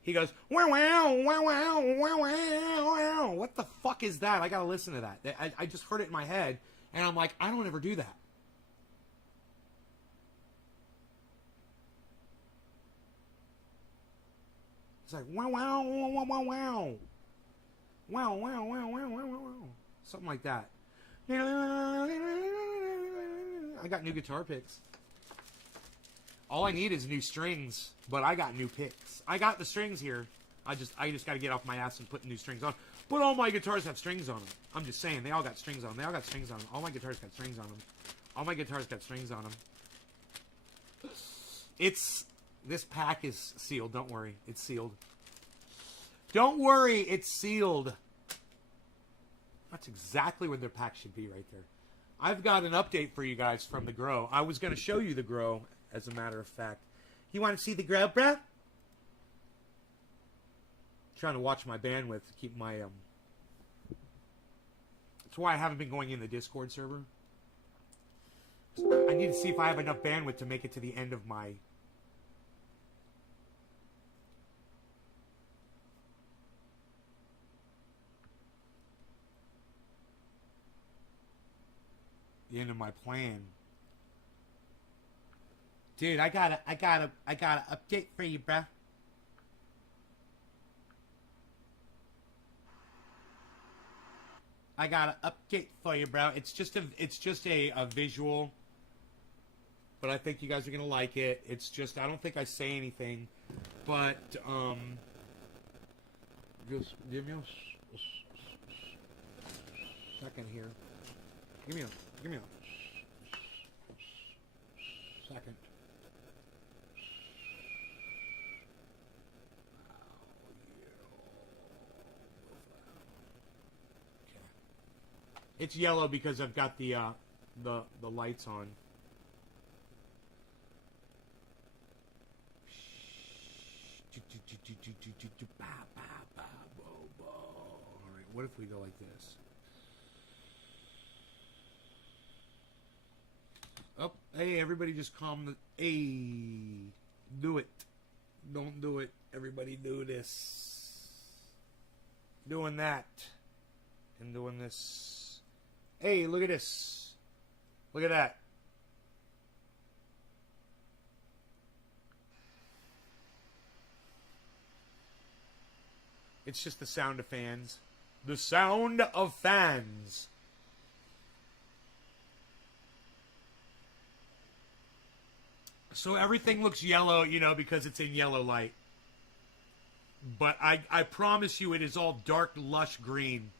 he goes, wow, wow, wow, wow, wow, wow. What the fuck is that? I gotta listen to that. I just heard it in my head, and I'm like, I don't ever do that. It's like, wow, wow, wow, wow, wow, wow. Wow, wow, wow, wow, wow, wow. Something like that. I got new guitar picks. All I need is new strings, but I got new picks. I got the strings here. I just got to get off my ass and put new strings on. But all my guitars have strings on them. I'm just saying, they all got strings on them. They all got strings on them. All my guitars got strings on them. All my guitars got strings on them. This pack is sealed. Don't worry, it's sealed. Don't worry, it's sealed. That's exactly where the pack should be right there. I've got an update for you guys from the grow. I was going to show you the grow, as a matter of fact. You want to see the grow, bruh? Trying to watch my bandwidth to keep my That's why I haven't been going in the Discord server. I need to see if I have enough bandwidth to make it to the end of my plan. Dude, I got a update for you, bruh. I got an update for you, bro. It's just a visual, but I think you guys are gonna like it. It's just, I don't think I say anything, but just give me a second here. Give me a second. It's yellow because I've got the lights on. Alright, what if we go like this? Oh, hey, everybody just calm the... Hey, do it. Don't do it. Everybody do this. Doing that. And doing this. Hey, look at this. Look at that. It's just the sound of fans. The sound of fans. So everything looks yellow, you know, because it's in yellow light. But I promise you it is all dark, lush green.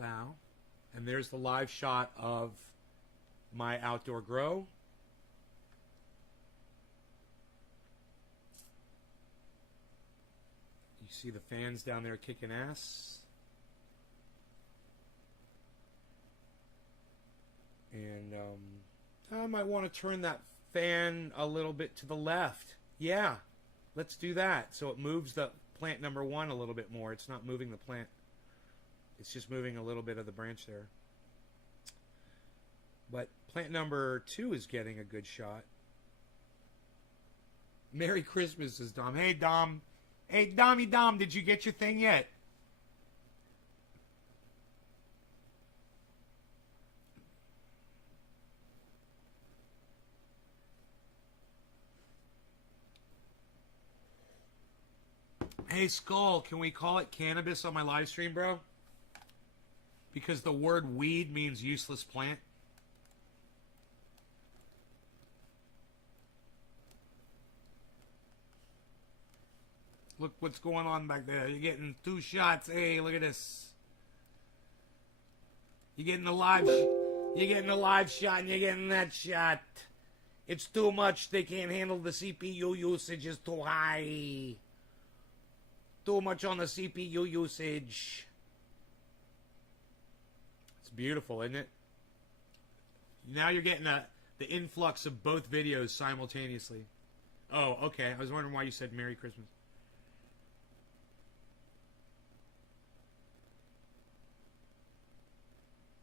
Now, and there's the live shot of my outdoor grow. You see the fans down there kicking ass. And I might want to turn that fan a little bit to the left. Yeah, let's do that. So it moves the plant number 1 a little bit more. It's not moving the plant. It's just moving a little bit of the branch there. But plant number 2 is getting a good shot. Merry Christmas, says Dom. Hey, Dom. Hey, Dommy Dom, did you get your thing yet? Hey, Skull, can we call it cannabis on my live stream, bro? Because the word weed means useless plant. Look what's going on back there. You're getting 2 shots. Hey, look at this. You're getting a live shot and you're getting that shot. It's too much. They can't handle the CPU usage is too high. Too much on the CPU usage. It's beautiful, isn't it? Now you're getting the influx of both videos simultaneously. Oh, okay. I was wondering why you said Merry Christmas.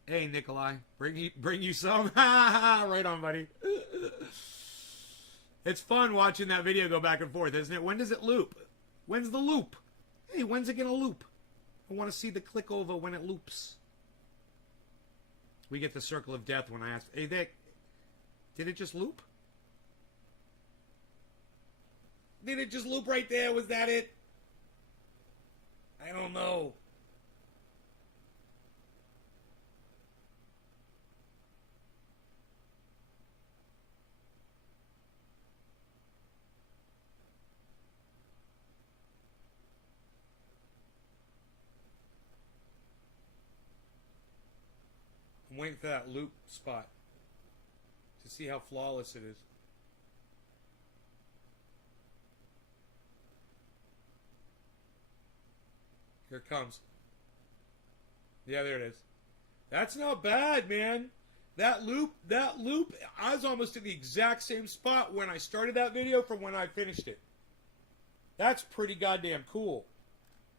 Hey, Nikolai. Bring you some. Right on, buddy. It's fun watching that video go back and forth, isn't it? When does it loop? When's the loop? Hey, when's it going to loop? I want to see the click over when it loops. We get the circle of death when I ask, hey, Vic, did it just loop? Did it just loop right there? Was that it? I don't know. I'm waiting for that loop spot to see how flawless it is. Here it comes. Yeah, there it is. That's not bad, man. That loop, I was almost at the exact same spot when I started that video from when I finished it. That's pretty goddamn cool.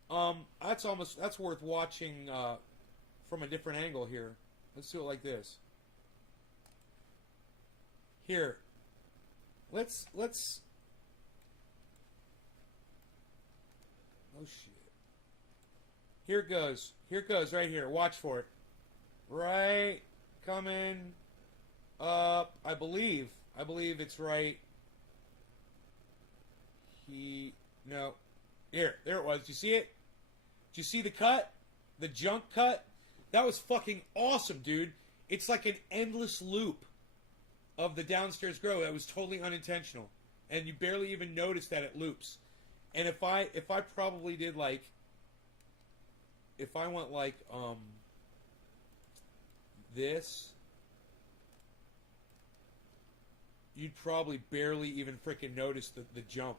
That's worth watching from a different angle here. Let's do it like this. Here. Let's oh shit. Here it goes. Here it goes right here. Watch for it. Right coming up. I believe it's right. No. There it was. Did you see it? Did you see the cut? The junk cut? That was fucking awesome, dude. It's like an endless loop of the downstairs grow. That was totally unintentional. And you barely even notice that it loops. And if I probably did like, if I went like this, you'd probably barely even freaking notice the jump.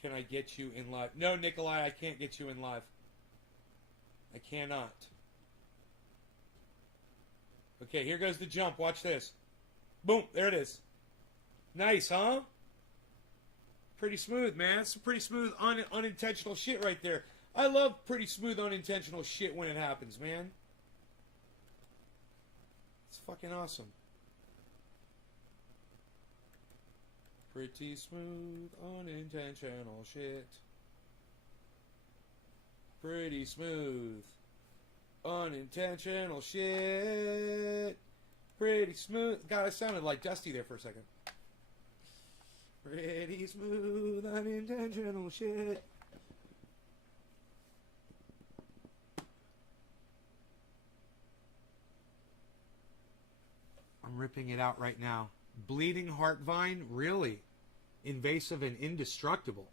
Can I get you in live? No, Nikolai, I can't get you in live. I cannot. Okay, here goes the jump. Watch this. Boom, there it is. Nice, huh? Pretty smooth, man. It's some pretty smooth, unintentional shit right there. I love pretty smooth, unintentional shit when it happens, man. It's fucking awesome. Pretty smooth, unintentional shit. Pretty smooth, unintentional shit. Pretty smooth. God, I sounded like Dusty there for a second. Pretty smooth, unintentional shit. I'm ripping it out right now. Bleeding heart vine? Really? Invasive and indestructible.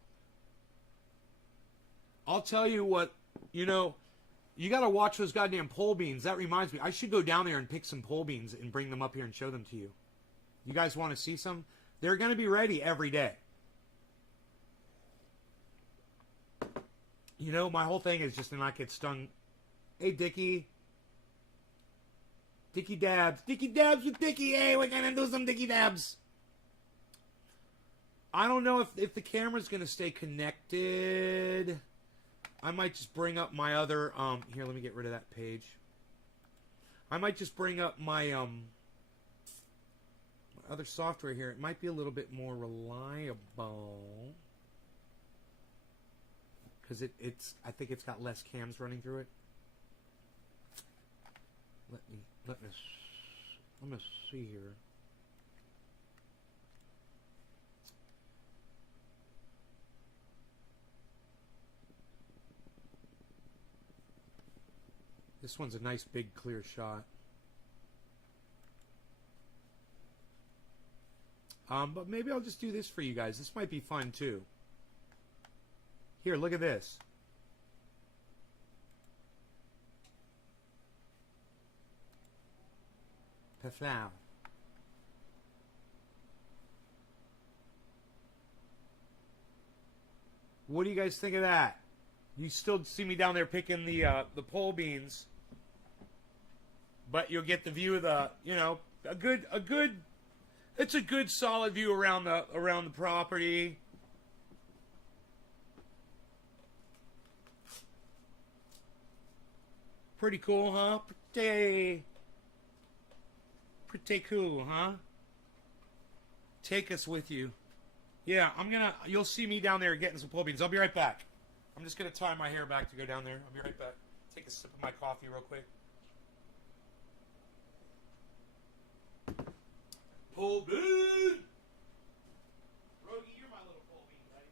I'll tell you what, you know, you got to watch those goddamn pole beans. That reminds me, I should go down there and pick some pole beans and bring them up here and show them to you. You guys want to see some? They're going to be ready every day. You know, my whole thing is just to not get stung. Hey, Dickie. Dickie dabs. Dickie dabs with Dickie. Hey, we're going to do some Dickie dabs. I don't know if the camera's going to stay connected. I might just bring up my other... here, let me get rid of that page. I might just bring up my other software here. It might be a little bit more reliable. Because I think it's got less cams running through it. Let me see here. This one's a nice big clear shot. But maybe I'll just do this for you guys. This might be fun too. Here, look at this. Peflau. What do you guys think of that? You still see me down there picking the pole beans, but you'll get the view of the, you know, it's a good solid view around the property. Pretty cool, huh? Pretty cool, huh? Take us with you. Yeah, you'll see me down there getting some pole beans. I'll be right back. I'm just going to tie my hair back to go down there. I'll be right back. Take a sip of my coffee real quick. Pole bean! Rogie, you're my little pole bean, buddy.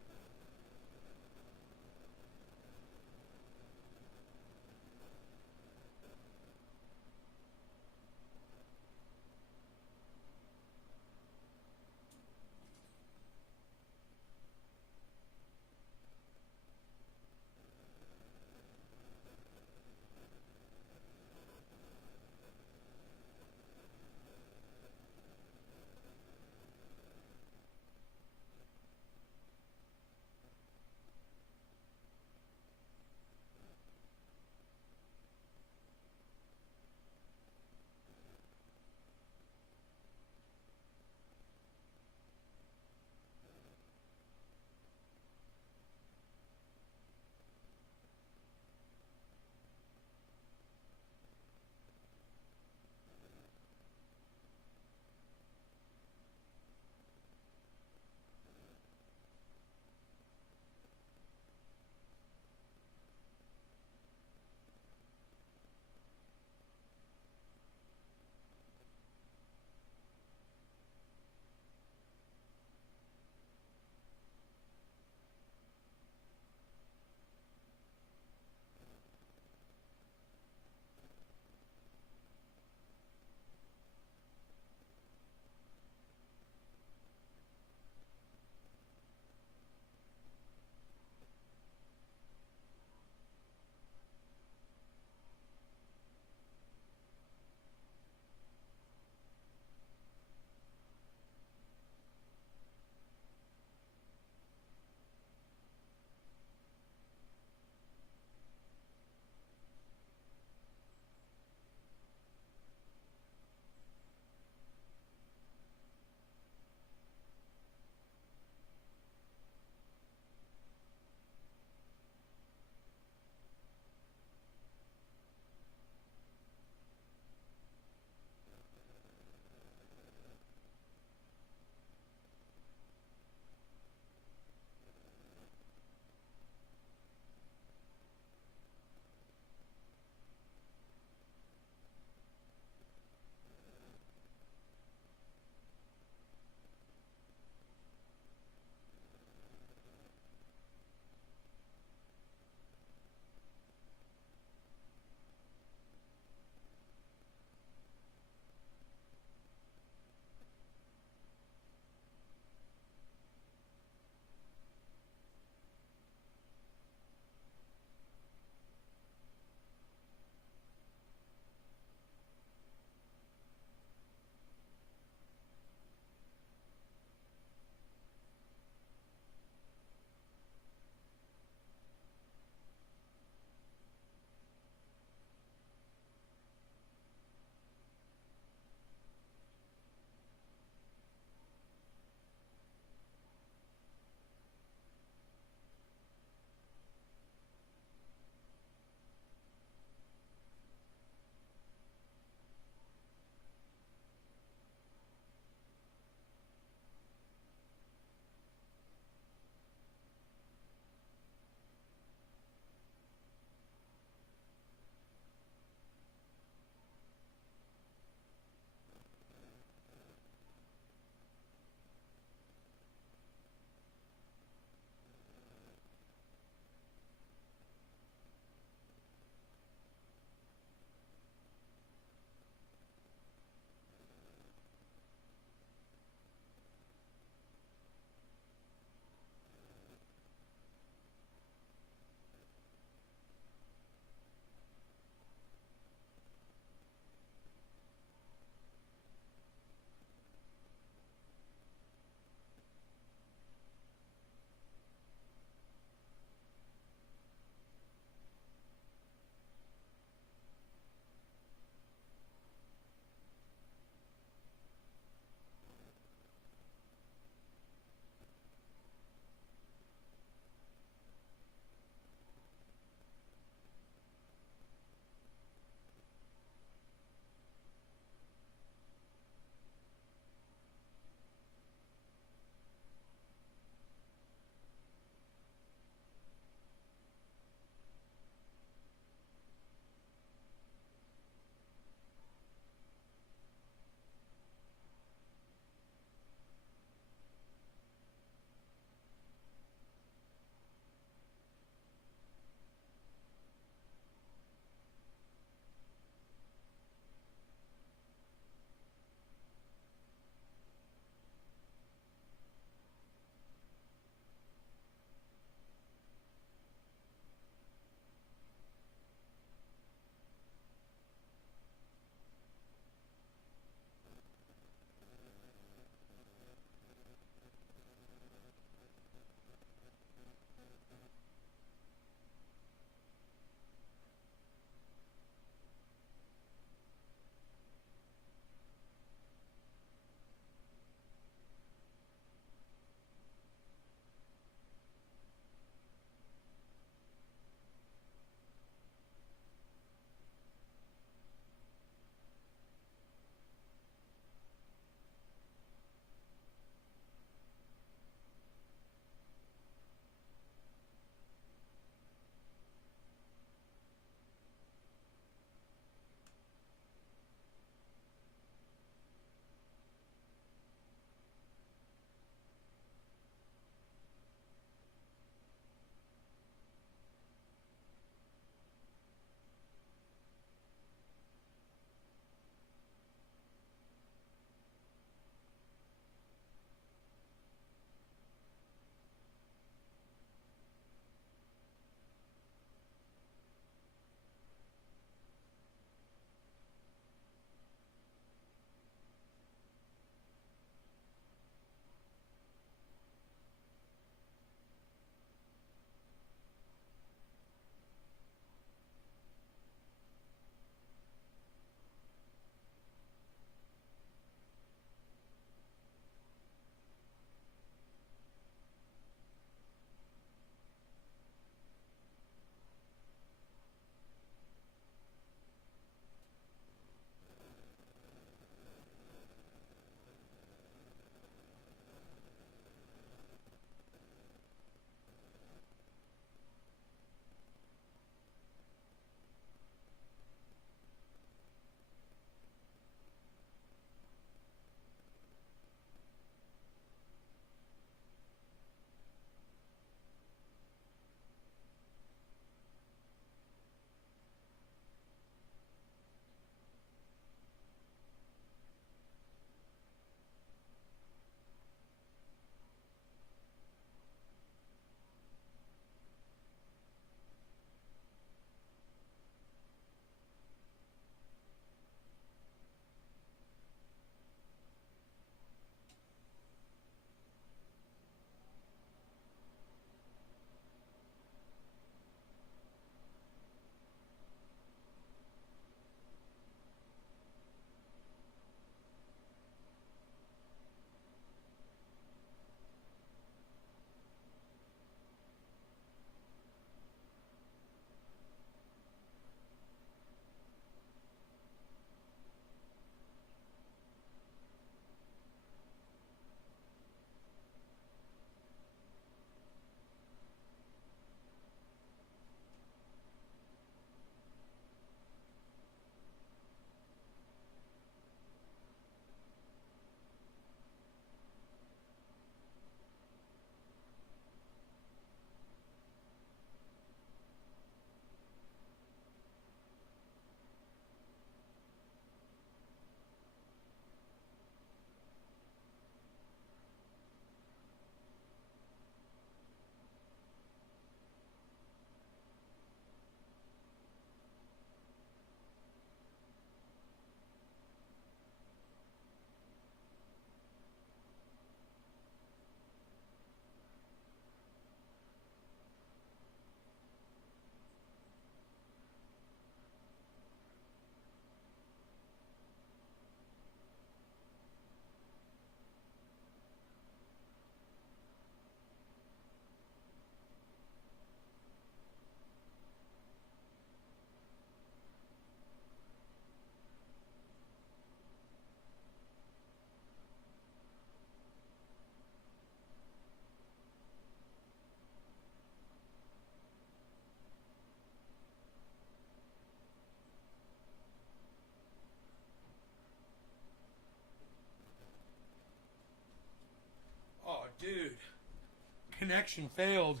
Connection failed.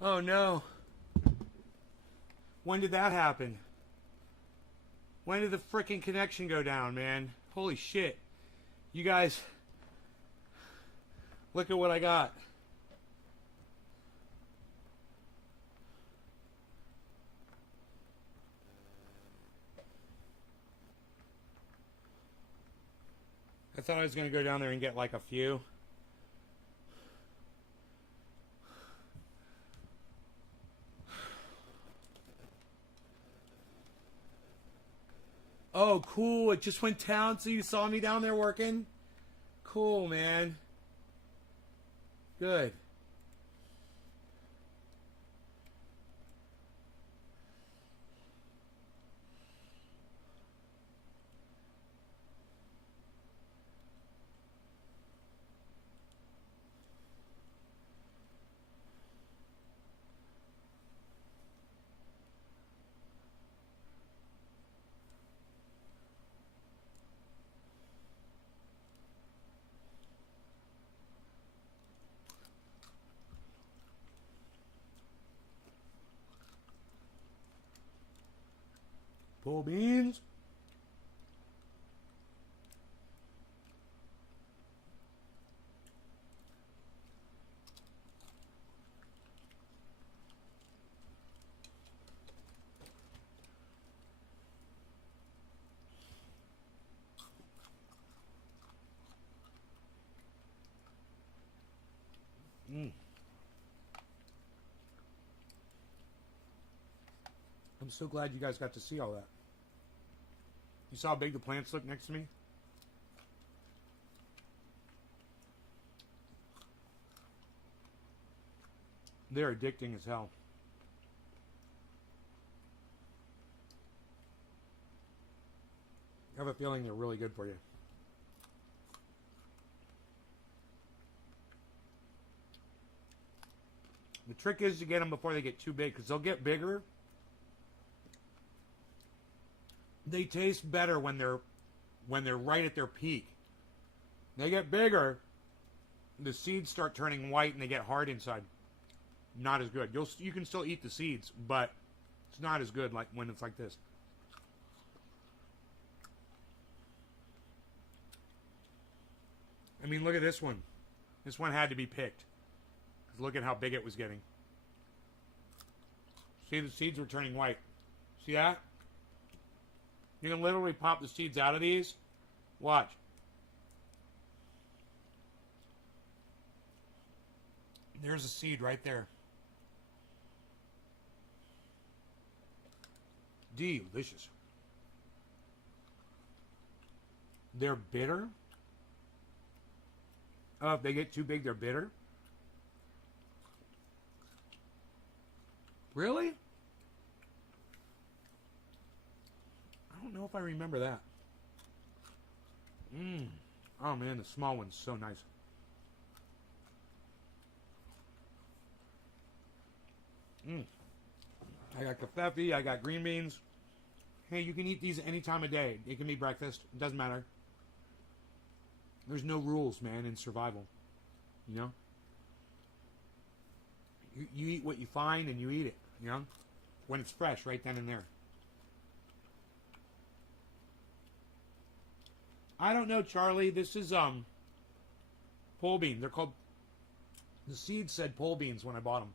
Oh no. When did that happen? When did the freaking connection go down, man? Holy shit. You guys, look at what I got. I thought I was going to go down there and get like a few. Oh, cool. It just went down, so you saw me down there working? Cool, man. Good. Pull beans. I'm so glad you guys got to see all that. You saw how big the plants look next to me? They're addicting as hell. I have a feeling they're really good for you. The trick is to get them before they get too big, because they'll get bigger. They taste better when they're right at their peak. They get bigger, the seeds start turning white and they get hard inside. Not as good. You can still eat the seeds, but it's not as good like when it's like this. I mean, look at this one. This one had to be picked. Look at how big it was getting. See, the seeds were turning white. See that? You can literally pop the seeds out of these. Watch. There's a seed right there. Delicious. They're bitter. Oh, if they get too big, they're bitter. Really? I don't know if I remember that. Oh man, the small one's so nice. I got kefefe, I got green beans. Hey, you can eat these any time of day. It can be breakfast. It doesn't matter. There's no rules, man, in survival. You know? You eat what you find and you eat it, you know? When it's fresh, right then and there. I don't know, Charlie. This is pole bean. They're called. The seed said pole beans when I bought them.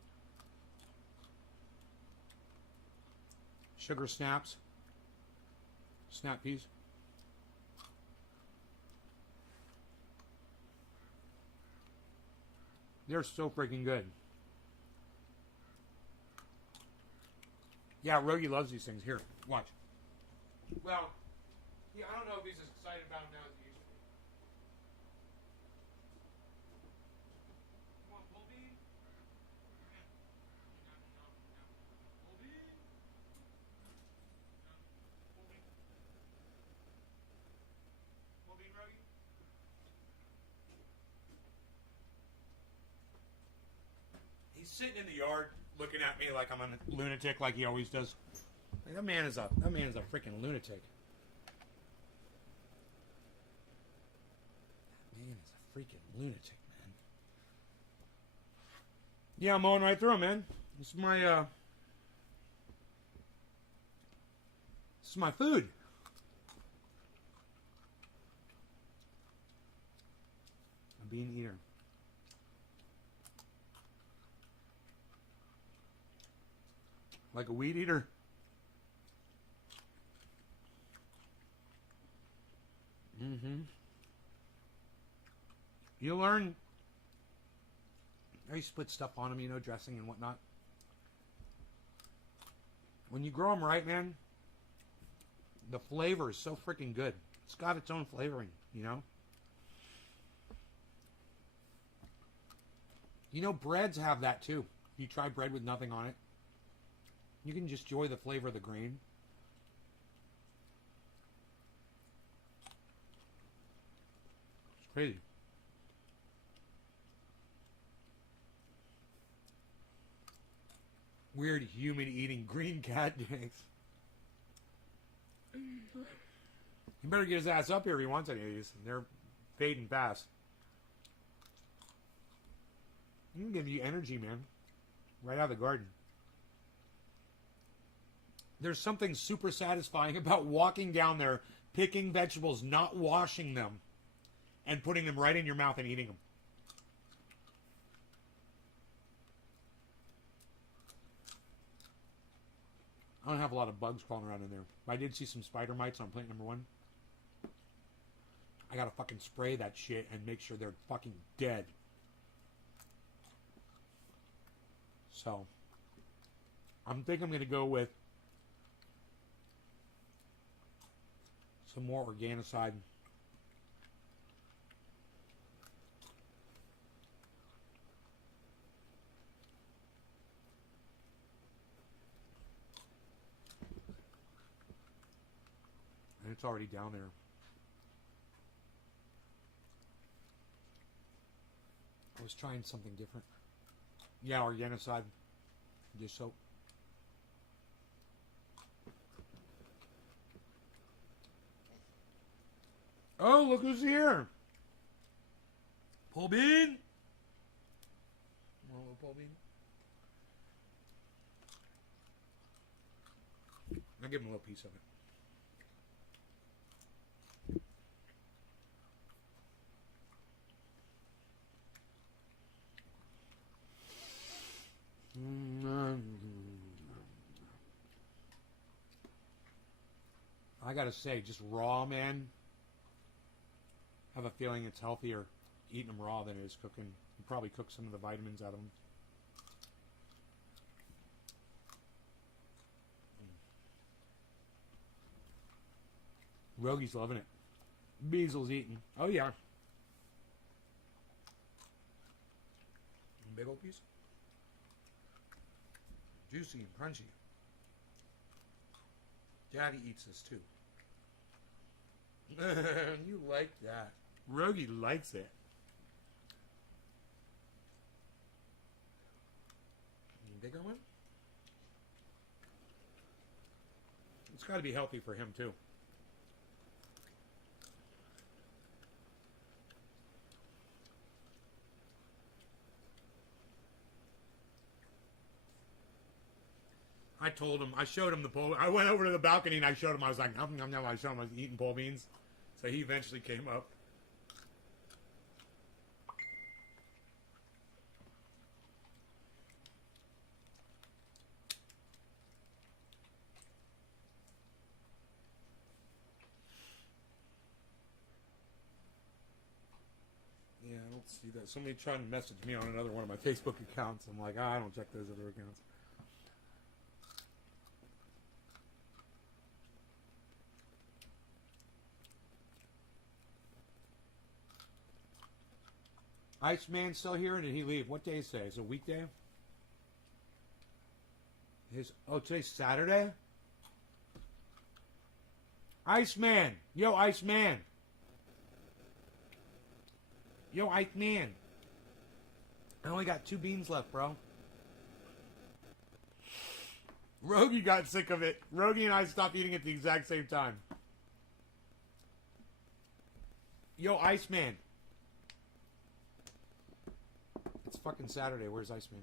Sugar snaps. Snap peas. They're so freaking good. Yeah, Rogie loves these things. Here, watch. Well, yeah, I don't know if he's as excited about them now as he used to be. You want pole bean? Pole bean? Pole bean? Pole bean, Rogie? He's sitting in the yard looking at me like I'm a lunatic, like he always does. Like, that man is a freaking lunatic. That man is a freaking lunatic, man. Yeah, I'm mowing right through 'em, man. This is my food. A bean eater. Like a weed eater. You learn. I used to put stuff on them, you know, dressing and whatnot. When you grow them right, man, the flavor is so freaking good. It's got its own flavoring, you know. You know, breads have that too. You try bread with nothing on it. You can just enjoy the flavor of the grain. It's crazy. Weird human eating green cat dicks. He better get his ass up here if he wants any of these. They're fading fast. You can give you energy, man. Right out of the garden. There's something super satisfying about walking down there, picking vegetables, not washing them, and putting them right in your mouth and eating them. I don't have a lot of bugs crawling around in there. But I did see some spider mites on plant number 1. I gotta fucking spray that shit and make sure they're fucking dead. So, I think I'm gonna go with some more organicide. And it's already down there. I was trying something different. Yeah, organicide. Dish soap. Oh, look who's here. Paul Bean. Want a little Paul Bean? I'll give him a little piece of it. I gotta say, just raw, man. I have a feeling it's healthier eating them raw than it is cooking. You probably cook some of the vitamins out of them. Rogi's loving it. Beasel's eating. Oh yeah. Big old piece. Juicy and crunchy. Daddy eats this too. You like that. Rogi likes it. Bigger one? It's got to be healthy for him too. I told him, I showed him the pole. I went over to the balcony and I showed him. I was like, nom, nom, nom. I showed him I was eating pole beans. So he eventually came up. Yeah, I don't see that. Somebody trying to message me on another one of my Facebook accounts. I'm like, I don't check those other accounts. Iceman still here, or did he leave? What day is today? Is it a weekday? Today's Saturday? Iceman! Yo, Iceman! Yo, Iceman! I only got 2 beans left, bro. Rogi got sick of it. Rogi and I stopped eating at the exact same time. Yo, Iceman! It's fucking Saturday. Where's Iceman?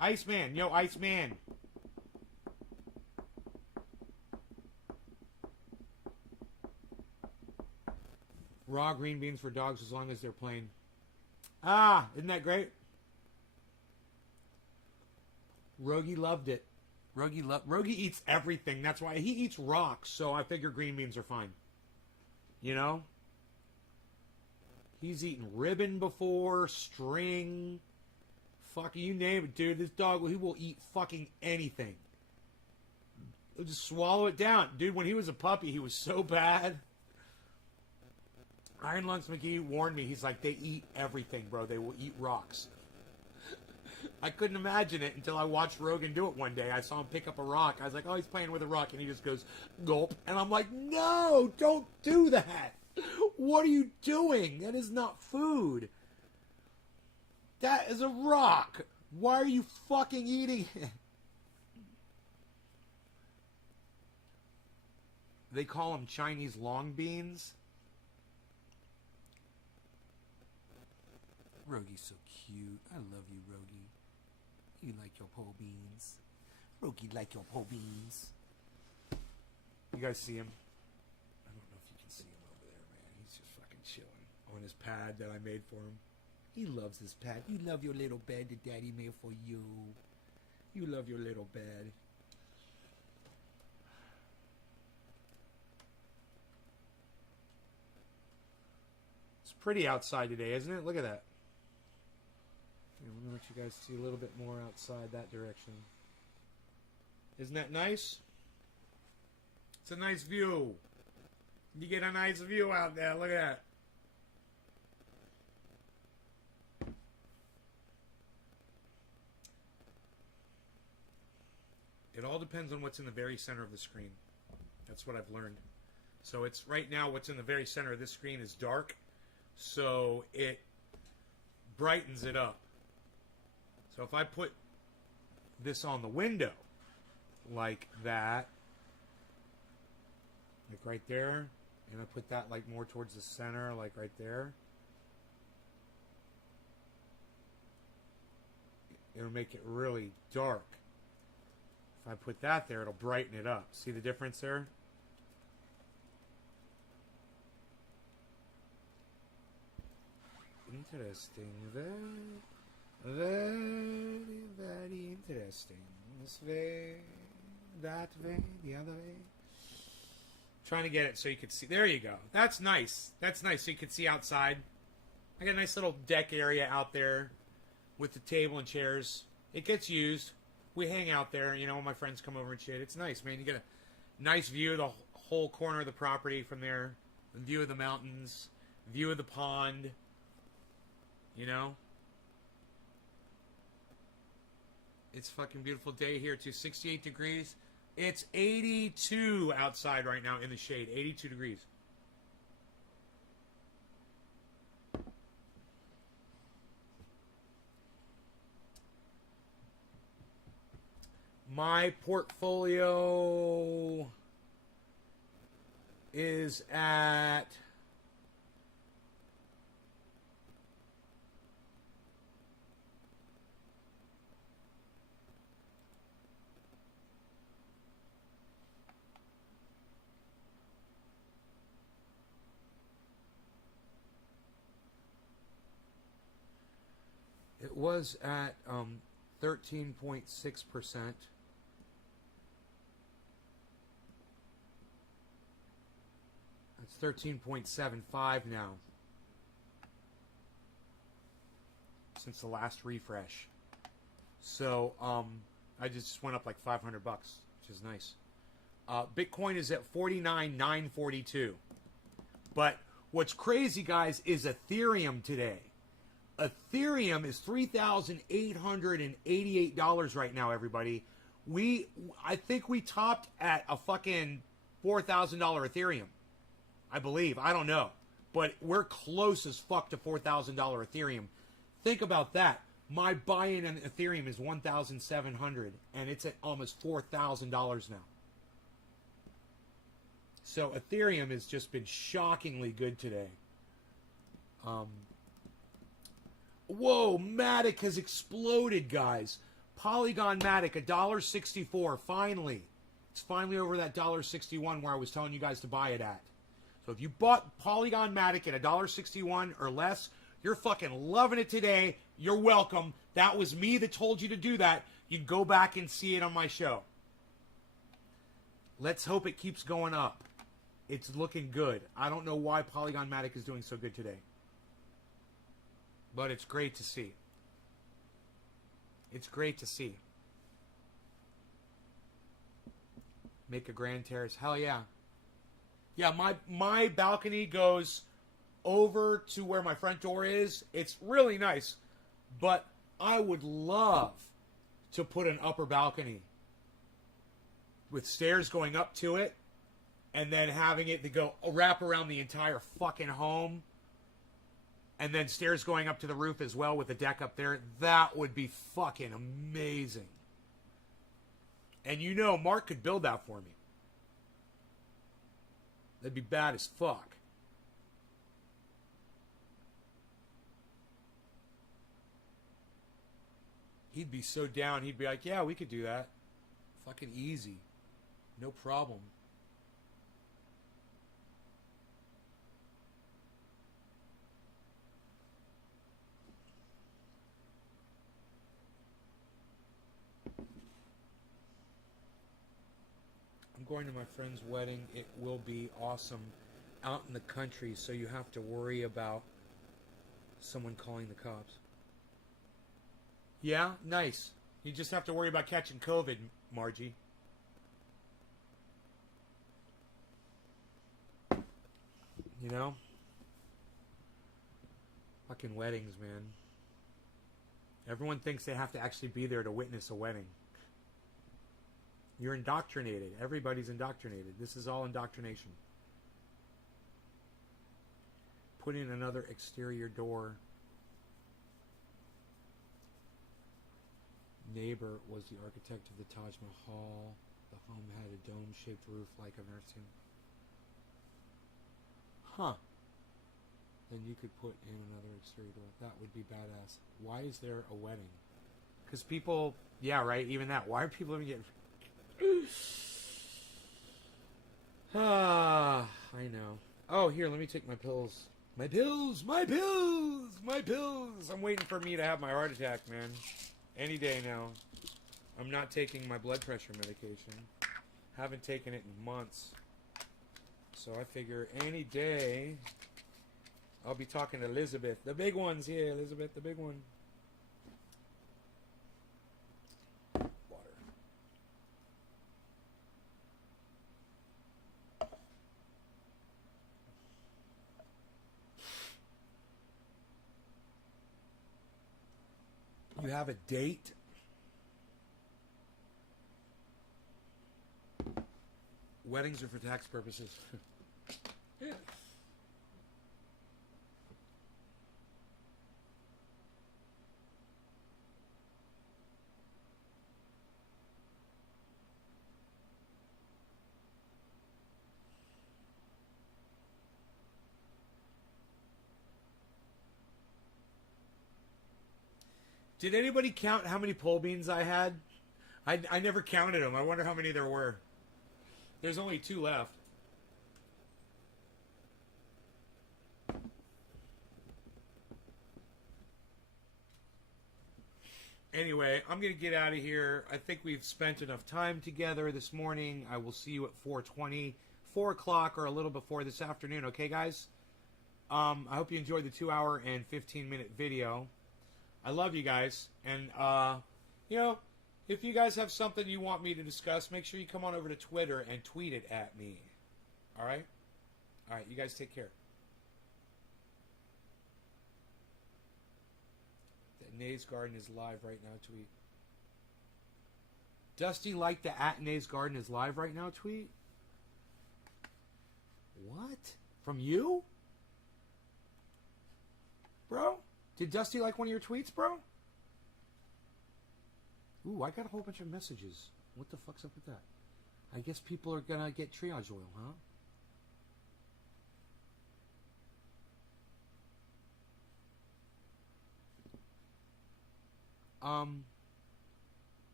Iceman. Yo, Iceman. Raw green beans for dogs as long as they're plain. Ah, isn't that great? Rogie loved it. Rogie eats everything. That's why he eats rocks, so I figure green beans are fine. You know? He's eaten ribbon before, string, fuck you name it, dude. This dog, he will eat fucking anything. He'll just swallow it down. Dude, when he was a puppy, he was so bad. Iron Lungs McGee warned me. He's like, they eat everything, bro. They will eat rocks. I couldn't imagine it until I watched Rogan do it one day. I saw him pick up a rock. I was like, oh, he's playing with a rock. And he just goes, gulp. And I'm like, no, don't do that. What are you doing? That is not food. That is a rock. Why are you fucking eating it? They call them Chinese long beans. Rogie's so cute. I love you, Rogie. You like your po beans. Rogie like your po beans. You guys see him? I don't know if you can see him over there, man. He's just fucking chilling on his pad that I made for him. He loves his pad. You love your little bed that Daddy made for you. You love your little bed. It's pretty outside today, isn't it? Look at that. Let me let you guys see a little bit more outside that direction. Isn't that nice? It's a nice view. You get a nice view out there. Look at that. It all depends on what's in the very center of the screen. That's what I've learned. So it's right now what's in the very center of this screen is dark. So it brightens it up. So if I put this on the window like that, like right there, and I put that like more towards the center, like right there, it'll make it really dark. If I put that there, it'll brighten it up. See the difference there? Interesting. Very, very interesting. This way, that way, the other way. Trying to get it so you could see. There you go. That's nice. That's nice so you could see outside. I got a nice little deck area out there with the table and chairs. It gets used. We hang out there, you know, when my friends come over and shit. It's nice, man. You get a nice view of the whole corner of the property from there. A view of the mountains. View of the pond. You know? It's a fucking beautiful day here too. 68 degrees. It's 82 outside right now in the shade. 82 degrees. My portfolio is at it was at 13.6%. It's 13.75 now since the last refresh. So I just went up like $500, which is nice. Bitcoin is at 49,942. But what's crazy, guys, is Ethereum today. Ethereum is $3,888 right now, everybody. I think we topped at a fucking $4,000 Ethereum. I believe. I don't know. But we're close as fuck to $4,000 Ethereum. Think about that. My buy-in on Ethereum is $1,700, and it's at almost $4,000 now. So Ethereum has just been shockingly good today. Whoa, Matic has exploded, guys. Polygon Matic, $1.64. Finally. It's finally over that $1.61 where I was telling you guys to buy it at. So if you bought Polygon Matic at $1.61 or less, you're fucking loving it today. You're welcome. That was me that told you to do that. You can go back and see it on my show. Let's hope it keeps going up. It's looking good. I don't know why Polygon Matic is doing so good today. But it's great to see. It's great to see. Make a grand terrace. Hell yeah. Yeah, my balcony goes over to where my front door is. It's really nice. But I would love to put an upper balcony with stairs going up to it and then having it to go wrap around the entire fucking home and then stairs going up to the roof as well with a deck up there. That would be fucking amazing. And you know, Mark could build that for me. That'd be bad as fuck. He'd be so down. He'd be like, yeah, we could do that. Fucking easy. No problem. I'm going to my friend's wedding. It will be awesome out in the country, so you have to worry about someone calling the cops. Yeah, nice. You just have to worry about catching COVID, Margie. You know? Fucking weddings, man. Everyone thinks they have to actually be there to witness a wedding. You're indoctrinated. Everybody's indoctrinated. This is all indoctrination. Put in another exterior door. Neighbor was the architect of the Taj Mahal. The home had a dome-shaped roof like I've never seen. Huh. Then you could put in another exterior door. That would be badass. Why is there a wedding? Because people... Yeah, right? Even that. Why are people even getting... I know. Oh, here, let me take my pills. My pills! My pills! My pills! I'm waiting for me to have my heart attack, man. Any day now. I'm not taking my blood pressure medication. Haven't taken it in months. So I figure any day I'll be talking to Elizabeth. The big one's here, Elizabeth, the big one. Water. You have a date? Weddings are for tax purposes. Yeah. Did anybody count how many pole beans I had? I never counted them. I wonder how many there were. There's only 2 left. Anyway, I'm going to get out of here. I think we've spent enough time together this morning. I will see you at 4:20, 4 o'clock, or a little before this afternoon. Okay, guys? I hope you enjoyed the 2-hour and 15-minute video. I love you guys. And, you know, if you guys have something you want me to discuss, make sure you come on over to Twitter and tweet it at me. All right? All right, you guys take care. Nays Garden is live right now tweet. Dusty liked the at Nays Garden is live right now tweet? What? From you? Bro? Did Dusty like one of your tweets, bro? Ooh, I got a whole bunch of messages. What the fuck's up with that? I guess people are gonna get triage oil, huh?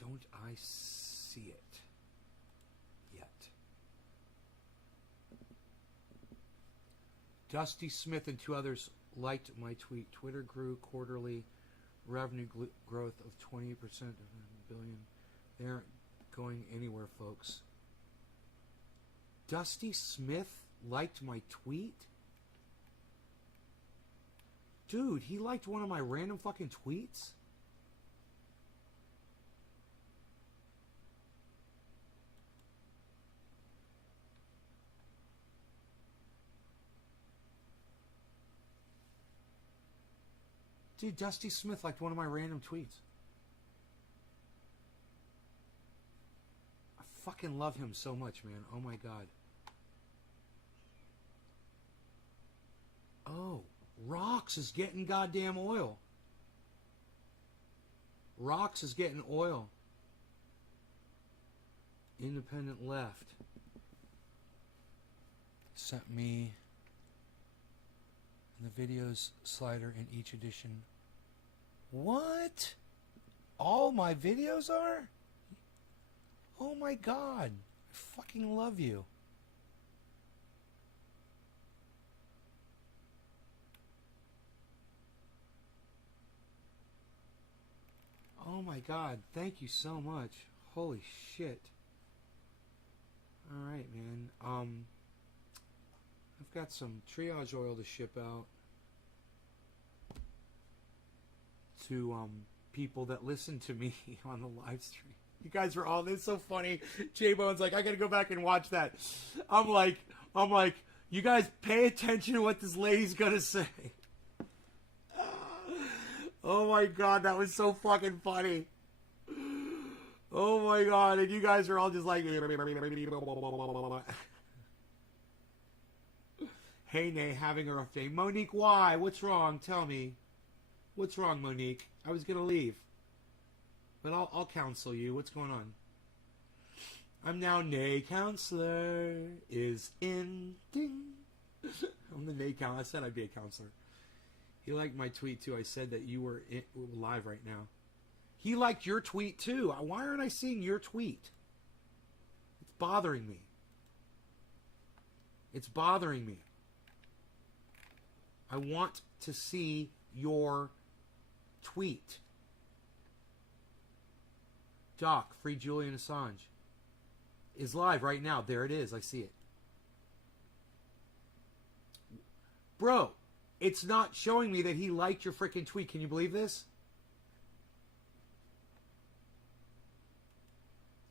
don't I see it yet? Dusty Smith and 2 others liked my tweet. Twitter grew quarterly revenue growth of 28% of a billion. They aren't going anywhere, folks. Dusty Smith liked my tweet? Dude, he liked one of my random fucking tweets? Dude, Dusty Smith liked one of my random tweets. I fucking love him so much, man. Oh my god. Oh, Rox is getting goddamn oil. Rox is getting oil. Independent left. Sent me the videos slider in each edition. What? All my videos are? Oh my god. I fucking love you. Oh my god. Thank you so much. Holy shit. Alright, man. I've got some triage oil to ship out to people that listen to me on the live stream. You guys were all, it's so funny. J-Bone's like, I gotta go back and watch that. I'm like, you guys pay attention to what this lady's gonna say. Oh my god, that was so fucking funny. Oh my god, and you guys are all just like... Hey, Nay, having a rough day. Monique, why? What's wrong? Tell me. What's wrong, Monique? I was going to leave. But I'll counsel you. What's going on? I'm now Nay counselor is in. Ding. I'm the Nay counselor. I said I'd be a counselor. He liked my tweet, too. I said that you were live right now. He liked your tweet, too. Why aren't I seeing your tweet? It's bothering me. It's bothering me. I want to see your tweet. Doc, free Julian Assange. Is live right now. There it is. I see it. Bro, it's not showing me that he liked your freaking tweet. Can you believe this?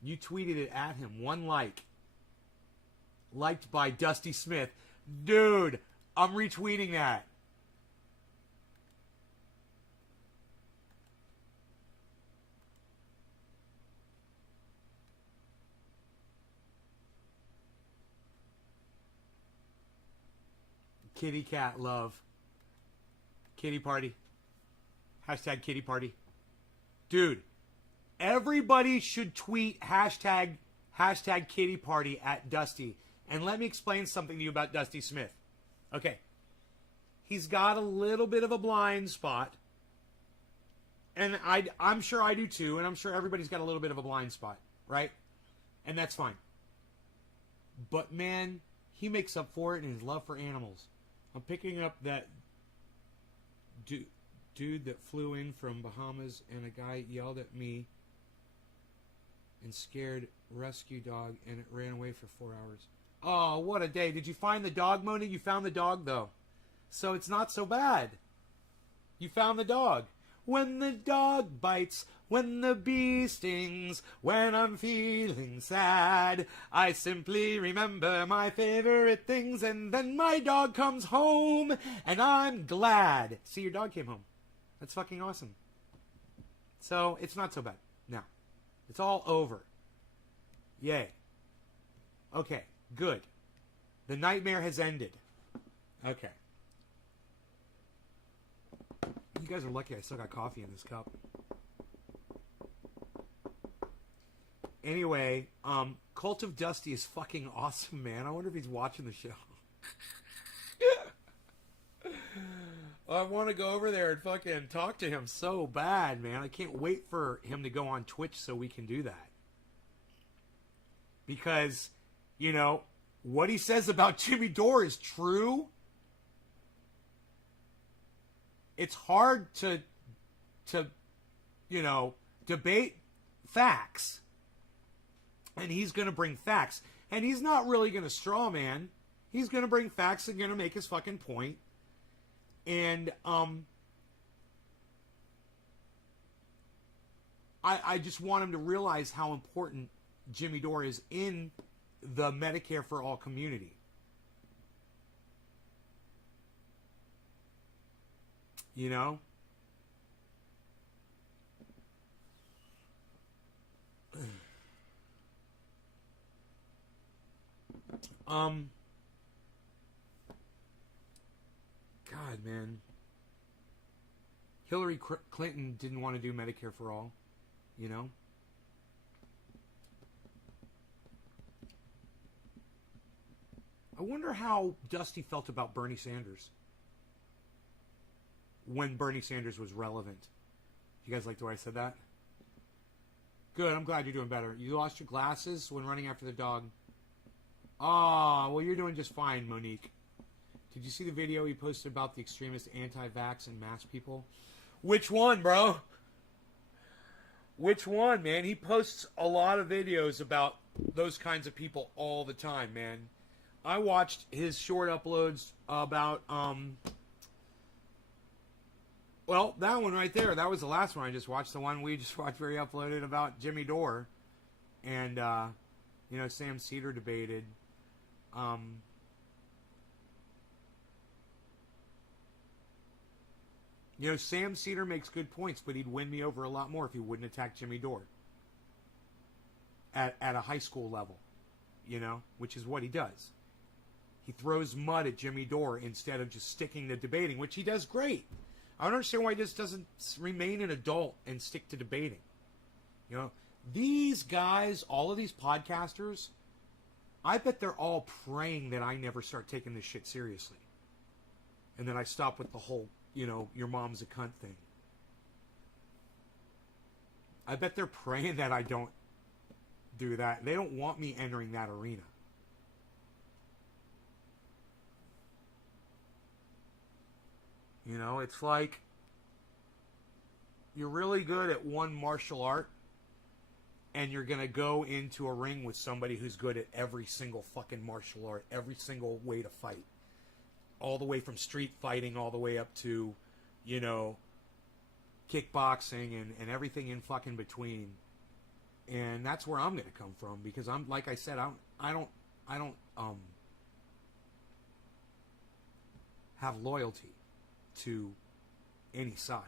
You tweeted it at him. 1 like. Liked by Dusty Smith. Dude, I'm retweeting that. Kitty cat love. Kitty party. Hashtag kitty party. Dude, everybody should tweet hashtag kitty party at Dusty. And let me explain something to you about Dusty Smith. Okay. He's got a little bit of a blind spot. And I'm sure I do too. And I'm sure everybody's got a little bit of a blind spot. Right? And that's fine. But man, he makes up for it in his love for animals. I'm picking up that dude that flew in from Bahamas and a guy yelled at me and scared rescue dog and it ran away for 4 hours. Oh, what a day. Did you find the dog, Moni? You found the dog, though. So it's not so bad. You found the dog. When the dog bites, when the bee stings, when I'm feeling sad, I simply remember my favorite things, and then my dog comes home, and I'm glad. See, your dog came home. That's fucking awesome. So, it's not so bad. Now, it's all over. Yay. Okay, good. The nightmare has ended. Okay. You guys are lucky I still got coffee in this cup. Anyway, Cult of Dusty is fucking awesome, man. I wonder if he's watching the show. I want to go over there and fucking talk to him so bad, man. I can't wait for him to go on Twitch so we can do that. Because, you know, what he says about Jimmy Dore is true. It's hard to you know, debate facts. And he's going to bring facts. And he's not really going to straw man. He's going to bring facts and going to make his fucking point. And I just want him to realize how important Jimmy Dore is in the Medicare for All community. You know? God, man. Hillary Clinton didn't want to do Medicare for All, you know? I wonder how Dusty felt about Bernie Sanders when Bernie Sanders was relevant. You guys like the way I said that? Good, I'm glad you're doing better. You lost your glasses when running after the dog. Oh, well, you're doing just fine, Monique. Did you see the video he posted about the extremist anti-vax and mask people? Which one, bro? Which one, man? He posts a lot of videos about those kinds of people all the time, man. I watched his short uploads about, well, that one right there. That was the last one I just watched. The one we just watched where he uploaded about Jimmy Dore. And, you know, Sam Cedar debated. You know, Sam Cedar makes good points, but he'd win me over a lot more if he wouldn't attack Jimmy Dore at a high school level, you know, which is what he does. He throws mud at Jimmy Dore instead of just sticking to debating, which he does great. I don't understand why he just doesn't remain an adult and stick to debating. You know, these guys, all of these podcasters, I bet they're all praying that I never start taking this shit seriously. And then I stop with the whole, you know, your mom's a cunt thing. I bet they're praying that I don't do that. They don't want me entering that arena. You know, it's like you're really good at one martial art and you're going to go into a ring with somebody who's good at every single fucking martial art, every single way to fight. All the way from street fighting all the way up to, you know, kickboxing and everything in fucking between. And that's where I'm going to come from because I'm, like I said, I don't have loyalty to any side.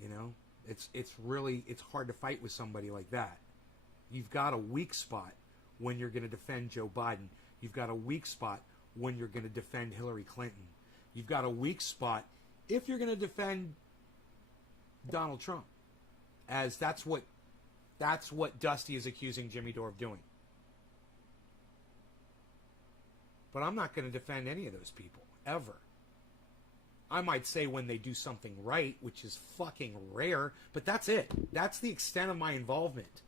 You know, it's hard to fight with somebody like that. You've got a weak spot when you're going to defend Joe Biden. You've got a weak spot when you're going to defend Hillary Clinton. You've got a weak spot if you're going to defend Donald Trump. As that's what Dusty is accusing Jimmy Dore of doing. But I'm not going to defend any of those people, ever. I might say when they do something right, which is fucking rare, but that's it. That's the extent of my involvement.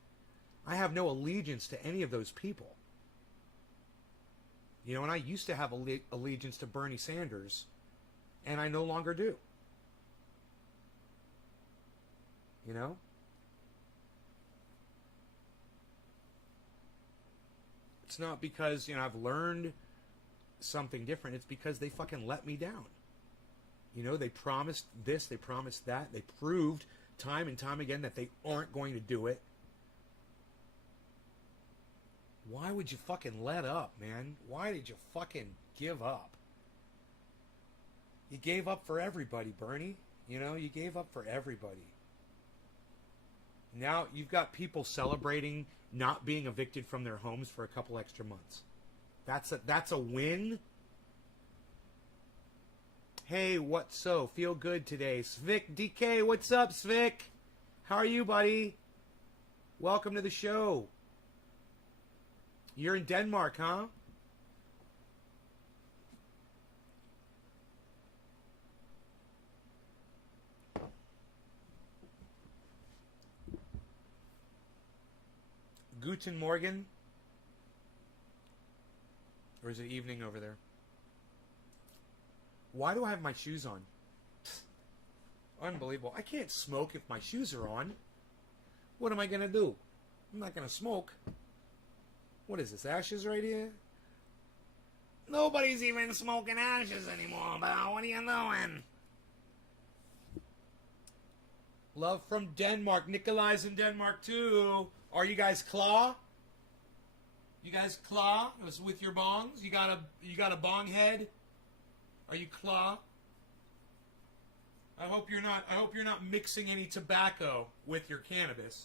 I have no allegiance to any of those people. You know, and I used to have allegiance to Bernie Sanders, and I no longer do. You know? It's not because, you know, I've learned something different. It's because they fucking let me down. You know, they promised this, they promised that. They proved time and time again that they aren't going to do it. Why would you fucking let up, man? Why did you fucking give up? You gave up for everybody, Bernie. You know, you gave up for everybody. Now you've got people celebrating not being evicted from their homes for a couple extra months. That's a win. Hey, what's so? Feel good today. Svik DK, what's up, Svik? How are you, buddy? Welcome to the show. You're in Denmark, huh? Guten Morgen? Or is it evening over there? Why do I have my shoes on? Unbelievable. I can't smoke if my shoes are on. What am I going to do? I'm not going to smoke. What is this, ashes right here? Nobody's even smoking ashes anymore, pal. What are you doing? Love from Denmark. Nikolai's in Denmark, too. Are you guys claw? You guys claw? It was with your bongs? You got a bong head? Are you claw? I hope you're not mixing any tobacco with your cannabis.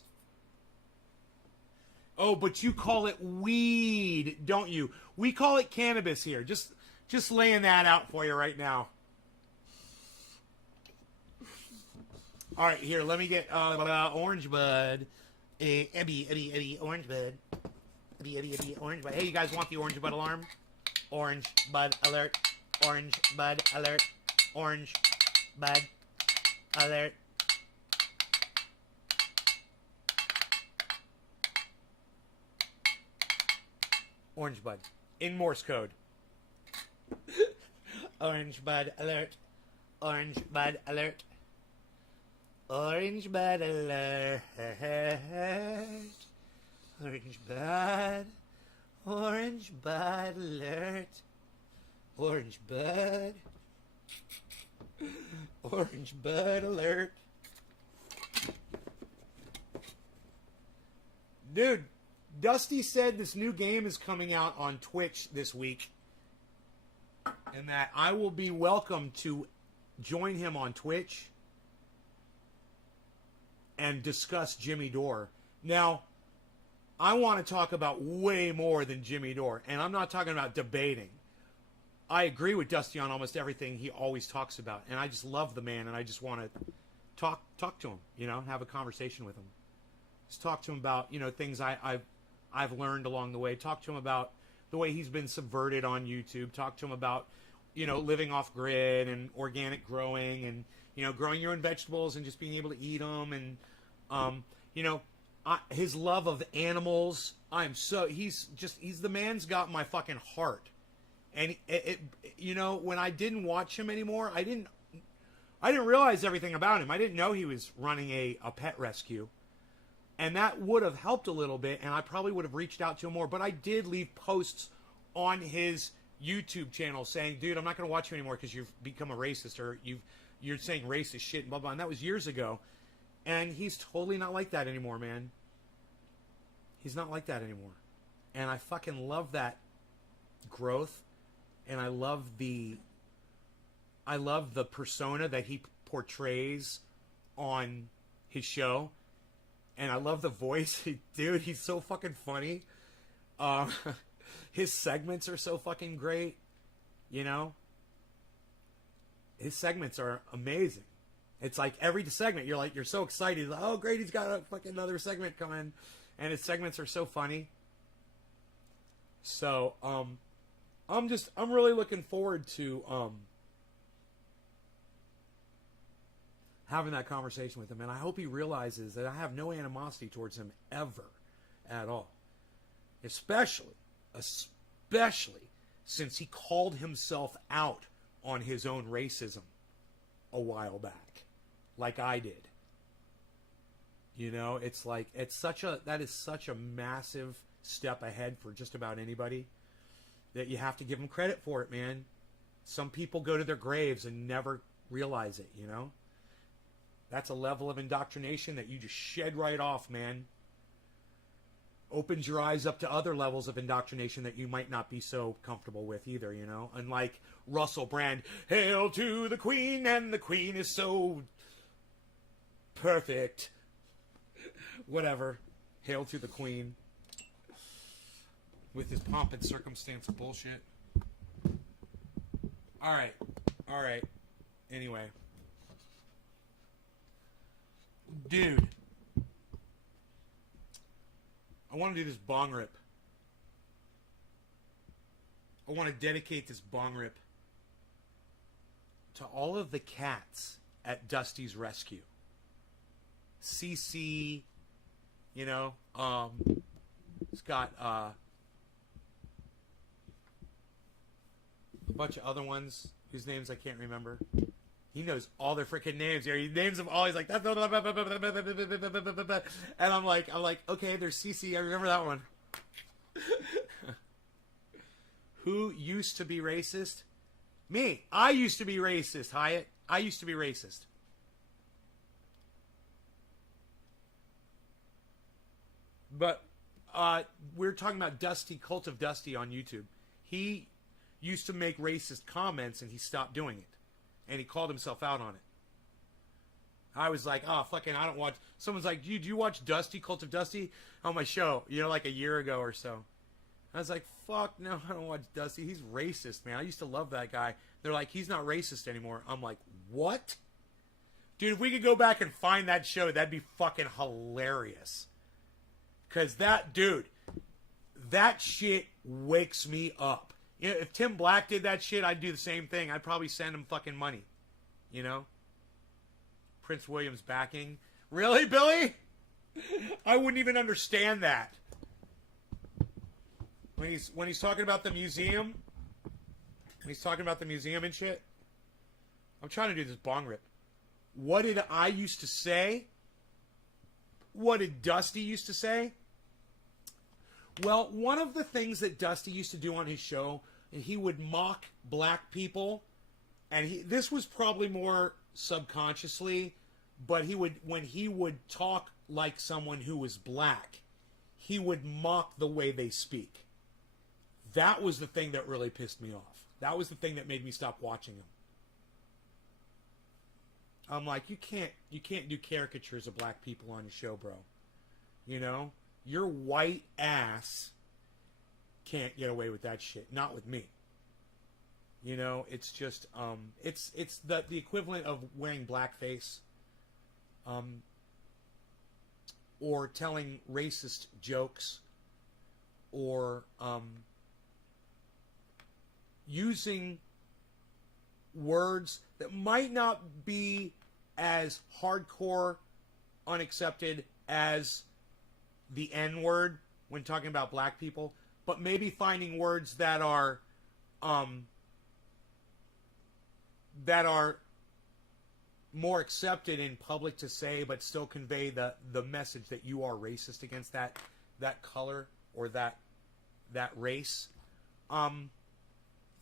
Oh, but you call it weed, don't you? We call it cannabis here. Just laying that out for you right now. All right, here, let me get orange bud. Ebby, orange bud. Ebby, orange bud. Hey, you guys want the orange bud alarm? Orange bud alert. Orange bud alert. Orange bud alert. Orange bud. In Morse code. Orange bud alert. Orange bud alert. Orange bud alert. Orange bud. Orange bud alert. Orange bud. Orange bud alert. Dude, Dusty said this new game is coming out on Twitch this week, and that I will be welcome to join him on Twitch and discuss Jimmy Dore. Now, I want to talk about way more than Jimmy Dore, and I'm not talking about debating. I agree with Dusty on almost everything he always talks about, and I just love the man, and I just want to talk to him, you know, have a conversation with him. Just talk to him about, you know, things I've learned along the way. Talk to him about the way he's been subverted on YouTube. Talk to him about, you know, living off grid and organic growing and, you know, growing your own vegetables and just being able to eat them. And, you know, his love of animals. He's the man's got my fucking heart. And you know, when I didn't watch him anymore, I didn't realize everything about him. I didn't know he was running a pet rescue. And that would have helped a little bit, and I probably would have reached out to him more. But I did leave posts on his YouTube channel saying, dude, I'm not going to watch you anymore because you've become a racist, or you're saying racist shit and blah, blah. And that was years ago. And he's totally not like that anymore, man. He's not like that anymore. And I fucking love that growth. And I love the persona that he portrays on his show. And I love the voice. Dude, he's so fucking funny. His segments are so fucking great. You know? His segments are amazing. It's like every segment, you're so excited. Like, oh, great, he's got a fucking another segment coming. And his segments are so funny. So, I'm really looking forward to having that conversation with him, and I hope he realizes that I have no animosity towards him ever at all. Especially since he called himself out on his own racism a while back, like I did. You know, it's like that is such a massive step ahead for just about anybody that you have to give them credit for it, man. Some people go to their graves and never realize it, you know? That's a level of indoctrination that you just shed right off, man. Opens your eyes up to other levels of indoctrination that you might not be so comfortable with either, you know? Unlike Russell Brand, hail to the Queen, and the Queen is so perfect. Whatever. Hail to the Queen. With his pomp and circumstance bullshit. Alright. Anyway. Dude. I want to do this bong rip. I want to dedicate this bong rip to all of the cats at Dusty's Rescue. CC, you know, He's got a bunch of other ones whose names I can't remember. He knows all their freaking names here. He names them all. He's like, and I'm like, okay, there's CC. I remember that one. Who used to be racist? Me. I used to be racist, Hyatt. I used to be racist. But we're talking about Dusty, Cult of Dusty on YouTube. He used to make racist comments and he stopped doing it. And he called himself out on it. I was like, oh, fucking, I don't watch. Someone's like, do you watch Dusty, Cult of Dusty on my show? You know, like a year ago or so. I was like, fuck, no, I don't watch Dusty. He's racist, man. I used to love that guy. They're like, he's not racist anymore. I'm like, what? Dude, if we could go back and find that show, that'd be fucking hilarious. Because that, dude, that shit wakes me up. You know, if Tim Black did that shit, I'd do the same thing. I'd probably send him fucking money. You know? Prince William's backing. Really, Billy? I wouldn't even understand that. When he's talking about the museum, and shit. I'm trying to do this bong rip. What did I used to say? What did Dusty used to say? Well, one of the things that Dusty used to do on his show, he would mock black people, and this was probably more subconsciously, but when he would talk like someone who was black, he would mock the way they speak. That was the thing that really pissed me off. That was the thing that made me stop watching him. I'm like, you can't do caricatures of black people on your show, bro. You know? Your white ass can't get away with that shit. Not with me. You know, it's just it's the equivalent of wearing blackface. Or telling racist jokes, or using words that might not be as hardcore unaccepted as the N-word when talking about black people, but maybe finding words that are more accepted in public to say, but still convey the message that you are racist against that color or that race.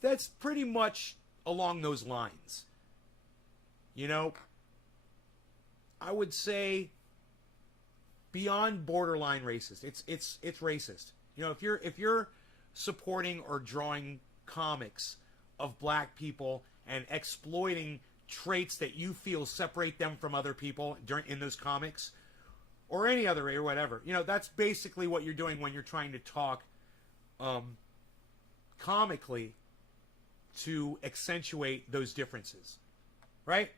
That's pretty much along those lines. You know, I would say beyond borderline racist. It's racist. You know, if you're supporting or drawing comics of black people and exploiting traits that you feel separate them from other people in those comics, or any other way or whatever, you know, that's basically what you're doing when you're trying to talk comically to accentuate those differences, right?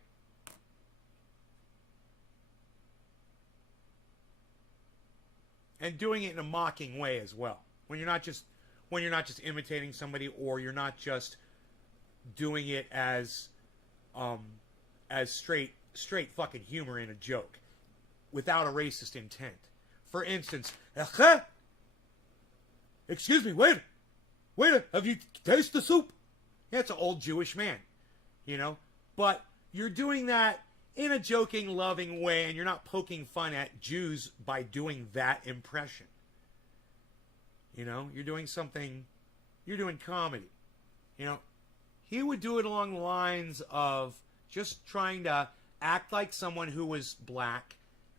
And doing it in a mocking way as well. When you're not just imitating somebody, or you're not just doing it as straight fucking humor in a joke without a racist intent. For instance, excuse me, waiter, have you tasted the soup? Yeah, it's an old Jewish man, you know, but you're doing that in a joking, loving way, and you're not poking fun at Jews by doing that impression. You know, you're doing comedy. You know, he would do it along the lines of just trying to act like someone who was black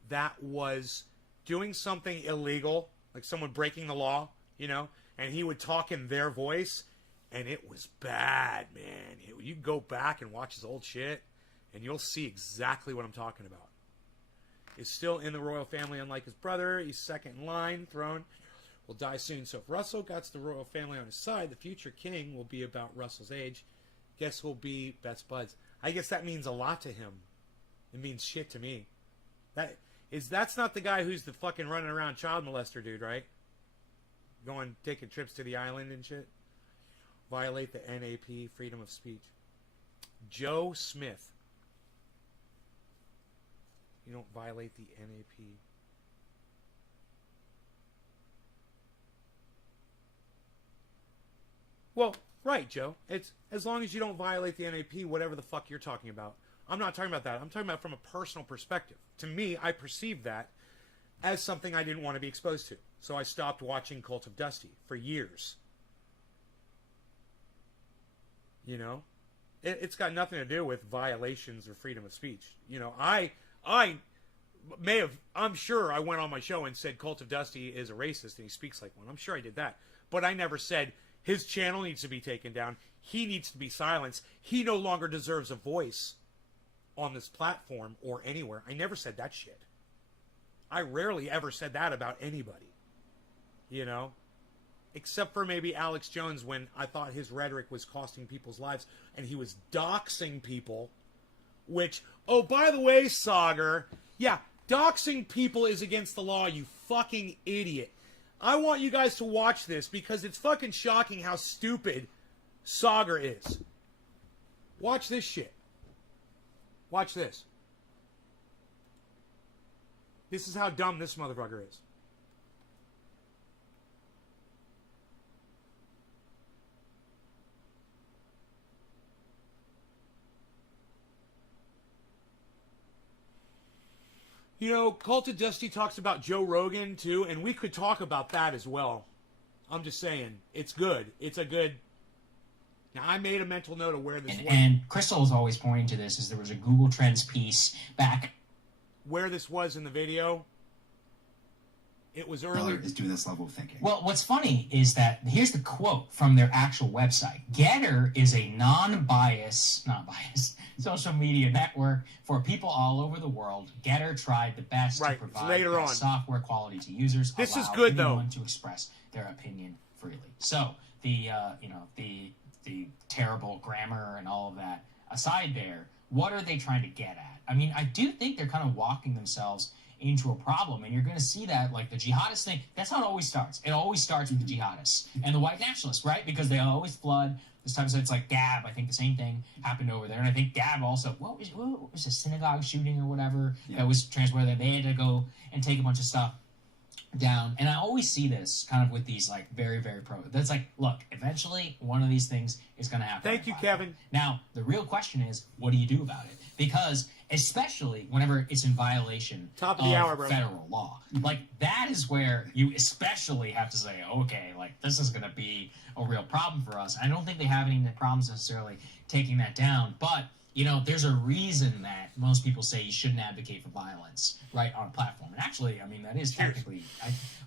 that was doing something illegal, like someone breaking the law, you know, and he would talk in their voice, and it was bad, man. You go back and watch his old shit, and you'll see exactly what I'm talking about. He's still in the royal family, unlike his brother. He's second in line, throne will die soon. So if Russell got the royal family on his side, the future king will be about Russell's age. Guess we'll be best buds. I guess that means a lot to him. It means shit to me. That's not the guy who's the fucking running around child molester dude, right? Taking trips to the island and shit. Violate the NAP, freedom of speech. Joe Smith. You don't violate the NAP. Well, right, Joe. It's as long as you don't violate the NAP, whatever the fuck you're talking about. I'm not talking about that. I'm talking about from a personal perspective. To me, I perceived that as something I didn't want to be exposed to. So I stopped watching Cult of Dusty for years. You know? It's got nothing to do with violations or freedom of speech. You know, I may have, I'm sure I went on my show and said Cult of Dusty is a racist and he speaks like one. I'm sure I did that. But I never said his channel needs to be taken down. He needs to be silenced. He no longer deserves a voice on this platform or anywhere. I never said that shit. I rarely ever said that about anybody. You know? Except for maybe Alex Jones when I thought his rhetoric was costing people's lives and he was doxing people. Which, oh, by the way, Sagar, yeah, doxing people is against the law, you fucking idiot. I want you guys to watch this because it's fucking shocking how stupid Sagar is. Watch this shit. Watch this. This is how dumb this motherfucker is. You know, Cult of Dusty talks about Joe Rogan, too, and we could talk about that as well. I'm just saying, it's good. It's a good... Now, I made a mental note of where this was. And Crystal is always pointing to this, as there was a Google Trends piece back... Where this was in the video, it was earlier. Is doing this level of thinking. Well, what's funny is that, here's the quote from their actual website. Getter is a not biased social media network for people all over the world. Getter tried the best to provide best software quality to users. This is good, though. To express their opinion freely. So the terrible grammar and all of that aside, there, what are they trying to get at? I mean, I do think they're kind of walking themselves into a problem, and you're going to see that, like the jihadist thing. That's how it always starts. It always starts with the jihadists and the white nationalists, right? Because they always flood. This time, so it's like Gab. I think the same thing happened over there, and I think Gab also. What was a synagogue shooting or whatever that was transported? They had to go and take a bunch of stuff down, and I always see this kind of with these like very, very pro. That's like, look, eventually one of these things is going to happen. Thank you, Kevin. Now the real question is, what do you do about it? Because especially whenever it's in violation of federal law, like that is where you especially have to say, okay, like this is going to be a real problem for us. I don't think they have any problems necessarily taking that down, but you know, there's a reason that most people say you shouldn't advocate for violence, right, on a platform. And actually, I mean, that is technically,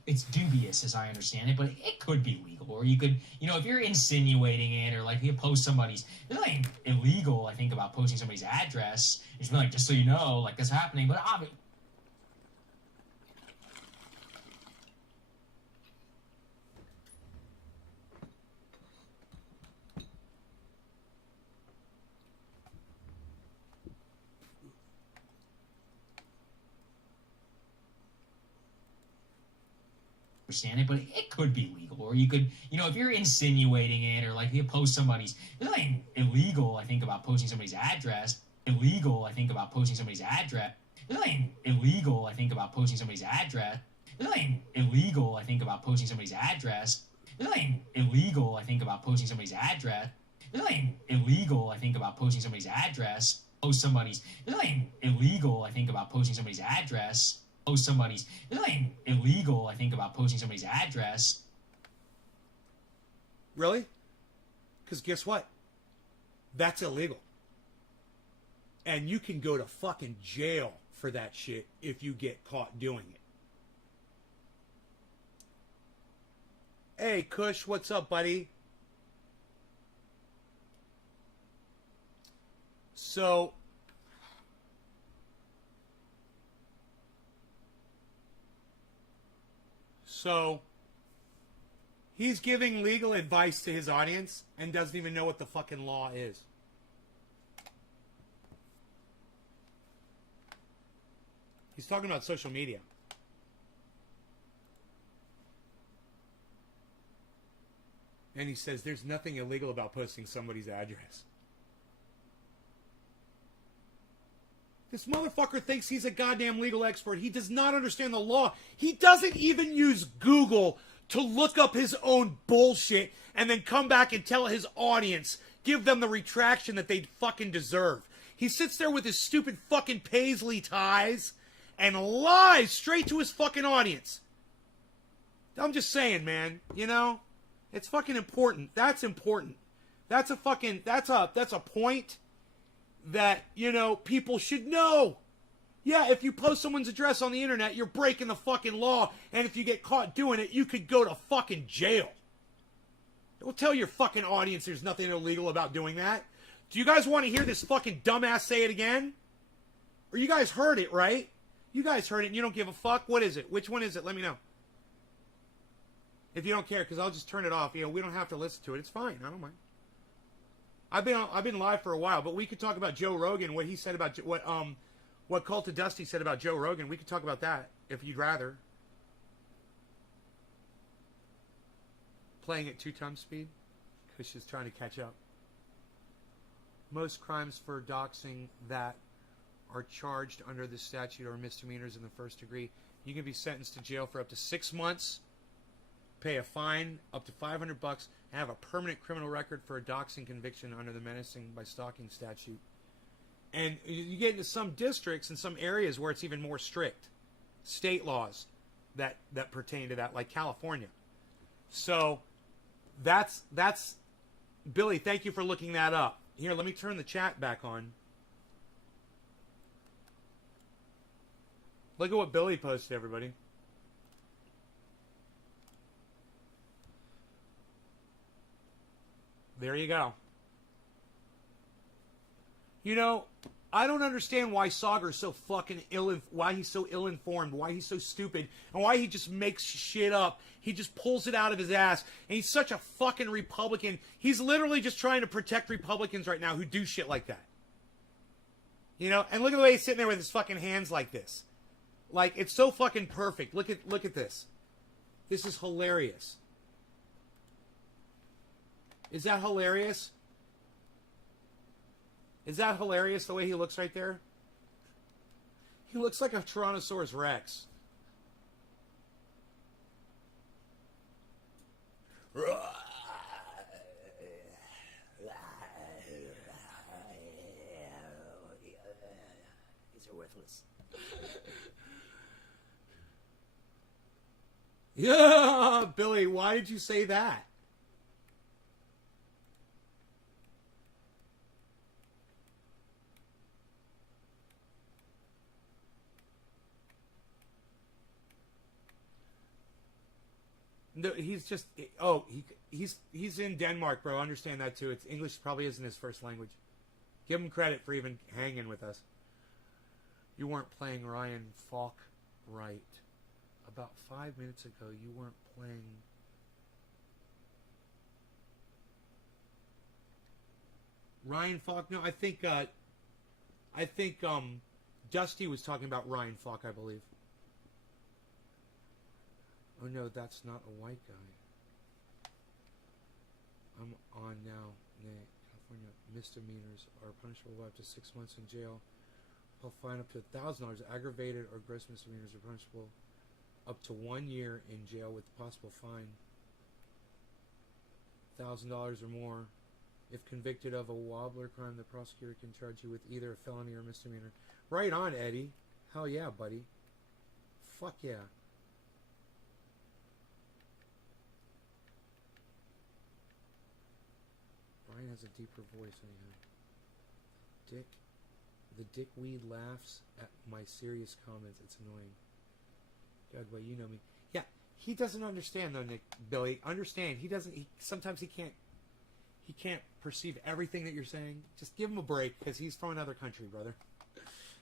it's dubious as I understand it, but it could be legal. Or you could, you know, if you're insinuating it, or like you post somebody's, there's nothing illegal, I think, about posting somebody's address. It's like, just so you know, like that's happening. But obviously, understand it, but it could be legal. Or you could, you know, if you're insinuating it, or like you post somebody's, there's nothing illegal, I think, about posting somebody's address. Illegal, I think, about posting somebody's address. There's nothing illegal, I think, about posting somebody's address. There's nothing illegal, I think, about posting somebody's address. There's nothing illegal, I think, about posting somebody's address. There's nothing illegal, I think, about posting somebody's address. Post somebody's. There's nothing illegal, I think, about posting somebody's address. Post somebody's. There's nothing illegal, I think, about posting somebody's address. Really? Because guess what? That's illegal. And you can go to fucking jail for that shit if you get caught doing it. Hey, Kush, what's up, buddy? So... he's giving legal advice to his audience and doesn't even know what the fucking law is. He's talking about social media. And he says there's nothing illegal about posting somebody's address. This motherfucker thinks he's a goddamn legal expert. He does not understand the law. He doesn't even use Google to look up his own bullshit and then come back and tell his audience, give them the retraction that they fucking deserve. He sits there with his stupid fucking paisley ties and lies straight to his fucking audience. I'm just saying, man, you know, it's fucking important. That's important. That's a fucking, that's a point that, you know, people should know. Yeah, if you post someone's address on the internet, you're breaking the fucking law, and if you get caught doing it, you could go to fucking jail. Don't tell your fucking audience there's nothing illegal about doing that. Do you guys want to hear this fucking dumbass say it again? Or you guys heard it, right? You guys heard it and you don't give a fuck? What is it? Which one is it? Let me know. If you don't care, because I'll just turn it off. You know, we don't have to listen to it. It's fine. I don't mind. I've been live for a while, but we could talk about Joe Rogan, what he said about what Cult of Dusty said about Joe Rogan. We could talk about that if you'd rather. Playing at 2 times speed because she's trying to catch up. Most crimes for doxing that are charged under this statute are misdemeanors in the first degree. You can be sentenced to jail for up to 6 months, pay a fine up to $500, and have a permanent criminal record for a doxing conviction under the menacing by stalking statute. And you get into some districts and some areas where it's even more strict. State laws that pertain to that, like California. So that's Billy, thank you for looking that up. Here, let me turn the chat back on. Look at what Billy posted, everybody. There you go. You know, I don't understand why Sauger's so fucking why he's so ill-informed, why he's so stupid, and why he just makes shit up. He just pulls it out of his ass, and he's such a fucking Republican. He's literally just trying to protect Republicans right now who do shit like that. You know, and look at the way he's sitting there with his fucking hands like this. Like, it's so fucking perfect. Look at this. This is hilarious. Is that hilarious? Is that hilarious, the way he looks right there? He looks like a Tyrannosaurus Rex. These are worthless. Yeah, Billy, why did you say that? No, he's just he's in Denmark, bro. I understand that too. It's English probably isn't his first language. Give him credit for even hanging with us. You weren't playing Ryan Falk right. About 5 minutes ago, you weren't playing. Ryan Falk? No, I think Dusty was talking about Ryan Falk, I believe. Oh no, that's not a white guy. I'm on now. California misdemeanors are punishable by up to 6 months in jail. I'll fine up to $1,000. Aggravated or gross misdemeanors are punishable up to 1 year in jail with possible fine. $1,000 or more. If convicted of a wobbler crime, the prosecutor can charge you with either a felony or misdemeanor. Right on, Eddie. Hell yeah, buddy. Fuck yeah. Ryan has a deeper voice anyhow. The dickweed laughs at my serious comments. It's annoying. God, well, you know me. Yeah, he doesn't understand though, Billy. Understand? Sometimes he can't perceive everything that you're saying. Just give him a break, because he's from another country, brother.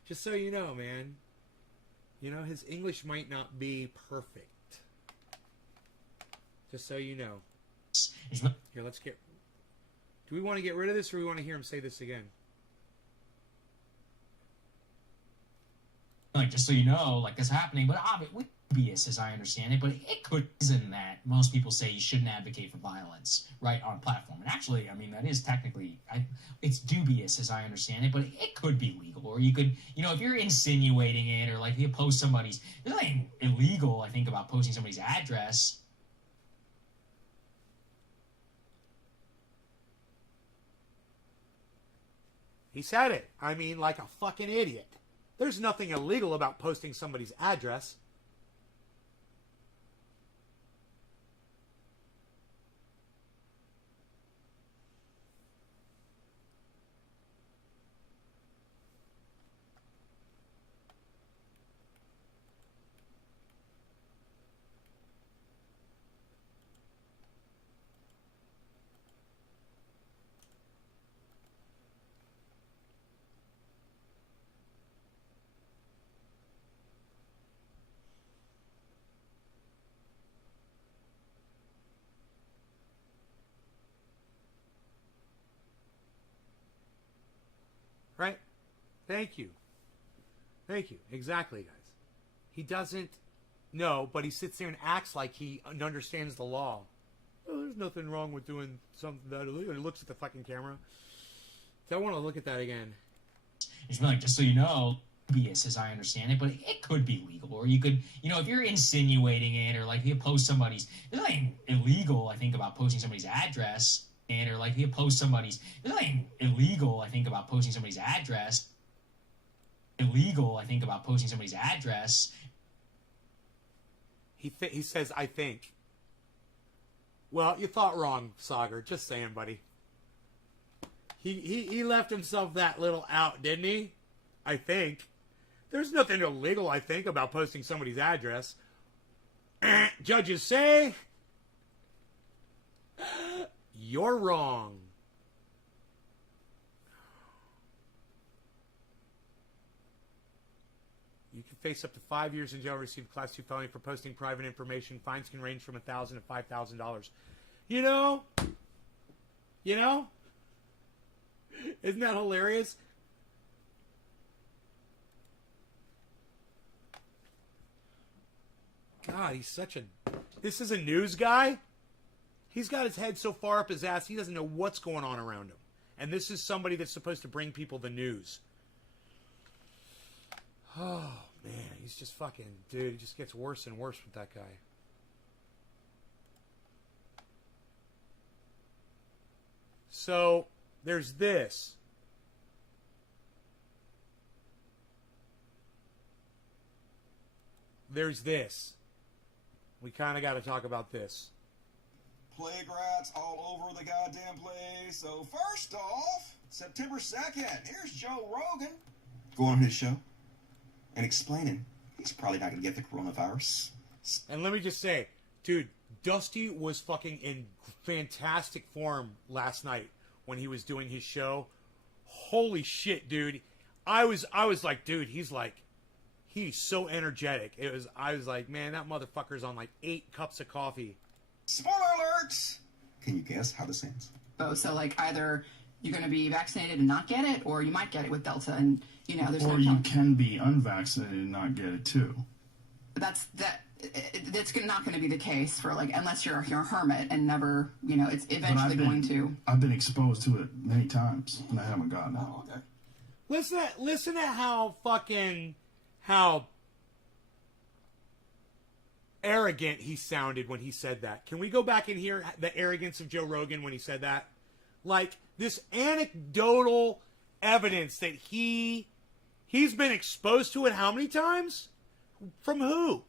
Just so you know, man. You know, his English might not be perfect. Just so you know. Here, let's get... Do we want to get rid of this, or do we want to hear him say this again? Like, just so you know, like, this happening, but with dubious, as I understand it, but it could reason that most people say you shouldn't advocate for violence, right, on platform. And actually, I mean, that is technically, it's dubious, as I understand it, but it could be legal. Or you could, you know, if you're insinuating it, or like you post somebody's, there's nothing illegal, I think, about posting somebody's address. He said it. I mean, like a fucking idiot. There's nothing illegal about posting somebody's address. Right? Thank you. Thank you. Exactly, guys. He doesn't know, but he sits there and acts like he understands the law. Oh, there's nothing wrong with doing something that illegal. He looks at the fucking camera. So I want to look at that again. It's like, just so you know, BS as I understand it, but it could be legal. Or you could, if you're insinuating it, or like you post somebody's, there's nothing illegal, I think, about posting somebody's address. Or like you post somebody's, there's nothing illegal, I think, about posting somebody's address. Illegal, I think, about posting somebody's address. He says, I think. Well, you thought wrong, Sagar. Just saying, buddy. He left himself that little out, didn't he? I think. There's nothing illegal, I think, about posting somebody's address. Judges say... You're wrong. You can face up to 5 years in jail, receive Class 2 felony for posting private information. Fines can range from $1,000 to $5,000. You know? Isn't that hilarious? God, he's such a... This is a news guy? He's got his head so far up his ass, he doesn't know what's going on around him. And this is somebody that's supposed to bring people the news. Oh, man, he's just fucking... Dude, it just gets worse and worse with that guy. So, there's this. There's this. We kind of got to talk about this. Plague rats all over the goddamn place. So first off, September 2nd, here's Joe Rogan going on his show and explaining he's probably not going to get the coronavirus. And let me just say, dude, Dusty was fucking in fantastic form last night when he was doing his show. Holy shit, dude. I was like, dude, he's so energetic. I was like, man, that motherfucker's on like 8 cups of coffee. Spoiler alert! Can you guess how this ends? Oh, so like either you're going to be vaccinated and not get it, or you might get it with Delta, and there's or you can be unvaccinated and not get it too. That's not going to be the case for unless you're a hermit and never, it's eventually going to. I've been exposed to it many times and I haven't gotten it. Oh, okay. Listen to how arrogant he sounded when he said that. Can we go back and hear the arrogance of Joe Rogan when he said that? Like, this anecdotal evidence that he's been exposed to it how many times? From who?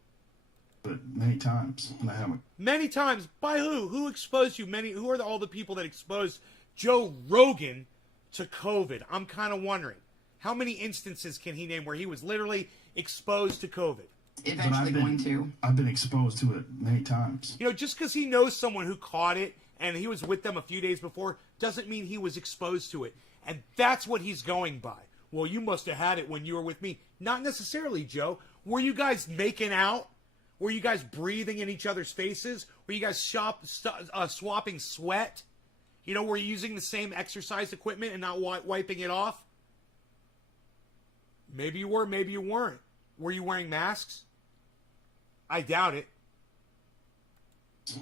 But many times, and I haven't. Many times? By who? Who exposed you? Who are all the people that exposed Joe Rogan to COVID? I'm kind of wondering. How many instances can he name where he was literally exposed to COVID? Eventually I've been exposed to it many times. Just because he knows someone who caught it and he was with them a few days before doesn't mean he was exposed to it. And that's what he's going by. Well, you must have had it when you were with me. Not necessarily, Joe. Were you guys making out? Were you guys breathing in each other's faces? Were you guys swapping sweat? Were you using the same exercise equipment and not wiping it off? Maybe you were, maybe you weren't. Were you wearing masks? I doubt it.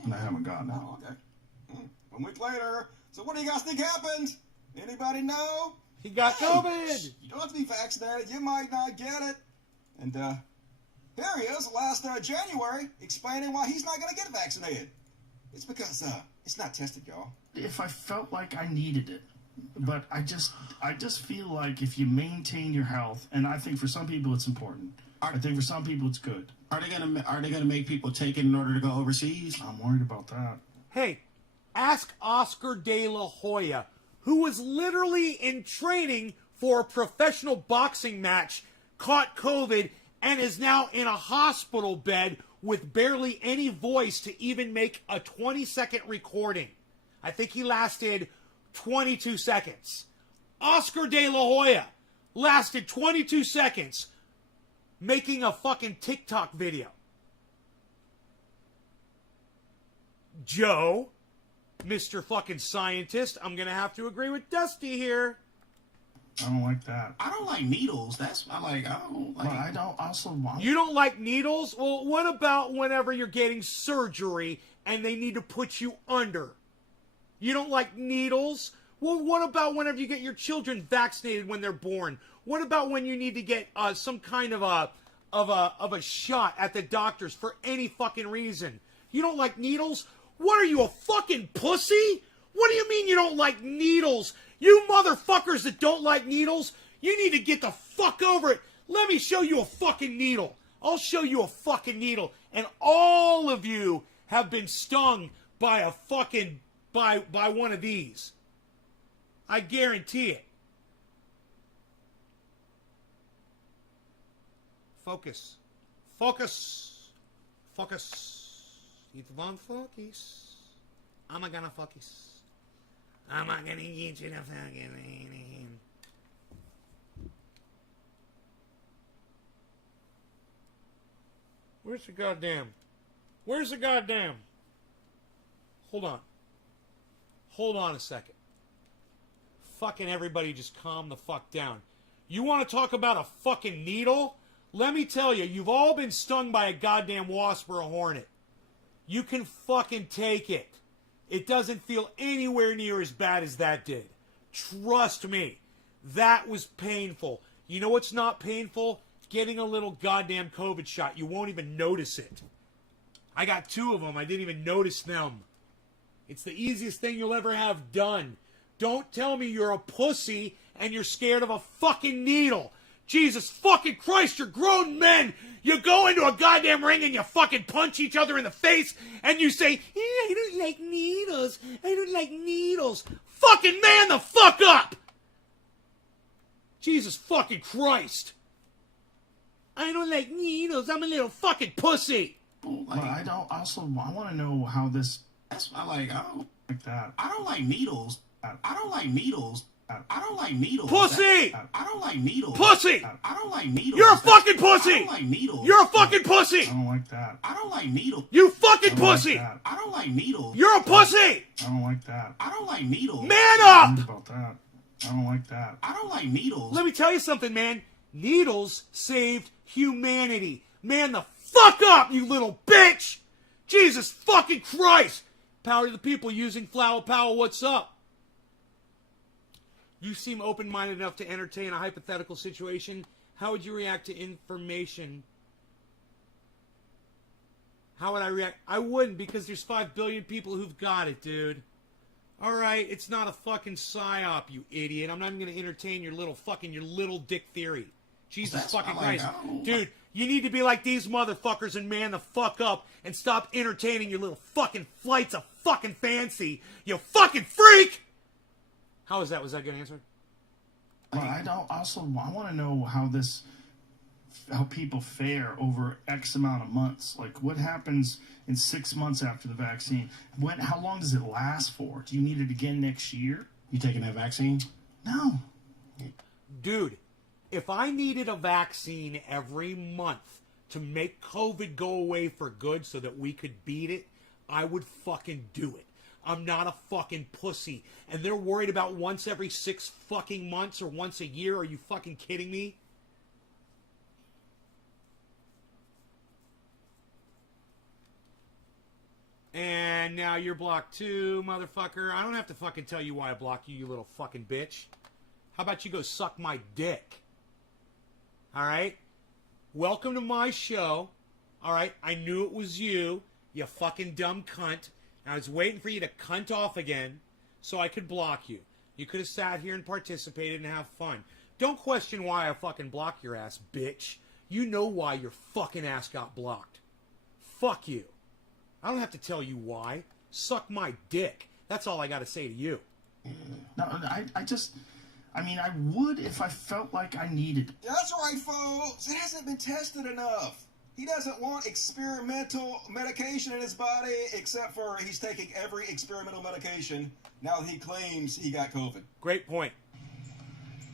And I haven't gotten it. Oh, okay. 1 week later. So what do you guys think happened? Anybody know? He got COVID. You don't have to be vaccinated. You might not get it. And here he is last January explaining why he's not going to get vaccinated. It's because it's not tested, y'all. If I felt like I needed it, But I just feel like if you maintain your health, and I think for some people it's important. I think for some people it's good. Are they gonna make people take it in order to go overseas? I'm worried about that. Hey, ask Oscar De La Hoya, who was literally in training for a professional boxing match, caught COVID, and is now in a hospital bed with barely any voice to even make a 20-second recording. I think he lasted 22 seconds. Oscar De La Hoya lasted 22 seconds making a fucking TikTok video. Joe, Mr. fucking scientist, I'm gonna have to agree with Dusty here. I don't like that. I don't like needles. That's I don't like. But I don't also want. You don't like needles? Well, what about whenever you're getting surgery and they need to put you under? You don't like needles? Well, what about whenever you get your children vaccinated when they're born? What about when you need to get some kind of a shot at the doctors for any fucking reason? You don't like needles? What are you, a fucking pussy? What do you mean you don't like needles? You motherfuckers that don't like needles, you need to get the fuck over it. Let me show you a fucking needle. I'll show you a fucking needle. And all of you have been stung by a fucking, by one of these. I guarantee it. Focus. Focus. Focus. If you want focus, I'm gonna focus. I'm not gonna get you to fucking. Where's the goddamn? Where's the goddamn? Hold on. Hold on a second. Fucking everybody just calm the fuck down. You want to talk about a fucking needle? Let me tell you, you've all been stung by a goddamn wasp or a hornet. You can fucking take it. It doesn't feel anywhere near as bad as that did. Trust me. That was painful. You know what's not painful? Getting a little goddamn COVID shot. You won't even notice it. I got 2 of them. I didn't even notice them. It's the easiest thing you'll ever have done. Don't tell me you're a pussy and you're scared of a fucking needle. Jesus fucking Christ, you're grown men. You go into a goddamn ring and you fucking punch each other in the face and you say, I don't like needles. I don't like needles. Fucking man the fuck up. Jesus fucking Christ. I don't like needles. I'm a little fucking pussy. But I don't also. I want to know how this. That's I don't like that. I don't like needles. I don't like needles. I don't like needles. Pussy! I don't like needles. Pussy! I don't like needles. You're a fucking pussy! I don't like needles. You're a fucking pussy! I don't like that. I don't like needles. You fucking pussy! Like I don't like needles. You're a pussy! I don't like that. I don't like needles. Man up! About that. I don't like that. I don't like needles. Let me tell you something, man. Needles saved humanity. Man the fuck up, you little bitch! Jesus fucking Christ! Power to the people using Flower Power, what's up? You seem open-minded enough to entertain a hypothetical situation. How would you react to information? How would I react? I wouldn't, because there's 5 billion people who've got it, dude. Alright, it's not a fucking psyop, you idiot. I'm not even going to entertain your little dick theory. Jesus fucking Christ. Dude, you need to be like these motherfuckers and man the fuck up and stop entertaining your little fucking flights of fucking fancy. You fucking freak! How is that? Was that a good answer? But I don't also. I want to know how people fare over X amount of months. Like, what happens in 6 months after the vaccine? How long does it last for? Do you need it again next year? You taking that vaccine? No. Dude, if I needed a vaccine every month to make COVID go away for good so that we could beat it, I would fucking do it. I'm not a fucking pussy. And they're worried about once every 6 fucking months or once a year. Are you fucking kidding me? And now you're blocked too, motherfucker. I don't have to fucking tell you why I blocked you, you little fucking bitch. How about you go suck my dick? Alright? Welcome to my show. Alright? I knew it was you, you fucking dumb cunt. I was waiting for you to cunt off again so I could block you. You could have sat here and participated and have fun. Don't question why I fucking blocked your ass, bitch. You know why your fucking ass got blocked. Fuck you. I don't have to tell you why. Suck my dick. That's all I got to say to you. No, I mean, I would if I felt like I needed. That's right, folks. It hasn't been tested enough. He doesn't want experimental medication in his body, except for he's taking every experimental medication now that he claims he got COVID. Great point.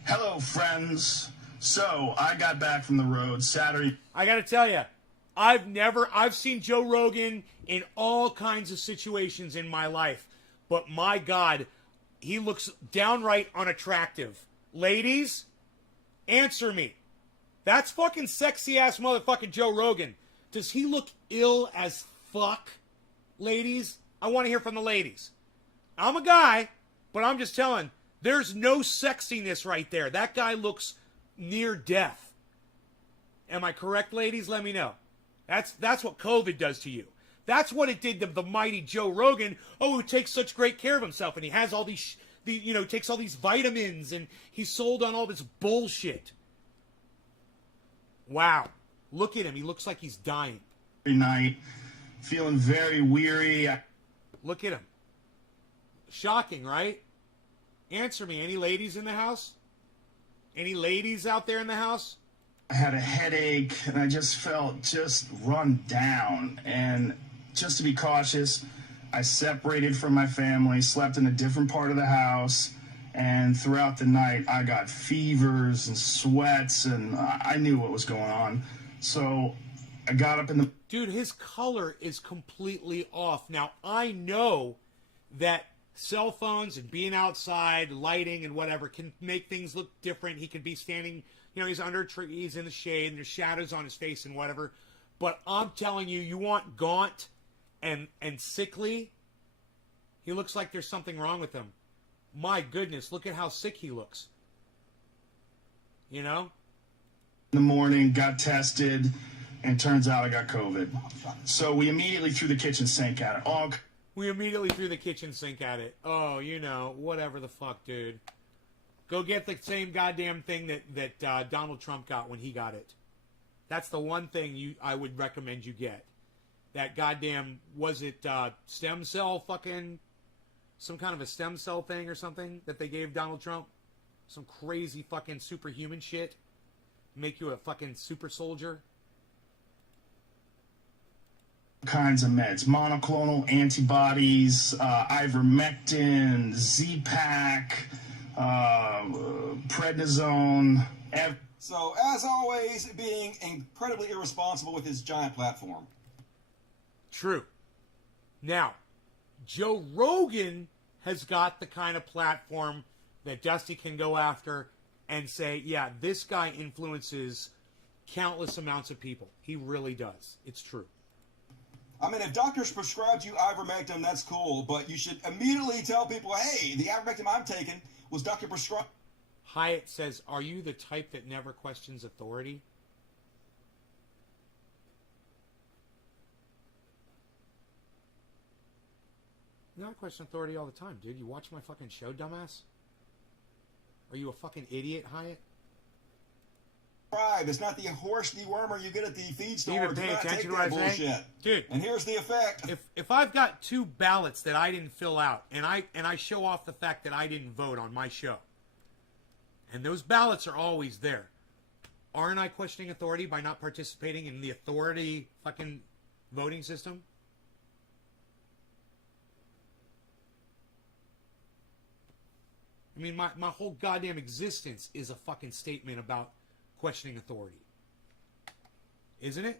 Hello, friends. So, I got back from the road Saturday. I got to tell you, I've seen Joe Rogan in all kinds of situations in my life, but my God, he looks downright unattractive. Ladies, answer me. That's fucking sexy-ass motherfucking Joe Rogan. Does he look ill as fuck? Ladies, I want to hear from the ladies. I'm a guy, but I'm just telling, there's no sexiness right there. That guy looks near death. Am I correct, ladies? Let me know. That's what COVID does to you. That's what it did to the mighty Joe Rogan. Oh, who takes such great care of himself, and he has all these, takes all these vitamins, and he's sold on all this bullshit. Wow. Look at him. He looks like he's dying. Every night, feeling very weary. Look at him. Shocking, right? Answer me. Any ladies in the house? Any ladies out there in the house? I had a headache, and I just felt just run down. And just to be cautious, I separated from my family, slept in a different part of the house, and throughout the night, I got fevers and sweats, and I knew what was going on. So I got up in the... Dude, his color is completely off. Now, I know that cell phones and being outside, lighting and whatever can make things look different. He could be standing, he's under trees in the shade, and there's shadows on his face and whatever. But I'm telling you, you want gaunt and sickly, he looks like there's something wrong with him. My goodness, look at how sick he looks. In the morning, got tested, and turns out I got COVID. So we immediately threw the kitchen sink at it. We immediately threw the kitchen sink at it. Oh, whatever the fuck, dude. Go get the same goddamn thing that Donald Trump got when he got it. That's the one thing I would recommend you get. That goddamn, was it stem cell fucking... Some kind of a stem cell thing or something that they gave Donald Trump? Some crazy fucking superhuman shit? Make you a fucking super soldier? Kinds of meds. Monoclonal antibodies, ivermectin, Z-Pak, prednisone. So, as always, being incredibly irresponsible with his giant platform. True. Now, Joe Rogan has got the kind of platform that Dusty can go after and say, yeah, this guy influences countless amounts of people. He really does. It's true. I mean, if doctors prescribed you ivermectin, that's cool, but you should immediately tell people, hey, the ivermectin I'm taking was doctor prescribed. Hyatt says, are you the type that never questions authority? You know, I question authority all the time, dude. You watch my fucking show, dumbass? Are you a fucking idiot, Hyatt? It's not the horse dewormer you get at the feed store. You even pay attention to what I say? Dude. And here's the effect. If I've got 2 ballots that I didn't fill out, and I show off the fact that I didn't vote on my show, and those ballots are always there, aren't I questioning authority by not participating in the authority fucking voting system? I mean, my whole goddamn existence is a fucking statement about questioning authority. Isn't it?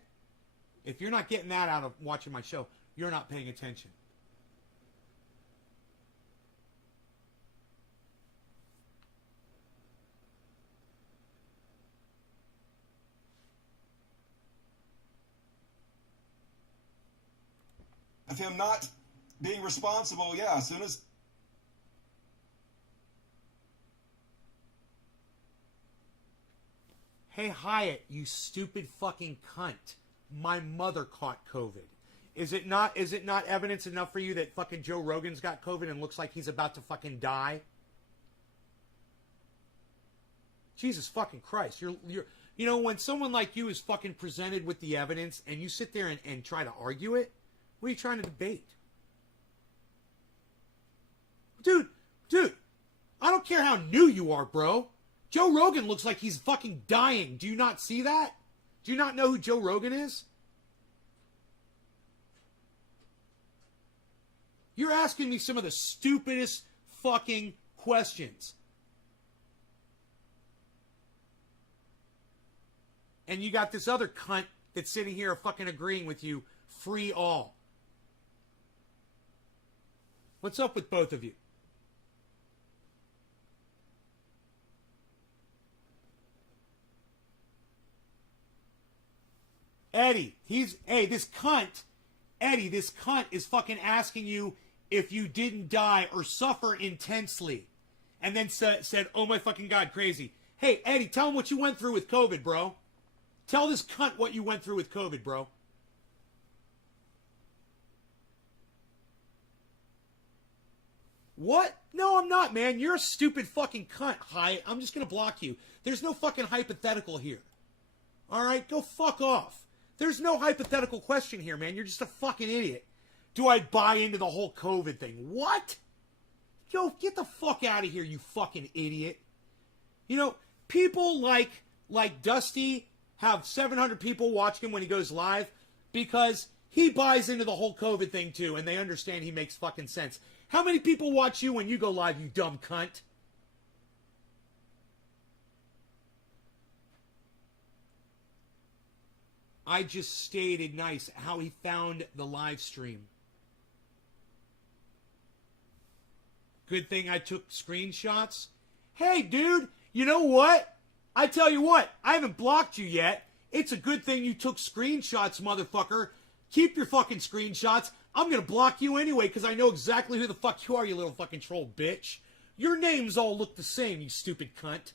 If you're not getting that out of watching my show, you're not paying attention. Of him not being responsible, yeah, as soon as... Hey, Hyatt, you stupid fucking cunt. My mother caught COVID. Is it not evidence enough for you that fucking Joe Rogan's got COVID and looks like he's about to fucking die? Jesus fucking Christ. You're you know, when someone like you is fucking presented with the evidence and you sit there and try to argue it, what are you trying to debate? Dude, I don't care how new you are, bro. Joe Rogan looks like he's fucking dying. Do you not see that? Do you not know who Joe Rogan is? You're asking me some of the stupidest fucking questions. And you got this other cunt that's sitting here fucking agreeing with you. Free all. What's up with both of you? Eddie, this cunt is fucking asking you if you didn't die or suffer intensely. And then said, oh my fucking God, crazy. Hey, Eddie, tell him what you went through with COVID, bro. Tell this cunt what you went through with COVID, bro. What? No, I'm not, man. You're a stupid fucking cunt, Hyatt. I'm just going to block you. There's no fucking hypothetical here. All right? Go fuck off. There's no hypothetical question here, man. You're just a fucking idiot. Do I buy into the whole COVID thing? What? Yo, get the fuck out of here, you fucking idiot. You know, people like Dusty have 700 people watching him when he goes live because he buys into the whole COVID thing too, and they understand he makes fucking sense. How many people watch you when you go live, you dumb cunt? I just stated nice how he found the live stream. Good thing I took screenshots. Hey, dude, you know what? I tell you what, I haven't blocked you yet. It's a good thing you took screenshots, motherfucker. Keep your fucking screenshots. I'm going to block you anyway because I know exactly who the fuck you are, you little fucking troll bitch. Your names all look the same, you stupid cunt.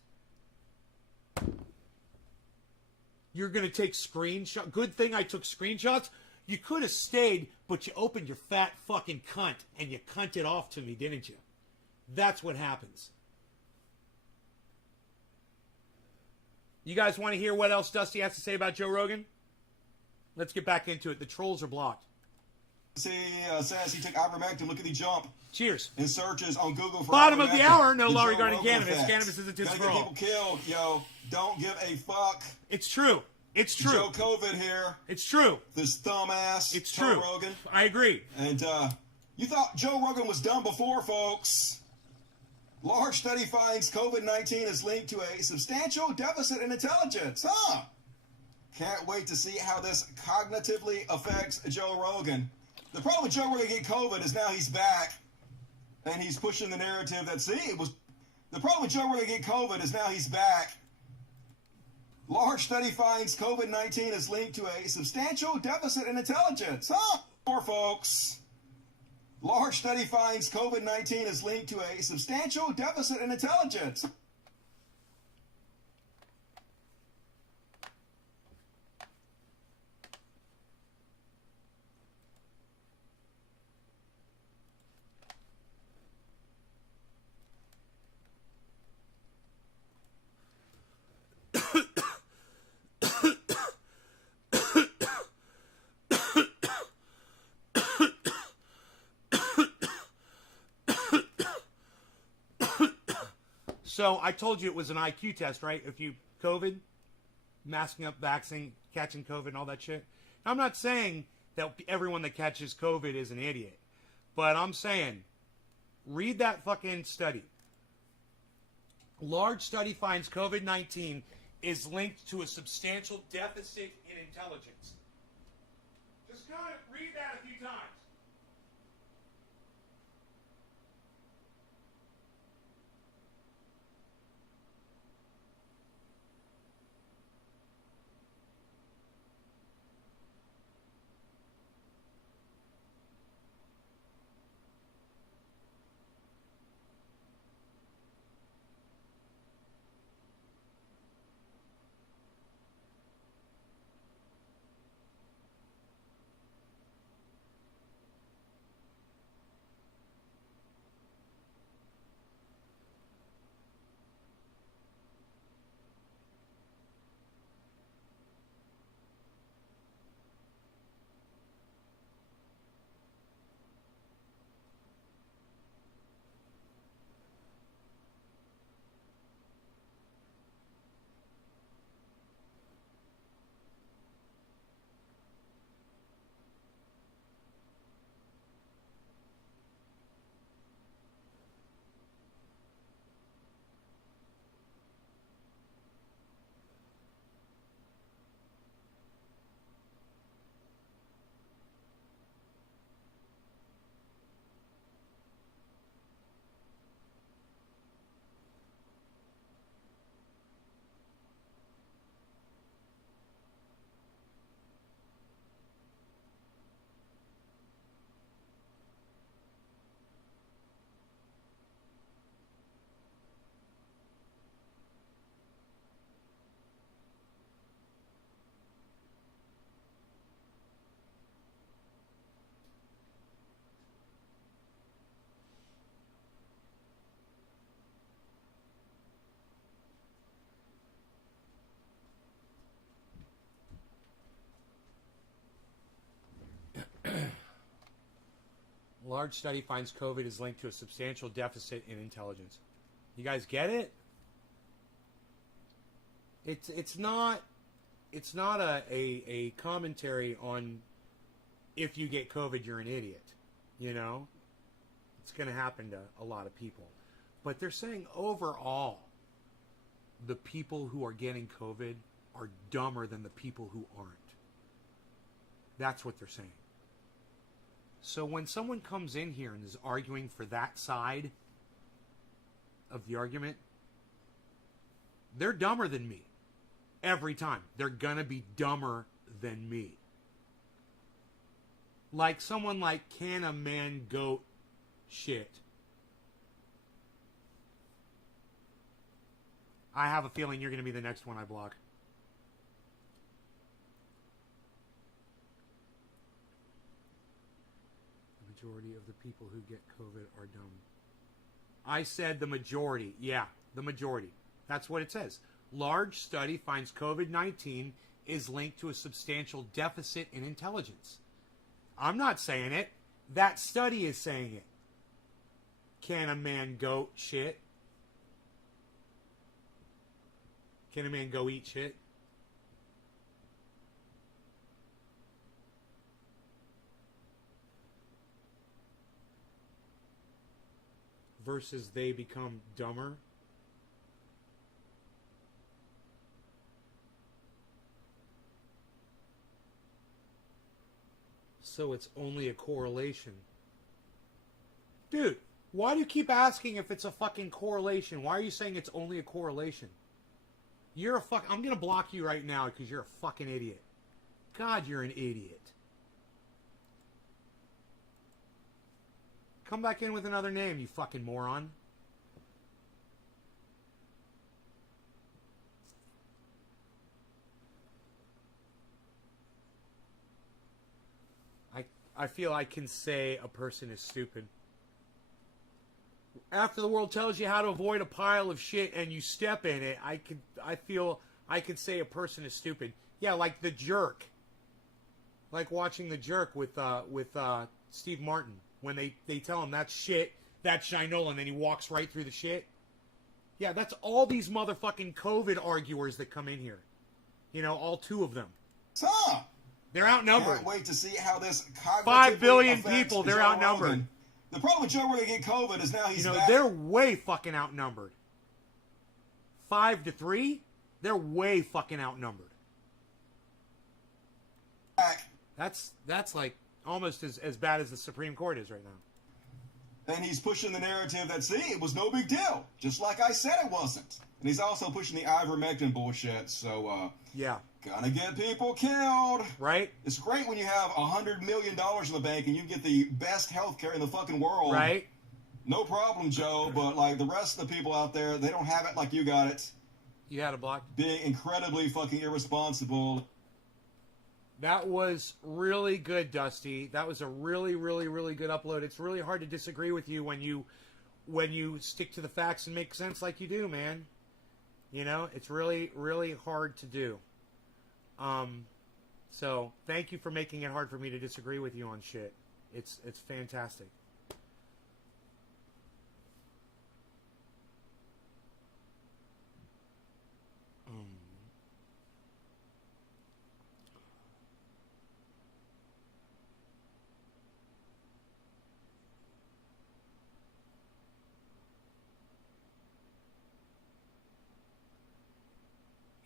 You're going to take screenshots. Good thing I took screenshots. You could have stayed, but you opened your fat fucking cunt and you cunted off to me, didn't you? That's what happens. You guys want to hear what else Dusty has to say about Joe Rogan? Let's get back into it. The trolls are blocked. Says he took ivermectin. Look at the jump. Cheers. In searches on Google for bottom of the ivermectin. hour, no The law Joe regarding Rogan cannabis. effect. Cannabis isn't just Gotta for get all. people killed, yo. Don't give a fuck. It's true. It's true. Joe COVID here. It's true. This thumb ass. It's Joe true. Rogan. I agree. And you thought Joe Rogan was done before, folks. Large study finds COVID-19 is linked to a substantial deficit in intelligence. Huh? Can't wait to see how this cognitively affects Joe Rogan. The problem with Joe Rogan getting COVID is now he's back. And he's pushing the narrative that, the problem with Joe Rogan getting COVID is now he's back. Large study finds COVID-19 is linked to a substantial deficit in intelligence. Huh? Poor folks. Large study finds COVID-19 is linked to a substantial deficit in intelligence. So I told you it was an IQ test, right? If you COVID, masking up, vaccine, catching COVID and all that shit. Now, I'm not saying that everyone that catches COVID is an idiot. But I'm saying, read that fucking study. Large study finds COVID-19 is linked to a substantial deficit in intelligence. Just kind of read that a few times. large study finds COVID is linked to a substantial deficit in intelligence. You guys get it? It's not a commentary on if you get COVID you're an idiot. You know? It's going to happen to a lot of people. But they're saying overall the people who are getting COVID are dumber than the people who aren't. That's what they're saying. So when someone comes in here and is arguing for that side of the argument, they're dumber than me. Every time. They're gonna be dumber than me. Like someone like Can a Man Goat shit. I have a feeling you're gonna be the next one I block. Majority of the people who get COVID are dumb. I said the majority. Yeah, the majority. That's what it says. Large study finds COVID-19 is linked to a substantial deficit in intelligence. I'm not saying it. That study is saying it. Can a man goat shit? Can a man go eat shit? Versus they become dumber. So it's only a correlation. Dude, why do you keep asking if it's a fucking correlation? Why are you saying it's only a correlation? You're a fuck. I'm gonna block you right now because you're a fucking idiot. God, you're an idiot. Come back in with another name, you fucking moron. I feel I can say a person is stupid. After the world tells you how to avoid a pile of shit and you step in it, I feel I could say a person is stupid. Yeah, like The Jerk. Like watching The Jerk with Steve Martin. When they tell him that's shit, that's Shinola, and then he walks right through the shit. Yeah, that's all these motherfucking COVID arguers that come in here. You know, all two of them. They're outnumbered. Can't wait to see how this 5 billion people, they're outnumbered. Rogan. The problem with Joe Rogan getting COVID is now he's back. They're way fucking outnumbered. 5-3, they're way fucking outnumbered. That's like almost as bad as the Supreme Court is right now. And he's pushing the narrative that, see, it was no big deal. Just like I said it wasn't. And he's also pushing the ivermectin bullshit. So, yeah. Gonna get people killed. Right? It's great when you have $100 million in the bank and you get the best health care in the fucking world. Right? No problem, Joe. But, like, the rest of the people out there, they don't have it like you got it. You had a block. Being incredibly fucking irresponsible. That was really good, Dusty. That was a really, really, really good upload. It's really hard to disagree with you when you stick to the facts and make sense like you do, man. You know, it's really, really hard to do. So thank you for making it hard for me to disagree with you on shit. It's fantastic.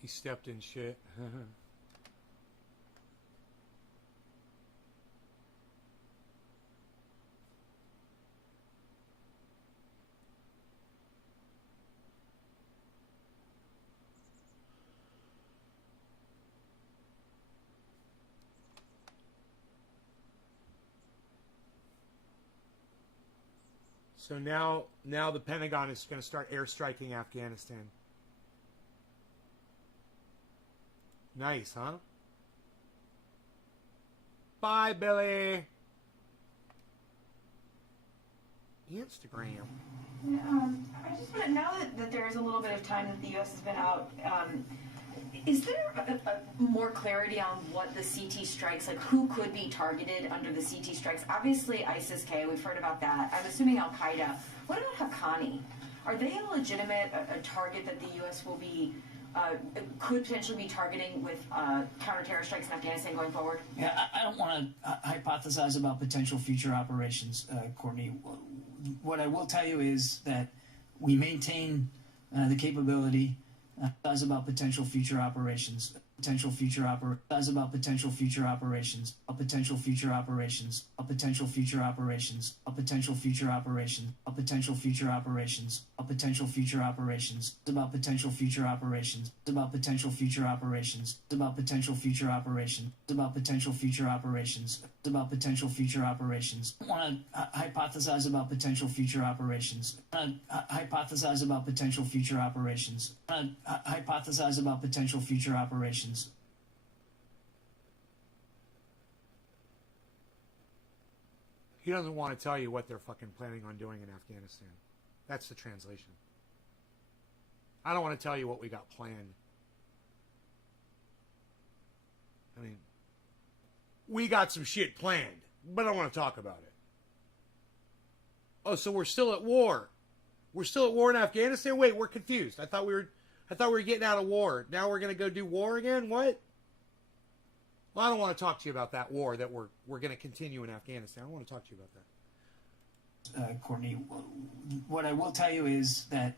He stepped in shit. So now the Pentagon is going to start airstriking Afghanistan. Nice, huh? Bye, Billy. Instagram. I just want to, now that there is a little bit of time that the U.S. has been out, Is there more clarity on what the CT strikes, like who could be targeted under the CT strikes? Obviously ISIS-K, we've heard about that. I'm assuming Al-Qaeda. What about Haqqani? Are they a legitimate a target that the U.S. will be, could potentially be targeting with counter-terror strikes in Afghanistan going forward? Yeah, I don't want to hypothesize about potential future operations, Courtney. What I will tell you is that we maintain the capability about potential future operations, potential future about potential future operations, a potential future operations, a potential future operations, a potential future operation, a potential future operations, a potential future operations, about potential future operations, about potential future operations, about potential future operation, about potential future operations, about potential future operations. I want to hypothesize about potential future operations. Hypothesize about potential future operations. Hypothesize about potential future operations. He doesn't want to tell you what they're fucking planning on doing in Afghanistan. That's the translation. I don't want to tell you what we got planned. I mean, we got some shit planned, but I don't want to talk about it. Oh, so we're still at war. We're still at war in Afghanistan? Wait, we're confused. I thought we were getting out of war. Now we're going to go do war again? What? Well, I don't want to talk to you about that war that we're going to continue in Afghanistan. I don't want to talk to you about that. Courtney, what I will tell you is that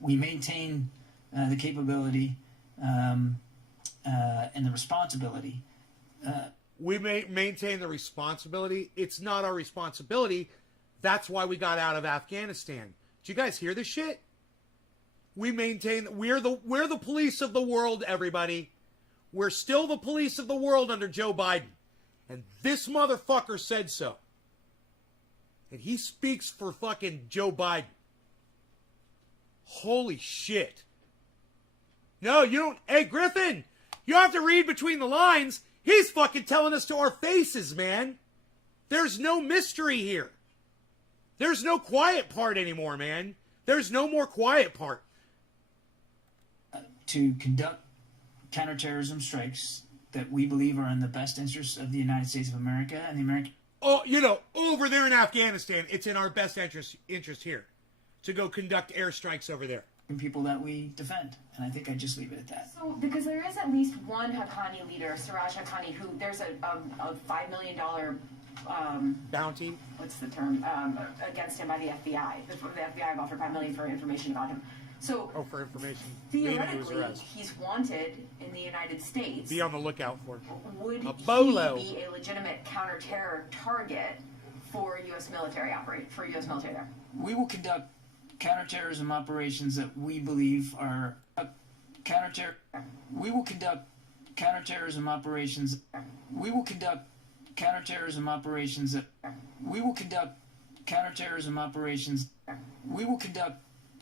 we maintain the capability and the responsibility. We maintain the responsibility. It's not our responsibility. That's why we got out of Afghanistan. Did you guys hear this shit? We maintain. We're the police of the world, everybody. We're still the police of the world under Joe Biden. And this motherfucker said so. And he speaks for fucking Joe Biden. Holy shit. No, you don't. Hey, Griffin, you have to read between the lines. He's fucking telling us to our faces, man. There's no mystery here. There's no quiet part anymore, man. There's no more quiet part. To conduct counterterrorism strikes that we believe are in the best interest of the United States of America and the American... Oh, you know, over there in Afghanistan, it's in our best interest here to go conduct airstrikes over there. People that we defend, and I think I'd just leave it at that. So, because there is at least one Haqqani leader, Siraj Haqqani, who there's a $5 million bounty. What's the term? Against him by the FBI. The FBI have offered $5 million for information about him. So, for information. Theoretically, he's wanted in the United States. Be on the lookout for. Would he be a legitimate counter-terror target for U.S. military there? We will conduct counterterrorism operations that we believe are We will conduct counterterrorism operations. We will conduct counterterrorism operations that we will conduct counterterrorism operations. We will conduct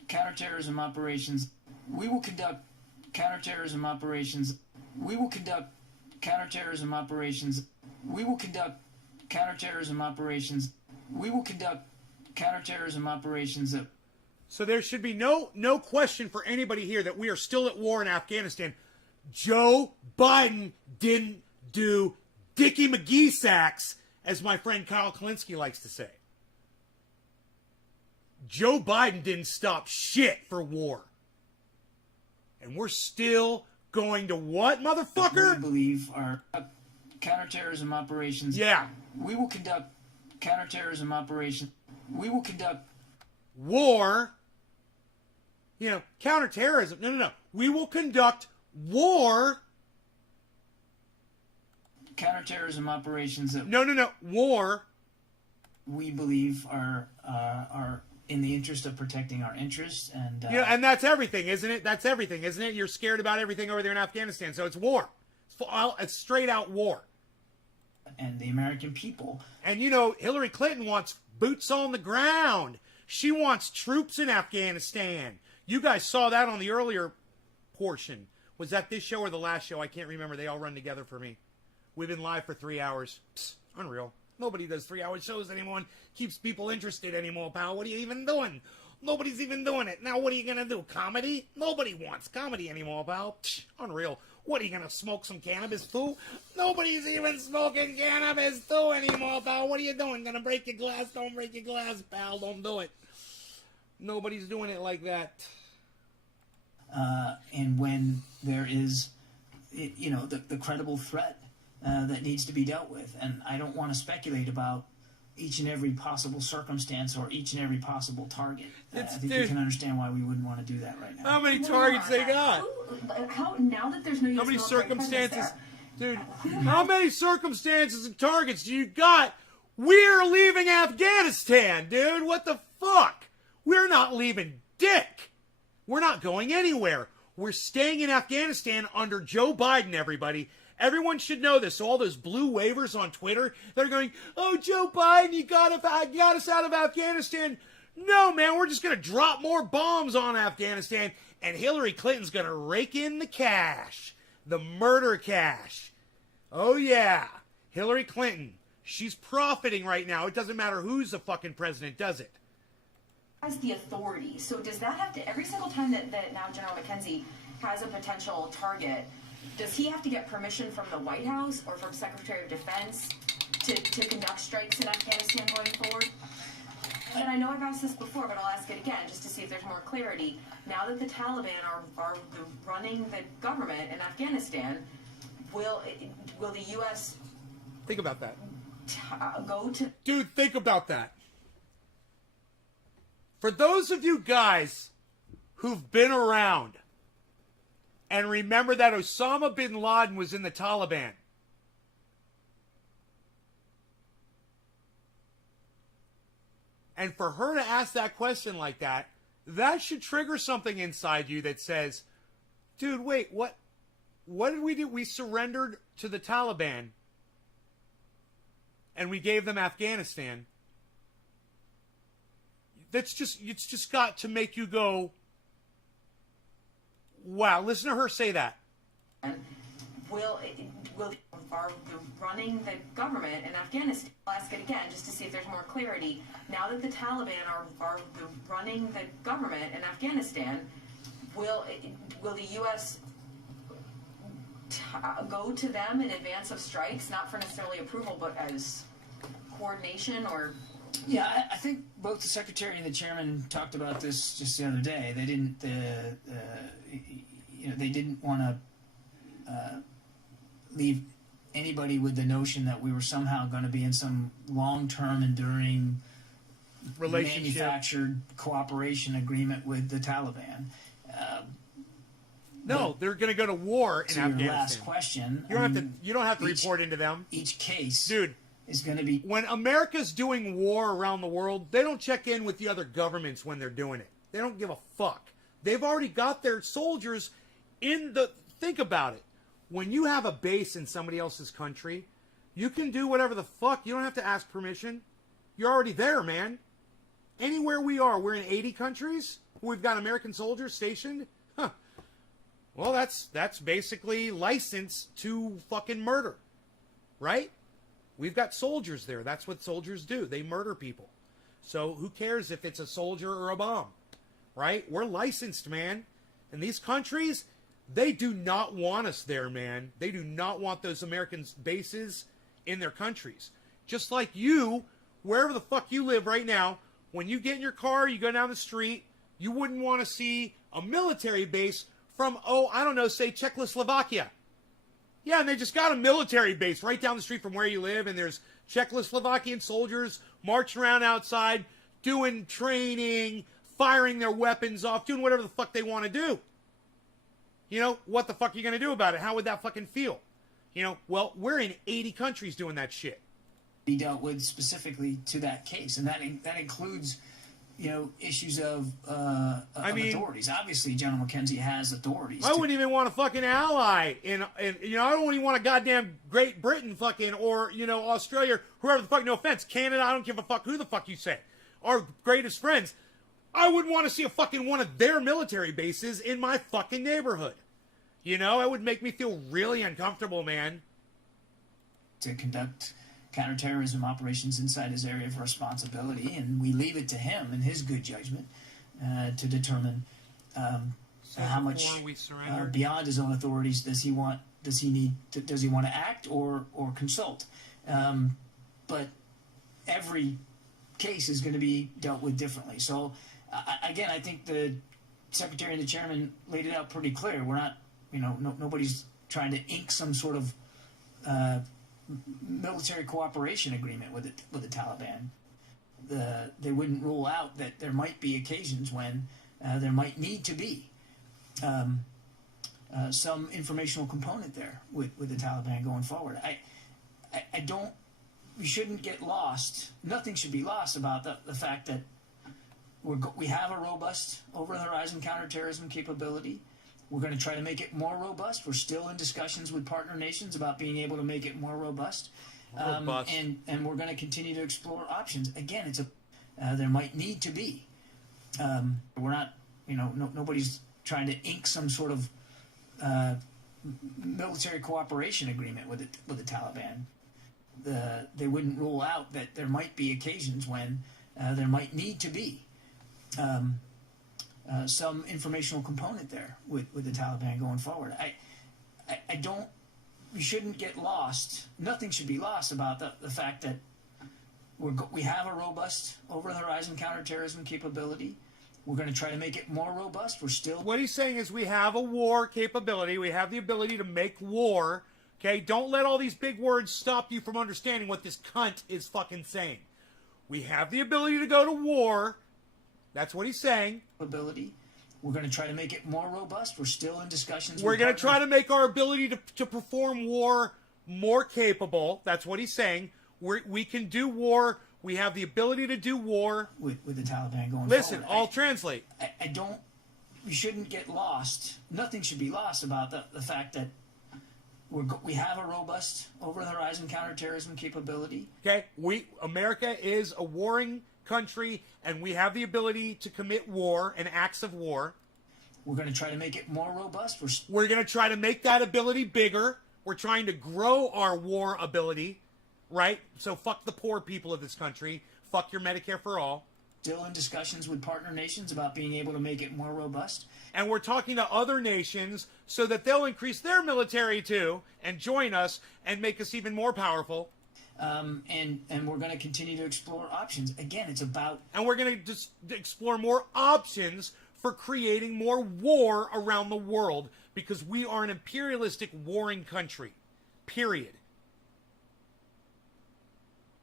counterterrorism operations. We will conduct counterterrorism operations. We will conduct counterterrorism operations. We will conduct counterterrorism operations. We will conduct counterterrorism operations. So there should be no question for anybody here that we are still at war in Afghanistan. Joe Biden didn't do Dickie McGee sacks, as my friend Kyle Kalinske likes to say. Joe Biden didn't stop shit for war. And we're still going to what, motherfucker? We believe are counterterrorism operations. Yeah. We will conduct counterterrorism operations. We will conduct war. You know, counterterrorism. No. We will conduct war. Counterterrorism operations that No. War. We believe are in the interest of protecting our interests and and that's everything, isn't it? That's everything, isn't it? You're scared about everything over there in Afghanistan, so it's war. It's straight out war. And the American people. And Hillary Clinton wants boots on the ground. She wants troops in Afghanistan. You guys saw that on the earlier portion. Was that this show or the last show? I can't remember. They all run together for me. We've been live for 3 hours. Psst, unreal. Nobody does 3-hour shows anymore and keeps people interested anymore, pal. What are you even doing? Nobody's even doing it. Now what are you going to do? Comedy? Nobody wants comedy anymore, pal. Psh, unreal. What, are you going to smoke some cannabis too? Nobody's even smoking cannabis too anymore, pal. What are you doing? Going to break your glass? Don't break your glass, pal. Don't do it. Nobody's doing it like that. And when there is, you know, the credible threat that needs to be dealt with. And I don't want to speculate about each and every possible circumstance or each and every possible target. I think you can understand why we wouldn't want to do that right now. How many targets they got? Now that there's no How many circumstances? Dude, how many circumstances and targets do you got? We're leaving Afghanistan, dude. What the fuck? We're not leaving dick. We're not going anywhere. We're staying in Afghanistan under Joe Biden, everybody. Everyone should know this. So all those blue waivers on Twitter, they're going, oh, Joe Biden, you got us out of Afghanistan. No, man, we're just going to drop more bombs on Afghanistan, and Hillary Clinton's going to rake in the cash, the murder cash. Oh, yeah, Hillary Clinton. She's profiting right now. It doesn't matter who's the fucking president, does it? Has the authority. So does that have to, every single time that now General McKenzie has a potential target, does he have to get permission from the White House or from Secretary of Defense to conduct strikes in Afghanistan going forward? And I know I've asked this before, but I'll ask it again just to see if there's more clarity. Now that the Taliban are running the government in Afghanistan, will the U.S. Think about that. Go to... Dude, think about that. For those of you guys who've been around and remember that Osama bin Laden was in the Taliban, and for her to ask that question like that, that should trigger something inside you that says, dude, wait, what did we do? We surrendered to the Taliban and we gave them Afghanistan. It's just got to make you go, wow, listen to her say that. Will running the government in Afghanistan? I'll ask it again just to see if there's more clarity. Now that the Taliban are running the government in Afghanistan, will the U.S. Go to them in advance of strikes, not for necessarily approval, but as coordination or... Yeah, I think both the secretary and the chairman talked about this just the other day. They didn't, they didn't want to leave anybody with the notion that we were somehow going to be in some long-term, enduring, manufactured cooperation agreement with the Taliban. No, they're going to go to war in Afghanistan. Your last question. You don't have to report into them. Each case, dude, is going to be... When America's doing war around the world, they don't check in with the other governments when they're doing it. They don't give a fuck. They've already got their soldiers in the... Think about it. When you have a base in somebody else's country, you can do whatever the fuck. You don't have to ask permission. You're already there, man. Anywhere we are, we're in 80 countries. We've got American soldiers stationed. Huh. Well, that's basically license to fucking murder. Right? We've got soldiers there. That's what soldiers do. They murder people. So who cares if it's a soldier or a bomb? Right? We're licensed, man. And these countries, they do not want us there, man. They do not want those American bases in their countries. Just like you, wherever the fuck you live right now, when you get in your car, you go down the street, you wouldn't want to see a military base from, say Czechoslovakia. Yeah, and they just got a military base right down the street from where you live, and there's Czechoslovakian soldiers marching around outside, doing training, firing their weapons off, doing whatever the fuck they want to do. You know, what the fuck are you going to do about it? How would that fucking feel? You know, well, we're in 80 countries doing that shit. Be dealt with specifically to that case, and that includes... issues of authorities. Obviously, General McKenzie has authorities. I wouldn't even want a fucking ally in I don't even want a goddamn Great Britain fucking, or, Australia, whoever the fuck, no offense, Canada, I don't give a fuck who the fuck you say. Our greatest friends. I wouldn't want to see a fucking one of their military bases in my fucking neighborhood. It would make me feel really uncomfortable, man. To conduct counterterrorism operations inside his area of responsibility, and we leave it to him and his good judgment to determine how much beyond his own authorities does he want to act or consult. But every case is going to be dealt with differently. So again, I think the Secretary and the Chairman laid it out pretty clear. We're not, nobody's trying to ink some sort of military cooperation agreement with the Taliban. They wouldn't rule out that there might be occasions when there might need to be some informational component there with the Taliban going forward. I don't. We shouldn't get lost. Nothing should be lost about the fact that we have a robust over-the-horizon counterterrorism capability. We're going to try to make it more robust. We're still in discussions with partner nations about being able to make it more robust. And we're going to continue to explore options. Again, there might need to be. We're not, nobody's trying to ink some sort of military cooperation agreement with the Taliban. They wouldn't rule out that there might be occasions when there might need to be some informational component there with the Taliban going forward. I don't. We shouldn't get lost. Nothing should be lost about the fact that we have a robust over-the-horizon counterterrorism capability. We're going to try to make it more robust. We're still. What he's saying is we have a war capability. We have the ability to make war. Okay, don't let all these big words stop you from understanding what this cunt is fucking saying. We have the ability to go to war. That's what he's saying. Ability. We're going to try to make it more robust. We're still in discussions. We're going to try to make our ability to perform war more capable. That's what he's saying. We can do war. We have the ability to do war. With the Taliban going Listen, forward. I'll translate. I don't. We shouldn't get lost. Nothing should be lost about the fact that we have a robust over-the-horizon counterterrorism capability. Okay, America is a warring country, and we have the ability to commit war and acts of war. We're going to try to make it more robust. We're going to try to make that ability bigger. We're trying to grow our war ability, right? So fuck the poor people of this country. Fuck your Medicare for all. Still in discussions with partner nations about being able to make it more robust. And we're talking to other nations so that they'll increase their military too and join us and make us even more powerful. And we're going to continue to explore options. Again, it's about... And we're going to just explore more options for creating more war around the world because we are an imperialistic warring country. Period.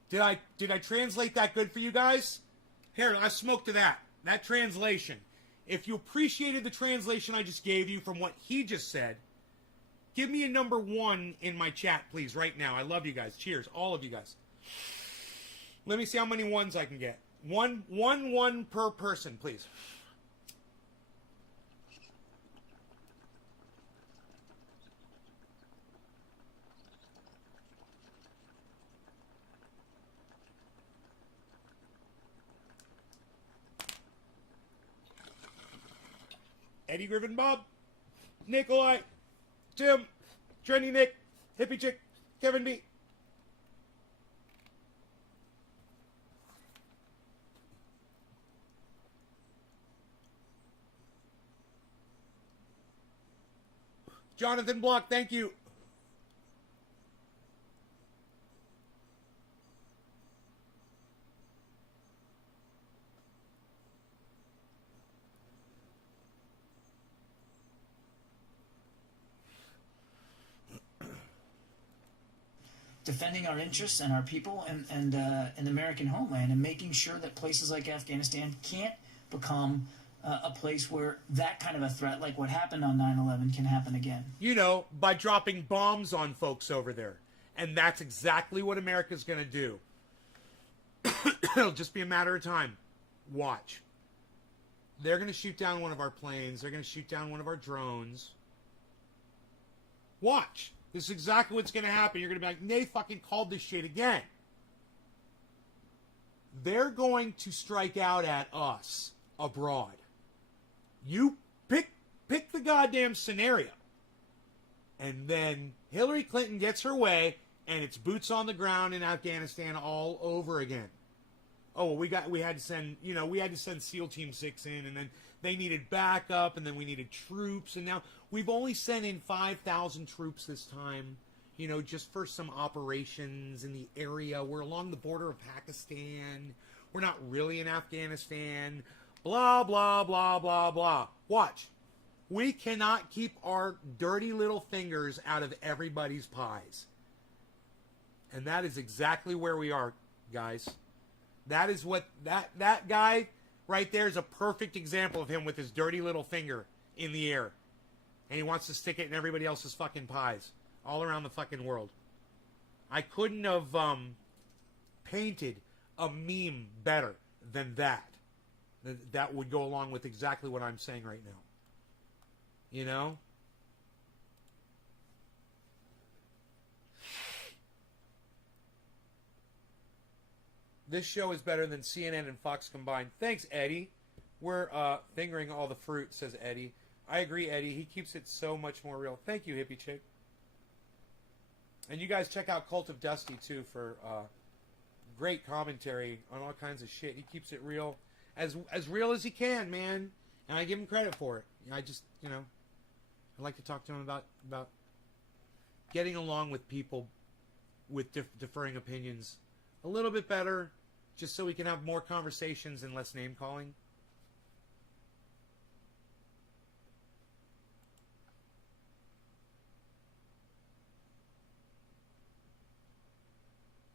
Did I translate that good for you guys? Here, I smoke to that. That translation. If you appreciated the translation I just gave you from what he just said, give me a number 1 in my chat, please, right now. I love you guys. Cheers, all of you guys. Let me see how many ones I can get. One per person, please. Eddie Griffin Bob, Nikolai, Tim, Trendy Nick, Hippie Chick, Kevin B. Jonathan Block, thank you. Defending our interests and our people and the American homeland, and making sure that places like Afghanistan can't become a place where that kind of a threat, like what happened on 9/11, can happen again. By dropping bombs on folks over there. And that's exactly what America's going to do. It'll just be a matter of time. Watch. They're going to shoot down one of our planes. They're going to shoot down one of our drones. Watch. This is exactly what's going to happen. You're going to be like, they fucking called this shit again. They're going to strike out at us abroad. You pick the goddamn scenario. And then Hillary Clinton gets her way, and it's boots on the ground in Afghanistan all over again. oh, we had to send, we had to send SEAL Team 6 in, and then they needed backup, and then we needed troops, and now we've only sent in 5,000 troops this time, just for some operations in the area. We're along the border of Pakistan. We're not really in Afghanistan. Blah, blah, blah, blah, blah. Watch. We cannot keep our dirty little fingers out of everybody's pies. And that is exactly where we are, guys. That is what that guy right there is a perfect example of him with his dirty little finger in the air. And he wants to stick it in everybody else's fucking pies all around the fucking world. I couldn't have painted a meme better than that. That would go along with exactly what I'm saying right now. This show is better than CNN and Fox combined. Thanks, Eddie. We're fingering all the fruit, says Eddie. I agree, Eddie. He keeps it so much more real. Thank you, hippie chick. And you guys check out Cult of Dusty, too, for great commentary on all kinds of shit. He keeps it real. As real as he can, man. And I give him credit for it. I just, I like to talk to him about getting along with people with differing opinions a little bit better, just so we can have more conversations and less name calling.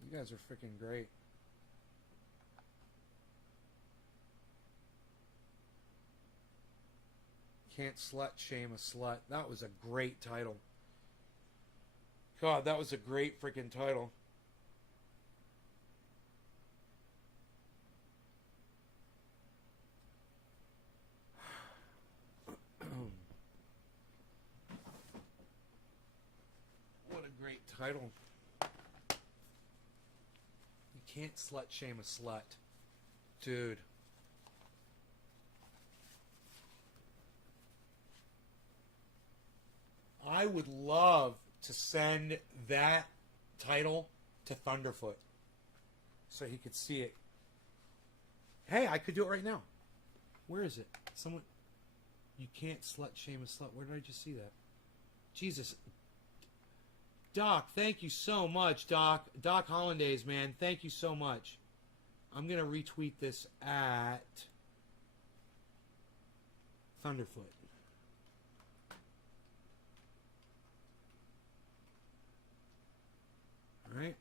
You guys are freaking great. Can't slut shame a slut. That was a great title. God, that was a great freaking title. What a great title. You can't slut shame a slut. Dude. I would love to send that title to Thunderfoot so he could see it. Hey, I could do it right now. Where is it? Someone... You can't slut shame a slut. Where did I just see that? Jesus. Doc, thank you so much, Doc. Doc Hollandaise, man. Thank you so much. I'm going to retweet this at Thunderfoot. Alright?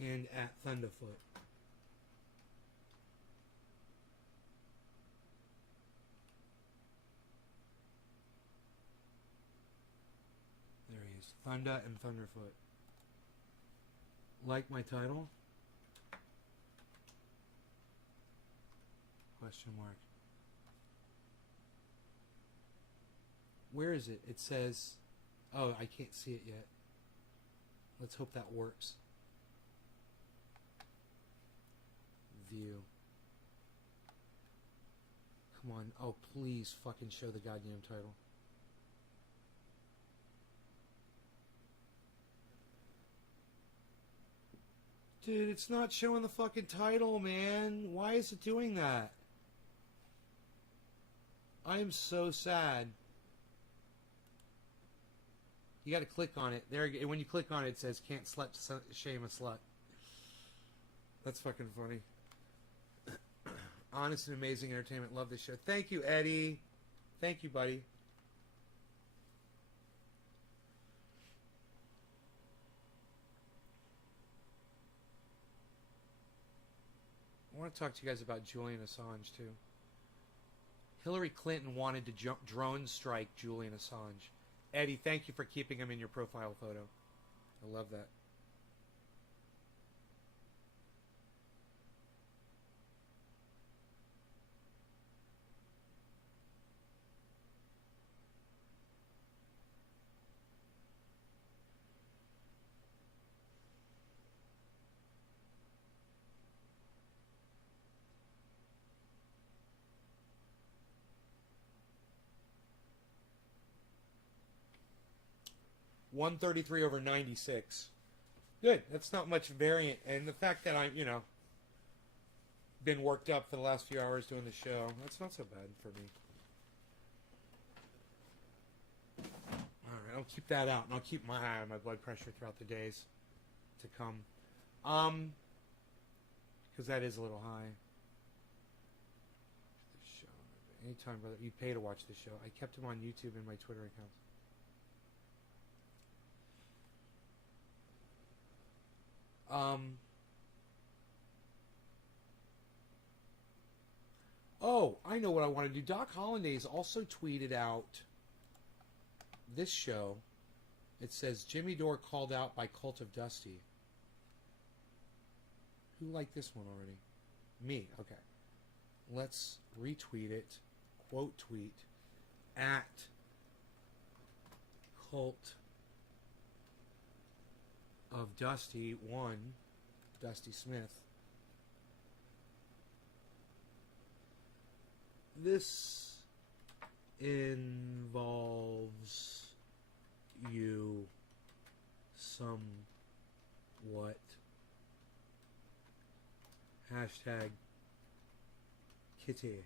And at Thunderfoot. There he is. Thunder and Thunderfoot. Like my title? Question mark. Where is it? It says... Oh, I can't see it yet. Let's hope that works. View. Come on. Oh, please fucking show the goddamn title. Dude, it's not showing the fucking title, man. Why is it doing that? I am so sad. You got to click on it. There, when you click on it, it says "Can't slut shame a slut." That's fucking funny. Honest and amazing entertainment. Love this show. Thank you, Eddie. Thank you, buddy. I want to talk to you guys about Julian Assange too. Hillary Clinton wanted to drone strike Julian Assange. Eddie, thank you for keeping him in your profile photo. I love that. $133 over $96. Good. That's not much variant. And the fact that I'm, been worked up for the last few hours doing the show. That's not so bad for me. All right, I'll keep that out, and I'll keep my eye on my blood pressure throughout the days to come. Because that is a little high. The show. Anytime, brother, you pay to watch the show. I kept them on YouTube and my Twitter accounts. Oh, I know what I want to do. Doc Hollandaise also tweeted out this show. It says, Jimmy Dore called out by Cult of Dusty. Who liked this one already? Me. Okay. Let's retweet it. Quote tweet. At Cult of Dusty 1. Dusty Smith. This involves you somewhat. Hashtag Kitty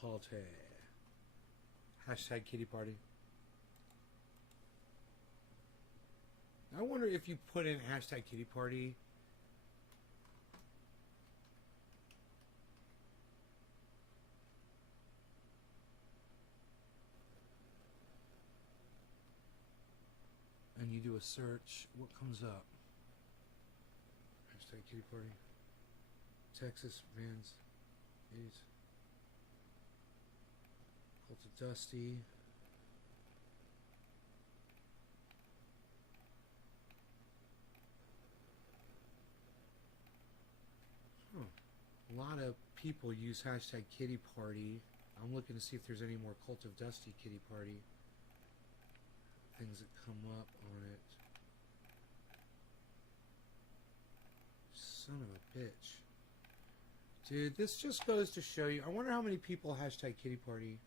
Party. Hashtag Kitty Party. I wonder if you put in hashtag Kitty Party. And you do a search, what comes up? Hashtag Kitty Party. Texas Vans. Cult of Dusty. A lot of people use hashtag Kitty Party. I'm looking to see if there's any more Cult of Dusty Kitty Party things that come up on it. Son of a bitch. Dude, this just goes to show you. I wonder how many people hashtag Kitty Party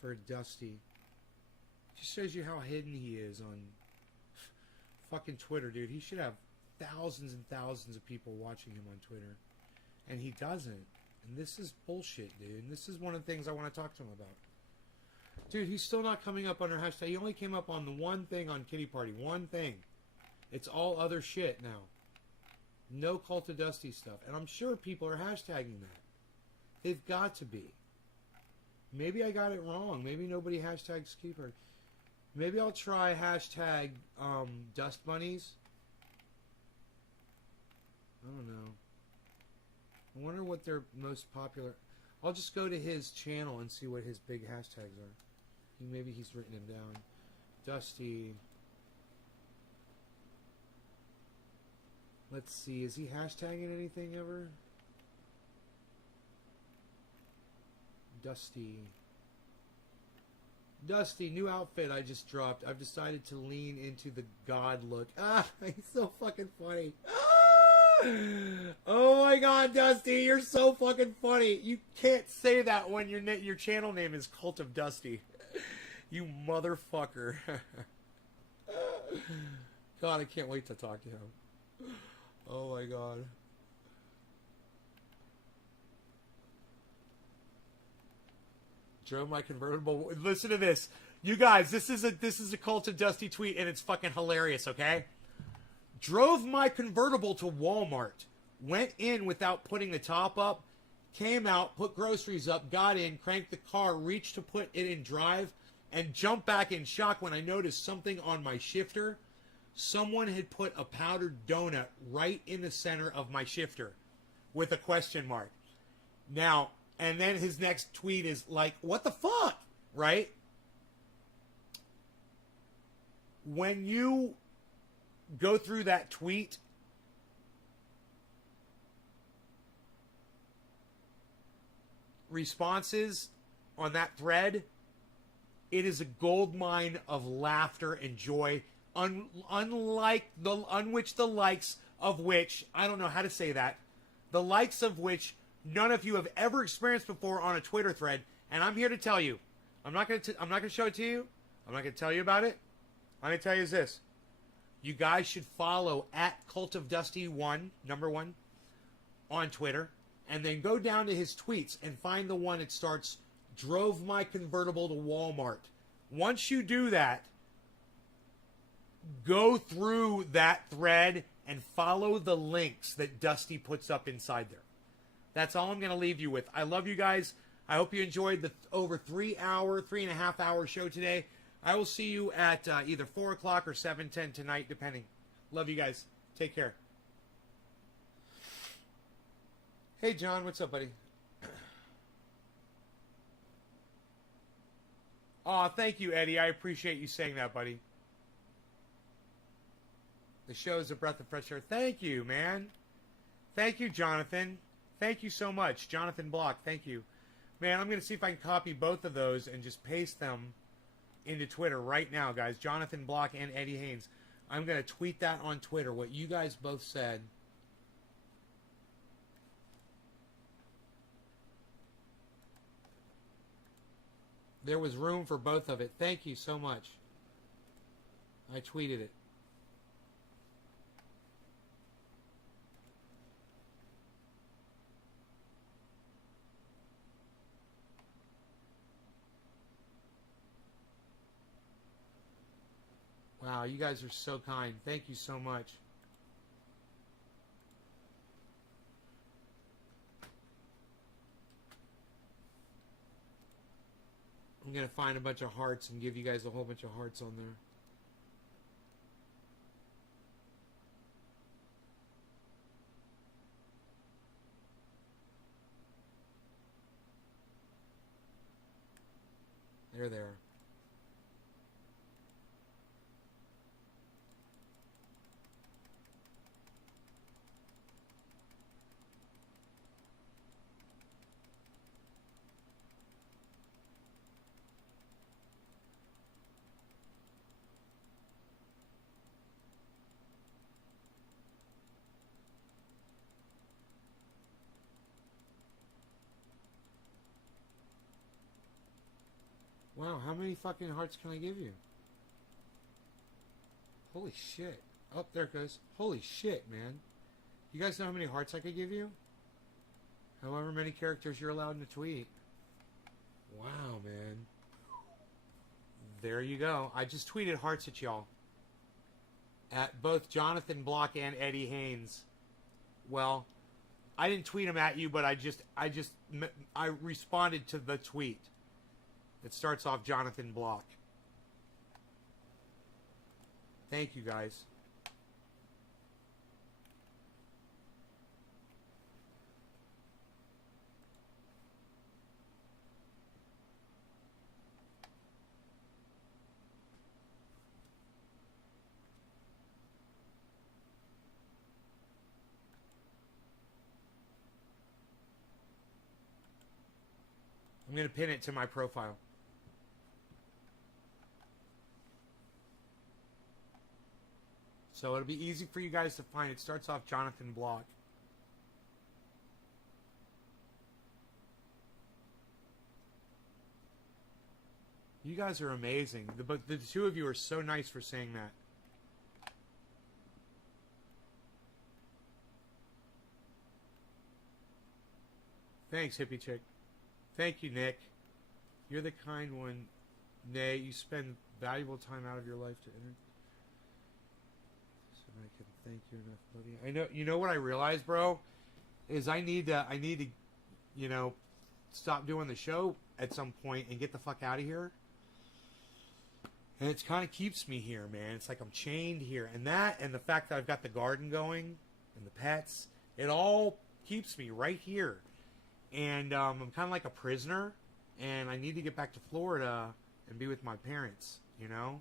for Dusty. Just shows you how hidden he is on fucking Twitter, dude. He should have thousands and thousands of people watching him on Twitter. And he doesn't. And this is bullshit, dude. And this is one of the things I want to talk to him about. Dude, he's still not coming up under hashtag. He only came up on the one thing on Kitty Party. One thing. It's all other shit now. No Cult of Dusty stuff. And I'm sure people are hashtagging that. They've got to be. Maybe I got it wrong. Maybe nobody hashtags Kitty Party. Maybe I'll try hashtag Dust Bunnies. I don't know. I wonder what their most popular... I'll just go to his channel and see what his big hashtags are. Maybe he's written them down. Dusty. Let's see. Is he hashtagging anything ever? Dusty. Dusty, new outfit I just dropped. I've decided to lean into the God look. Ah, he's so fucking funny. Oh my God, Dusty, you're so fucking funny. You can't say that when your channel name is Cult of Dusty. You motherfucker. God, I can't wait to talk to him. Oh my God. Drove my convertible. Listen to this. You guys, this is a Cult of Dusty tweet and it's fucking hilarious, okay? Drove my convertible to Walmart. Went in without putting the top up. Came out, put groceries up, got in, cranked the car, reached to put it in drive, and jumped back in shock when I noticed something on my shifter. Someone had put a powdered donut right in the center of my shifter with a question mark. Now, and then his next tweet is like, what the fuck? Right? When you go through that tweet, responses on that thread, it is a gold mine of laughter and joy, unlike the likes of which, I don't know how to say that, the likes of which none of you have ever experienced before on a Twitter thread. And I'm here to tell you, I'm not going to show it to you. I'm not going to tell you about it. I'm going to tell you this. You guys should follow at Cult of Dusty 1, number 1, on Twitter. and then go down to his tweets and find the one that starts, drove my convertible to Walmart. Once you do that, go through that thread and follow the links that Dusty puts up inside there. That's all I'm going to leave you with. I love you guys. I hope you enjoyed the over 3.5 hour show today. I will see you at either 4 o'clock or 7:10 tonight, depending. Love you guys. Take care. Hey, John. What's up, buddy? Aw, thank you, Eddie. I appreciate you saying that, buddy. The show is a breath of fresh air. Thank you, man. Thank you, Jonathan. Thank you so much. Jonathan Block, thank you. Man, I'm going to see if I can copy both of those and just paste them into Twitter right now, guys. Jonathan Block and Eddie Haynes. I'm going to tweet that on Twitter, what you guys both said. There was room for both of it. Thank you so much. I tweeted it. Wow, you guys are so kind. Thank you so much. I'm going to find a bunch of hearts and give you guys a whole bunch of hearts on there. There they are. Wow, how many fucking hearts can I give you? Holy shit. Oh, there it goes. Holy shit, man. You guys know how many hearts I could give you? However many characters you're allowed in a tweet. Wow, man. There you go. I just tweeted hearts at y'all. At both Jonathan Block and Eddie Haynes. Well, I didn't tweet them at you, but I responded to the tweet. It starts off Jonathan Block. Thank you, guys. I'm going to pin it to my profile. So it'll be easy for you guys to find. It starts off Jonathan Block. You guys are amazing. The two of you are so nice for saying that. Thanks, hippie chick. Thank you, Nick. You're the kind one. Nay, you spend valuable time out of your life to enter. So I can thank you enough, buddy. I know. You know what I realized, bro, is I need to, you know, stop doing the show at some point and get the fuck out of here. And it kind of keeps me here, man. It's like I'm chained here, and that, and the fact that I've got the garden going and the pets, it all keeps me right here. And I'm kind of like a prisoner, and I need to get back to Florida and be with my parents, you know?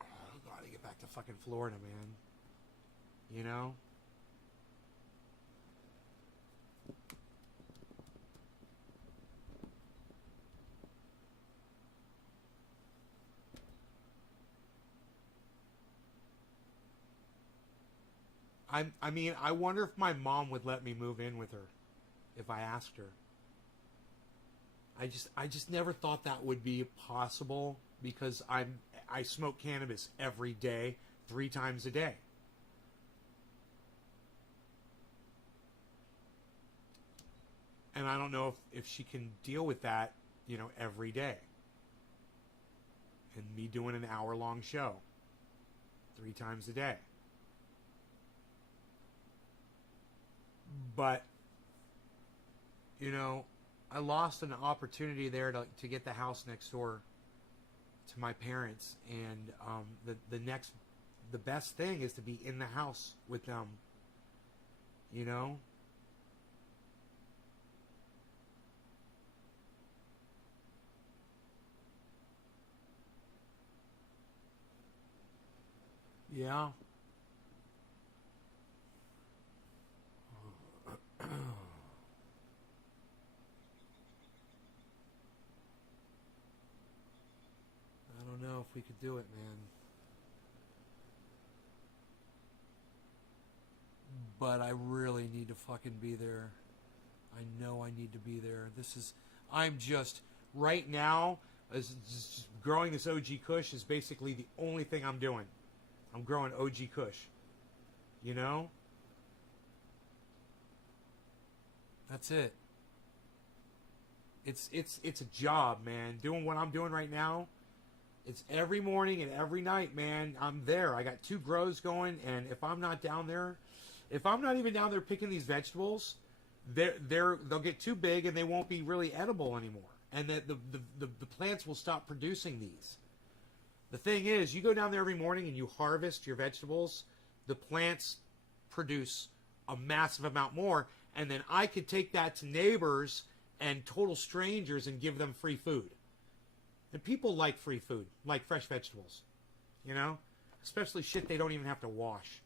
Oh, I gotta get back to fucking Florida, man. You know? I mean, I wonder if my mom would let me move in with her if I asked her. I just never thought that would be possible because I smoke cannabis every day, 3 times a day. And I don't know if she can deal with that, you know, every day. And me doing an hour-long show 3 times a day. But, you know, I lost an opportunity there to get the house next door to my parents. And the best thing is to be in the house with them, you know? Yeah. I don't know if we could do it, man. But I really need to fucking be there. I know I need to be there. I'm just, right now, just growing this OG Kush is basically the only thing I'm doing. I'm growing OG Kush. You know? That's it. It's a job, man. Doing what I'm doing right now, it's every morning and every night, man. I'm there. I got 2 grows going, and if I'm not down there, if I'm not even down there picking these vegetables, they'll get too big and they won't be really edible anymore. And the plants will stop producing these. The thing is, you go down there every morning and you harvest your vegetables, the plants produce a massive amount more, and then I could take that to neighbors and total strangers and give them free food. And people like free food, like fresh vegetables, you know? Especially shit they don't even have to wash.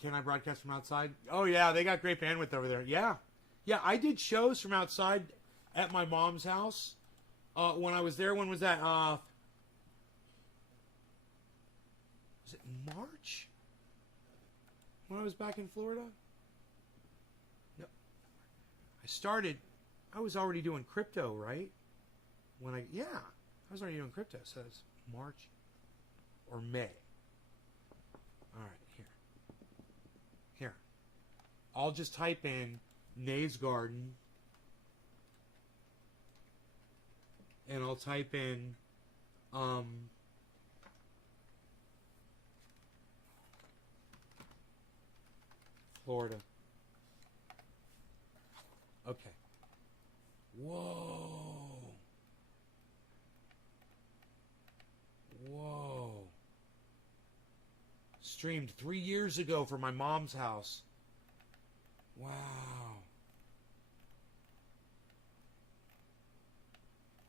Can I broadcast from outside? Oh yeah, they got great bandwidth over there. Yeah, I did shows from outside at my mom's house when I was there. When was that? Was it March? When I was back in Florida? No, I was already doing crypto, right? I was already doing crypto. So it's March or May. All right. Here. I'll just type in Nay's Garden. And I'll type in Florida. Okay. Whoa. Streamed 3 years ago for my mom's house. Wow.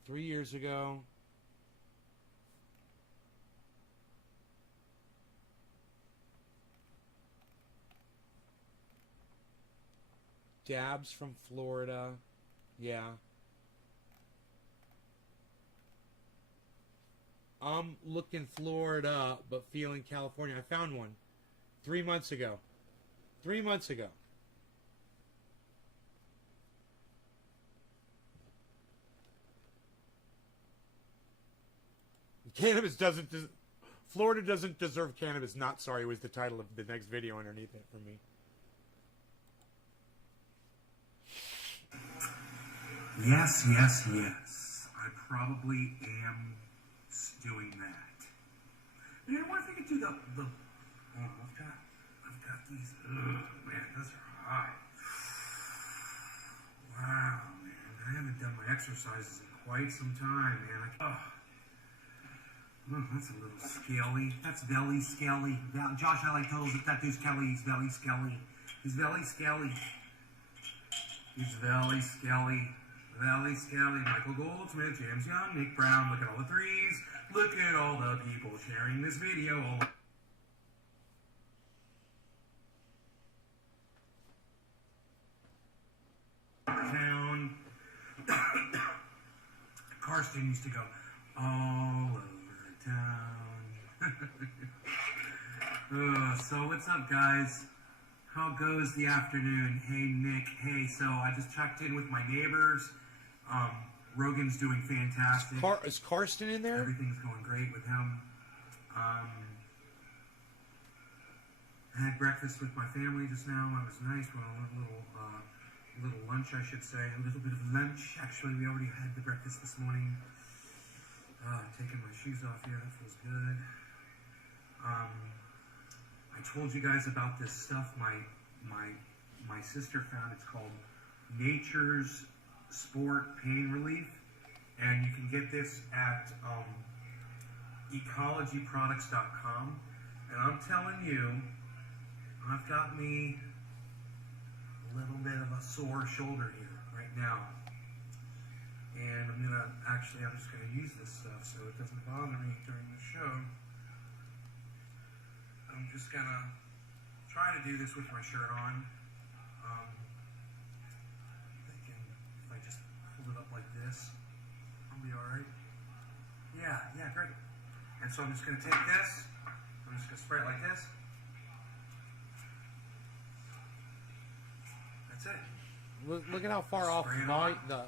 Three years ago. Dabs from Florida. Yeah. I'm looking Florida, but feeling California. I found one 3 months ago. 3 months ago. Florida doesn't deserve cannabis. Not sorry was the title of the next video underneath it for me. Yes. I probably am doing that. And I wonder if I could do the I've got these. Man, those are hot. Wow, man. I haven't done my exercises in quite some time, man. That's a little scaly. That's belly scaly. Josh, I like told that dude's Kelly. He's belly scaly. He's belly scaly. He's belly scaly. Belly scaly. Michael Goldsmith, James Young, Nick Brown. Look at all the threes. Look at all the people sharing this video. Town. Karsten used to go all over town. So what's up, guys? How goes the afternoon? Hey, Nick. Hey, so I just checked in with my neighbors. Rogan's doing fantastic. Is Karsten in there? Everything's going great with him. I had breakfast with my family just now. It was nice. Well, a little lunch, I should say. A little bit of lunch. Actually, we already had the breakfast this morning. Taking my shoes off here. That feels good. I told you guys about this stuff my sister found. It's called Nature's Sport Pain Relief, and you can get this at ecologyproducts.com. And I'm telling you, I've got me a little bit of a sore shoulder here right now, and I'm just gonna use this stuff so it doesn't bother me during the show. I'm just gonna try to do this with my shirt on. Thinking if I just hold it up like this, I'll be all right. Yeah, great. And so I'm just gonna take this. I'm just gonna spray it like this. That's it. Look at how far off the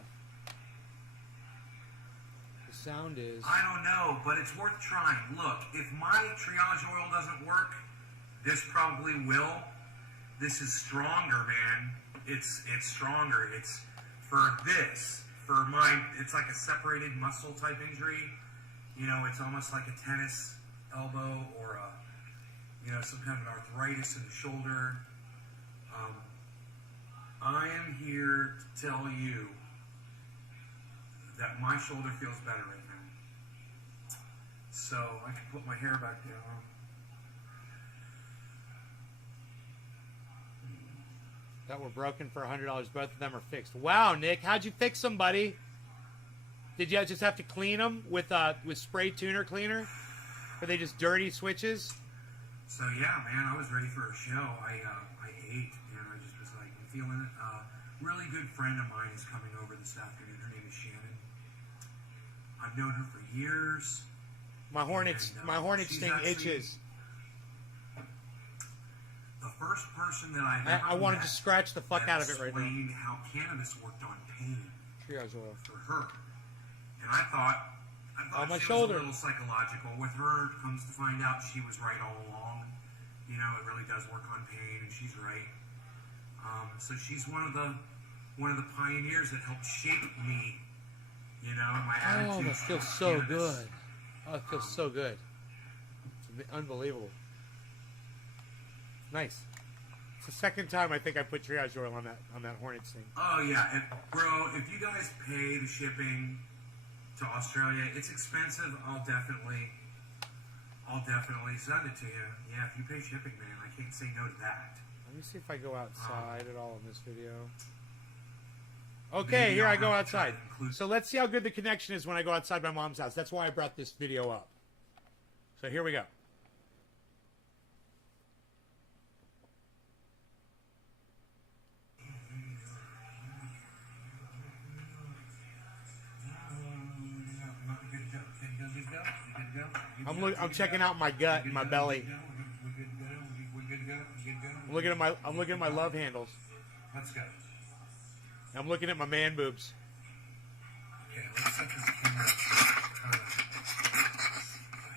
sound is. I don't know, but it's worth trying. Look, if my triage oil doesn't work, this probably will. This is stronger, man. It's stronger. It's for this. For mine, it's like a separated muscle type injury. You know, it's almost like a tennis elbow or some kind of arthritis in the shoulder. I am here to tell you that my shoulder feels better right now. So I can put my hair back down. That were broken for $100. Both of them are fixed. Wow, Nick, how'd you fix them, buddy? Did you just have to clean them with spray tuner cleaner? Or they just dirty switches? So yeah, man, I was ready for a show. I ate, and I just was like, I'm feeling it. Really good friend of mine is coming over this afternoon. Her name is Shannon. I've known her for years. My hornet sting itches. The first person that I wanted to scratch the fuck out of it right now. Explained how cannabis worked on pain. Triage oil For her. And I thought my she shoulder. was a little psychological. With her, comes to find out she was right all along. You know, it really does work on pain, and she's right. So she's one of the pioneers that helped shape me. You know, and my attitude. Oh, that feels so good. Oh, it feels so good. It's unbelievable. Nice. It's the second time I think I put triage oil on that hornet sting. Oh yeah, bro. If you guys pay the shipping to Australia, it's expensive. I'll definitely send it to you. Yeah, if you pay shipping, man, I can't say no to that. Let me see if I go outside at all in this video. Okay, here I go outside. So let's see how good the connection is when I go outside my mom's house. That's why I brought this video up. So here we go. I'm checking out my gut and my belly. I'm looking at my love handles. Let's go. I'm looking at my man boobs. Okay, let's set this camera.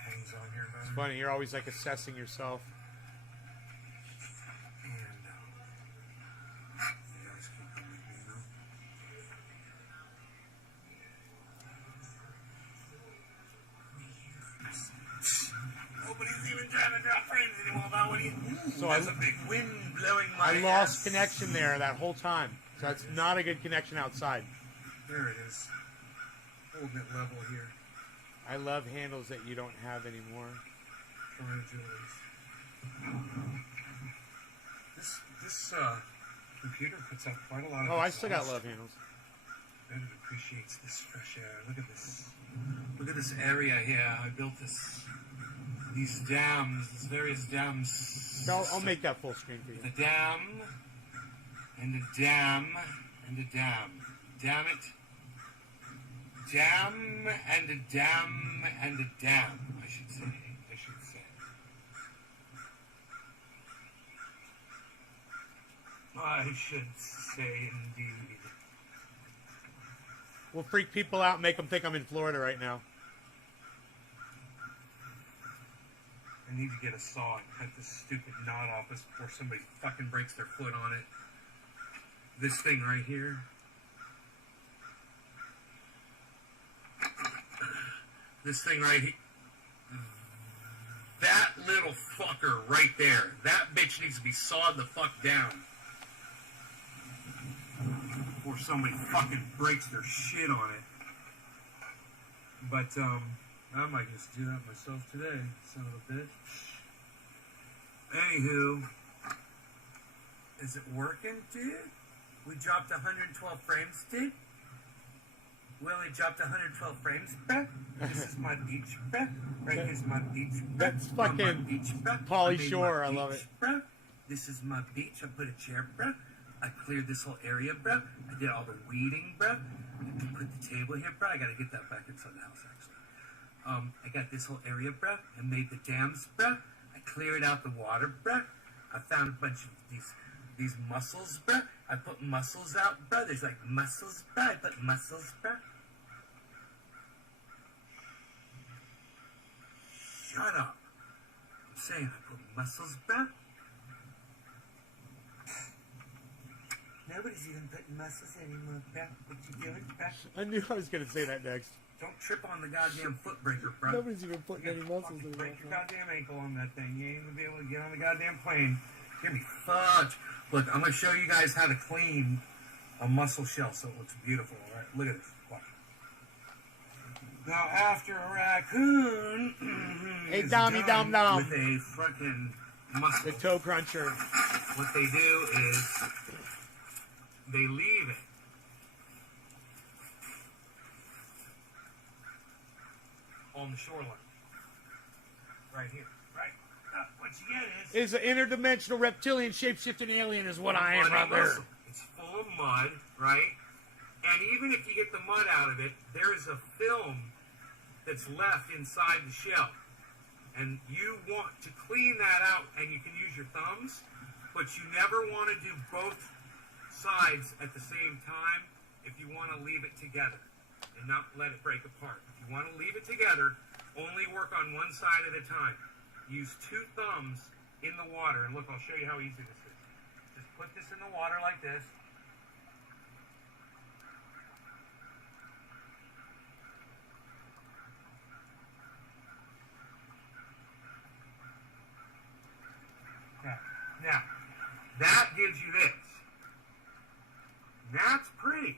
Hangs on here, It's funny, you're always like assessing yourself. And you guys keep coming with me, you know? Nobody's even trying to drop frames anymore, about what do you? So There's a big wind blowing my I lost connection there that whole time. So that's not a good connection outside. There it is. A little bit level here. I love handles that you don't have anymore. This computer puts out quite a lot of. Oh, I still got love handles. And it appreciates this fresh air. Look at this. Look at this area here. I built these dams, these various dams. I'll make that full screen for you. A dam, and a dam, and a dam. Damn it. Dam, and a dam, and a dam, I should say. I should say indeed. We'll freak people out and make them think I'm in Florida right now. I need to get a saw and cut this stupid knot off before somebody fucking breaks their foot on it. This thing right here. This thing right here. That little fucker right there. That bitch needs to be sawed the fuck down. Before somebody fucking breaks their shit on it. But, I might just do that myself today, son of a bitch. Anywho, is it working, dude? We dropped 112 frames, dude. Willie dropped 112 frames, bruh. This is my beach, bruh. Right here's my beach, bruh. That's fucking Pauly Shore. I love it. Bruh. This is my beach. I put a chair, bruh. I cleared this whole area, bruh. I did all the weeding, bruh. I put the table here, bruh. I gotta get that back inside the house, actually. I got this whole area, bruh. I made the dams, bruh. I cleared out the water, bruh. I found a bunch of these mussels, bruh. I put mussels out, bruh. There's like mussels, bruh. I put mussels, bruh. Shut up. I'm saying I put mussels, bruh. Nobody's even putting mussels anymore, bruh. What you doing, bruh? I knew I was going to say that next. Don't trip on the goddamn foot breaker, bro. Nobody's even putting any muscles in Break your goddamn ankle on that thing. You ain't gonna be able to get on the goddamn plane. You're gonna be fucked. Look, I'm gonna show you guys how to clean a mussel shell so it looks beautiful, alright? Look at this. Watch. Now, after a raccoon hey, is Dommy done Dom. with a fucking mussel, the toe cruncher, what they do is they leave it. On the shoreline. Right here. Right. What you get is an interdimensional reptilian shape-shifting alien is what I am right there. It's full of mud, right? And even if you get the mud out of it, there is a film that's left inside the shell. And you want to clean that out, and you can use your thumbs, but you never want to do both sides at the same time if you want to leave it together and not let it break apart. If you want to leave it together, only work on one side at a time. Use two thumbs in the water. And look, I'll show you how easy this is. Just put this in the water like this. Okay. Now, that gives you this. That's pretty.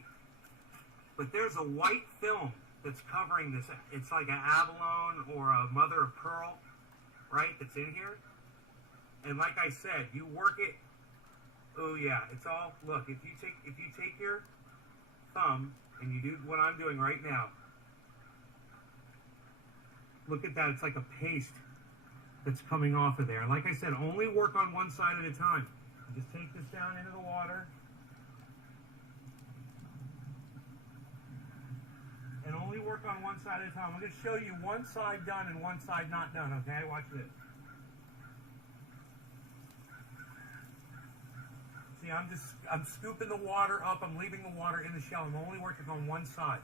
But there's a white film that's covering this. It's like an abalone or a mother of pearl, right, that's in here. And like I said, you work it. Oh yeah, it's all, look, if you take your thumb and you do what I'm doing right now, look at that, it's like a paste that's coming off of there. And like I said, only work on one side at a time. Just take this down into the water. And only work on one side at a time. I'm going to show you one side done and one side not done, okay? Watch this. See, I'm scooping the water up. I'm leaving the water in the shell. I'm only working on one side.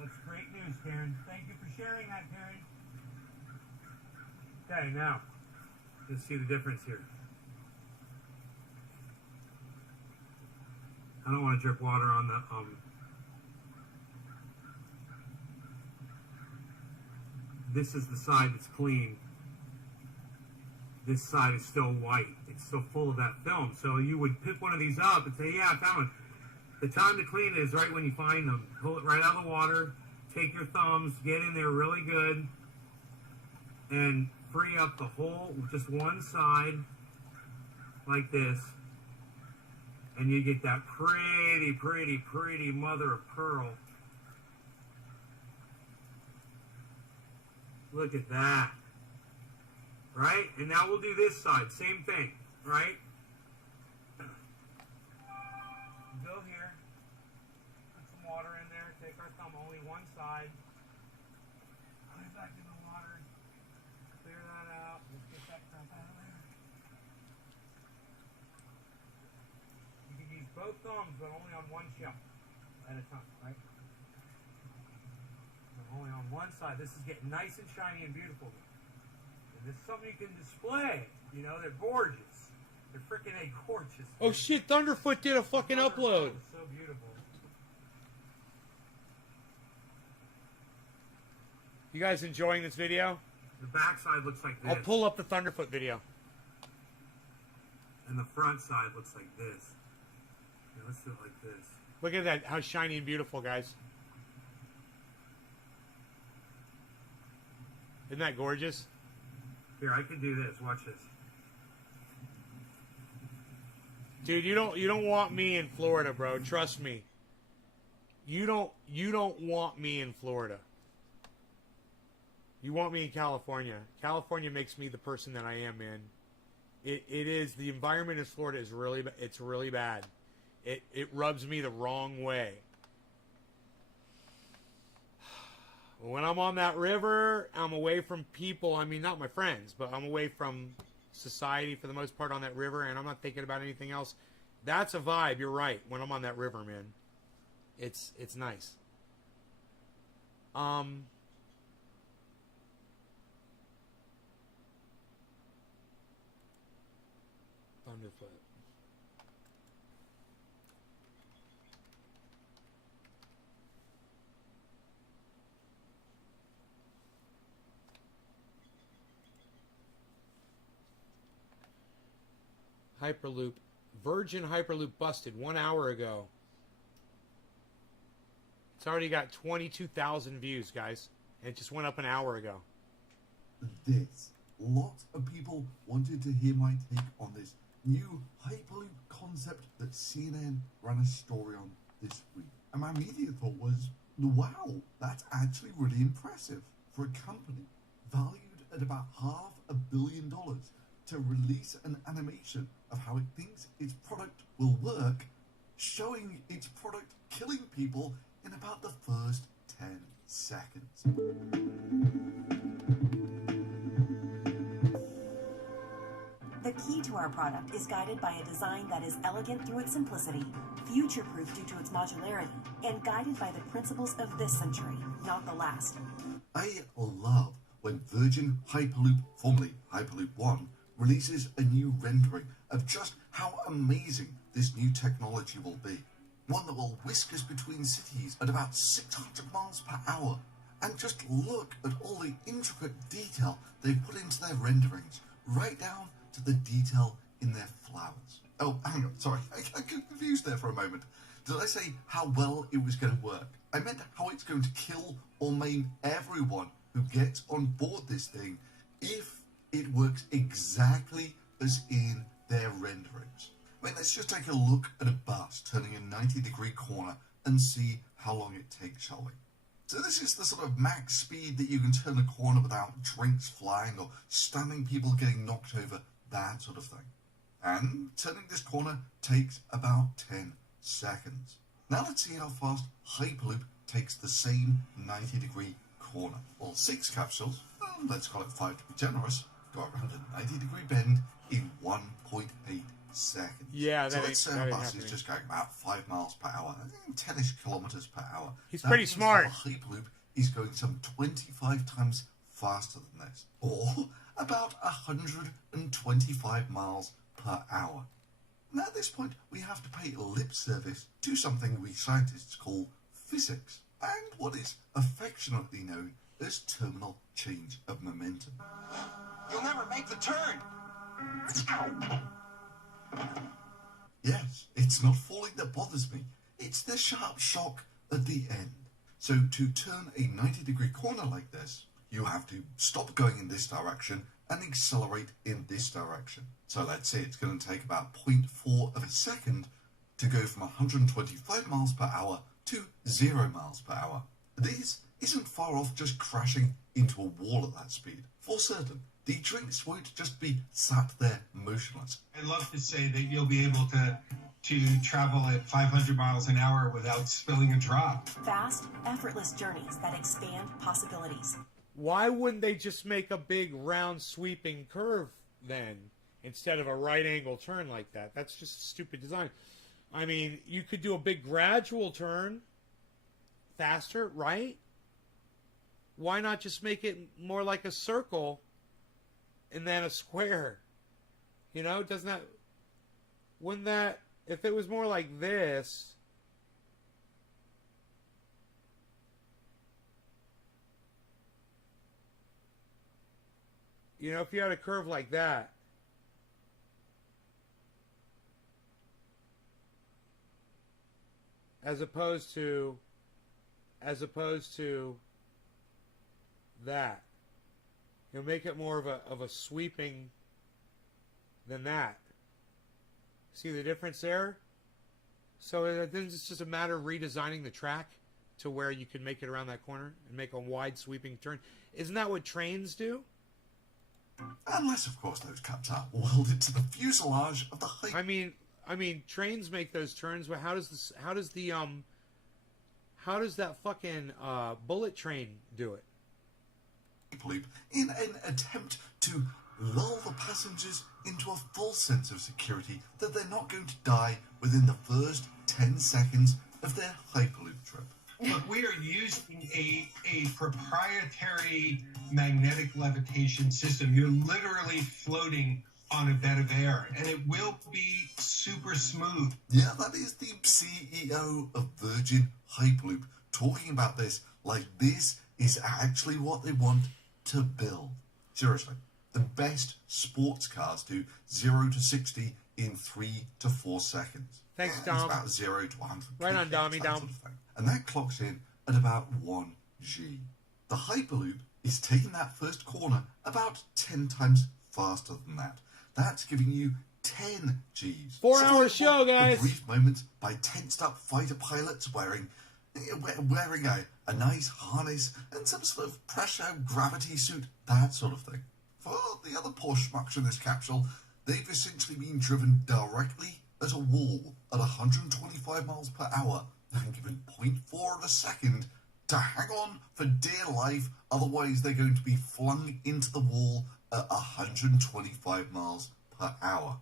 That's great news, Karen. Thank you for sharing that, Karen. Okay, now, let's see the difference here. I don't want to drip water on the, this is the side that's clean. This side is still white. It's still full of that film. So you would pick one of these up and say, yeah, I found one. The time to clean it is right when you find them. Pull it right out of the water, take your thumbs, get in there really good, and free up the whole, just one side, like this, and you get that pretty, pretty, pretty mother of pearl. Look at that. Right? And now we'll do this side, same thing, right? Go here, put some water in there, take our thumb, only one side. Put it no thumbs, but only on one shell at a time, right? And only on one side. This is getting nice and shiny and beautiful. And this is something you can display. You know, they're gorgeous. They're freaking gorgeous. Oh shit, Thunderfoot did a fucking upload. It's so beautiful. You guys enjoying this video? The backside looks like this. I'll pull up the Thunderfoot video. And the front side looks like this. Yeah, let's do it like this. Look at that, how shiny and beautiful, guys. Isn't that gorgeous? Here, I can do this. Watch this. Dude, you don't want me in Florida, bro. Trust me. You don't want me in Florida. You want me in California. California makes me the person that I am, man. It is, the environment in Florida is really, it's really bad. It rubs me the wrong way. When I'm on that river, I'm away from people. I mean, not my friends, but I'm away from society for the most part on that river, and I'm not thinking about anything else. That's a vibe. You're right. When I'm on that river, man, it's nice. Thunderfoot. Hyperloop. Virgin Hyperloop busted 1 hour ago. It's already got 22,000 views, guys. And it just went up an hour ago. This. Lots of people wanted to hear my take on this new Hyperloop concept that CNN ran a story on this week. And my immediate thought was, wow, that's actually really impressive for a company valued at about $500 million to release an animation of how it thinks its product will work, showing its product killing people in about the first 10 seconds. The key to our product is guided by a design that is elegant through its simplicity, future-proof due to its modularity, and guided by the principles of this century, not the last. I love when Virgin Hyperloop, formerly Hyperloop One, releases a new rendering of just how amazing this new technology will be. One that will whisk us between cities at about 600 miles per hour. And just look at all the intricate detail they've put into their renderings, right down to the detail in their flowers. Oh, hang on, sorry, I got confused there for a moment. Did I say how well it was going to work? I meant how it's going to kill or maim everyone who gets on board this thing if it works exactly as in their renderings. I mean, let's just take a look at a bus turning a 90-degree corner and see how long it takes, shall we? So this is the sort of max speed that you can turn a corner without drinks flying or stunning people getting knocked over, that sort of thing. And turning this corner takes about 10 seconds. Now let's see how fast Hyperloop takes the same 90-degree corner. Well, 6 capsules, well, let's call it 5 to be generous, go around a 90-degree bend in 1.8 seconds. Yeah, so let's say that our ain't bus happening. is just going about 5 miles per hour, 10-ish kilometers per hour. He's That pretty means smart. that the Hyperloop is going some 25 times faster than this, or about 125 miles per hour. Now at this point, we have to pay lip service to something we scientists call physics, and what is affectionately known as terminal change of momentum. You'll never make the turn. Yes, it's not falling that bothers me. It's the sharp shock at the end. So to turn a 90-degree corner like this, you have to stop going in this direction and accelerate in this direction. So let's say it's going to take about 0.4 of a second to go from 125 miles per hour to 0 miles per hour. This isn't far off just crashing into a wall at that speed. For certain, the drinks won't just be sat there motionless. I'd love to say that you'll be able to travel at 500 miles an hour without spilling a drop. Fast, effortless journeys that expand possibilities. Why wouldn't they just make a big round sweeping curve then instead of a right angle turn like that? That's just a stupid design. I mean, you could do a big gradual turn faster, right? Why not just make it more like a circle and then a square? You know, doesn't that... Wouldn't that... If it was more like this... You know, if you had a curve like that... As opposed to that. You'll make it more of a sweeping than that. See the difference there? So then it's just a matter of redesigning the track to where you can make it around that corner and make a wide sweeping turn. Isn't that what trains do? Unless, of course, those cups are welded to the fuselage of the Hyperloop. I mean, trains make those turns, but how does that fucking bullet train do it? Hyperloop in an attempt to lull the passengers into a false sense of security that they're not going to die within the first 10 seconds of their Hyperloop trip. Look, we are using a proprietary magnetic levitation system. You're literally floating on a bed of air, and it will be super smooth. Yeah, that is the CEO of Virgin Hyperloop talking about this like this is actually what they want to build. Seriously, the best sports cars do 0 to 60 in 3 to 4 seconds. Thanks, It's Dom. about 0 to 100. Right on, Dommy, Dom. Sort of thing. And that clocks in at about 1 G. The Hyperloop is taking that first corner about 10 times faster than that. That's giving you 10 Gs. 4-hour show, guys. A brief moment by tensed up fighter pilots wearing a nice harness and some sort of pressure gravity suit, that sort of thing. For the other poor schmucks in this capsule, they've essentially been driven directly at a wall at 125 miles per hour and given 0.4 of a second to hang on for dear life, otherwise they're going to be flung into the wall at 125 miles per hour.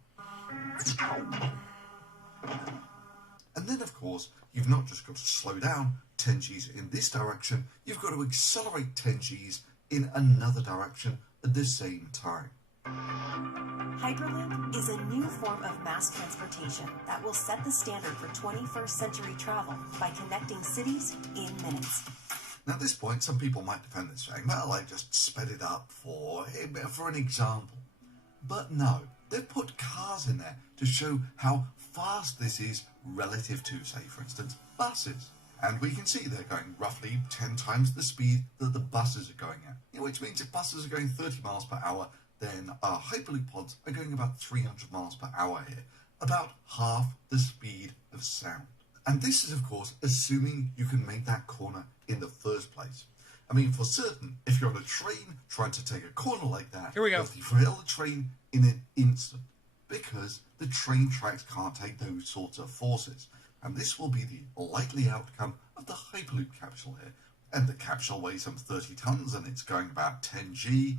And then, of course, you've not just got to slow down 10 Gs in this direction, you've got to accelerate 10 Gs in another direction at the same time. Hyperloop is a new form of mass transportation that will set the standard for 21st century travel by connecting cities in minutes. Now, at this point, some people might defend this, saying, well, I just sped it up for an example. But no, they've put cars in there to show how fast this is relative to, say, for instance, buses. And we can see they're going roughly 10 times the speed that the buses are going at. Which means if buses are going 30 miles per hour, then our Hyperloop pods are going about 300 miles per hour here, about half the speed of sound. And this is, of course, assuming you can make that corner in the first place. I mean, for certain, if you're on a train trying to take a corner like that, here we go. you'll derail the train in an instant, because the train tracks can't take those sorts of forces. And this will be the likely outcome of the Hyperloop capsule here. And the capsule weighs some 30 tons and it's going about 10 G.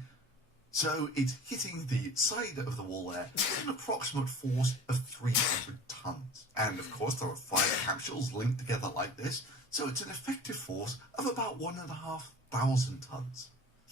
So it's hitting the side of the wall there with an approximate force of 300 tons. And of course there are 5 capsules linked together like this, so it's an effective force of about 1,500 tons.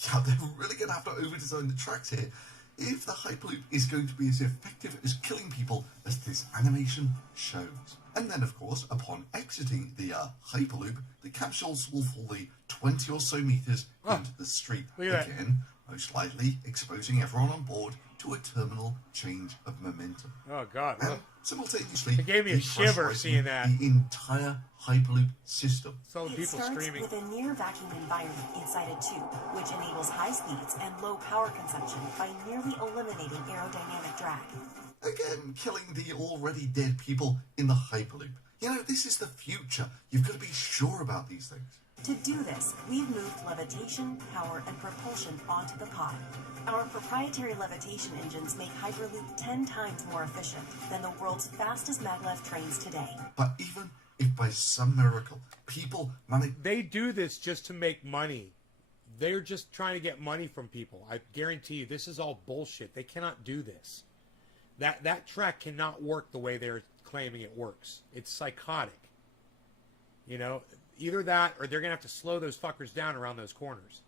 Yeah, they're really going to have to over-design the tracks here if the Hyperloop is going to be as effective as killing people as this animation shows. And then, of course, upon exiting the Hyperloop, the capsules will fall the 20 or so meters into the street. Again, most likely exposing everyone on board to a terminal change of momentum. Oh, God. And simultaneously, it gave me a shiver seeing that. The entire Hyperloop system. So It people starts screaming. with a near vacuum environment inside a tube, which enables high speeds and low power consumption by nearly eliminating aerodynamic drag. Again, killing the already dead people in the Hyperloop. You know, this is the future. You've got to be sure about these things. To do this, we've moved levitation, power, and propulsion onto the pod. Our proprietary levitation engines make Hyperloop 10 times more efficient than the world's fastest maglev trains today. But even if by some miracle people manage... They do this just to make money. They're just trying to get money from people. I guarantee you, this is all bullshit. They cannot do this. That track cannot work the way they're claiming it works. It's psychotic. You know, either that or they're going to have to slow those fuckers down around those corners.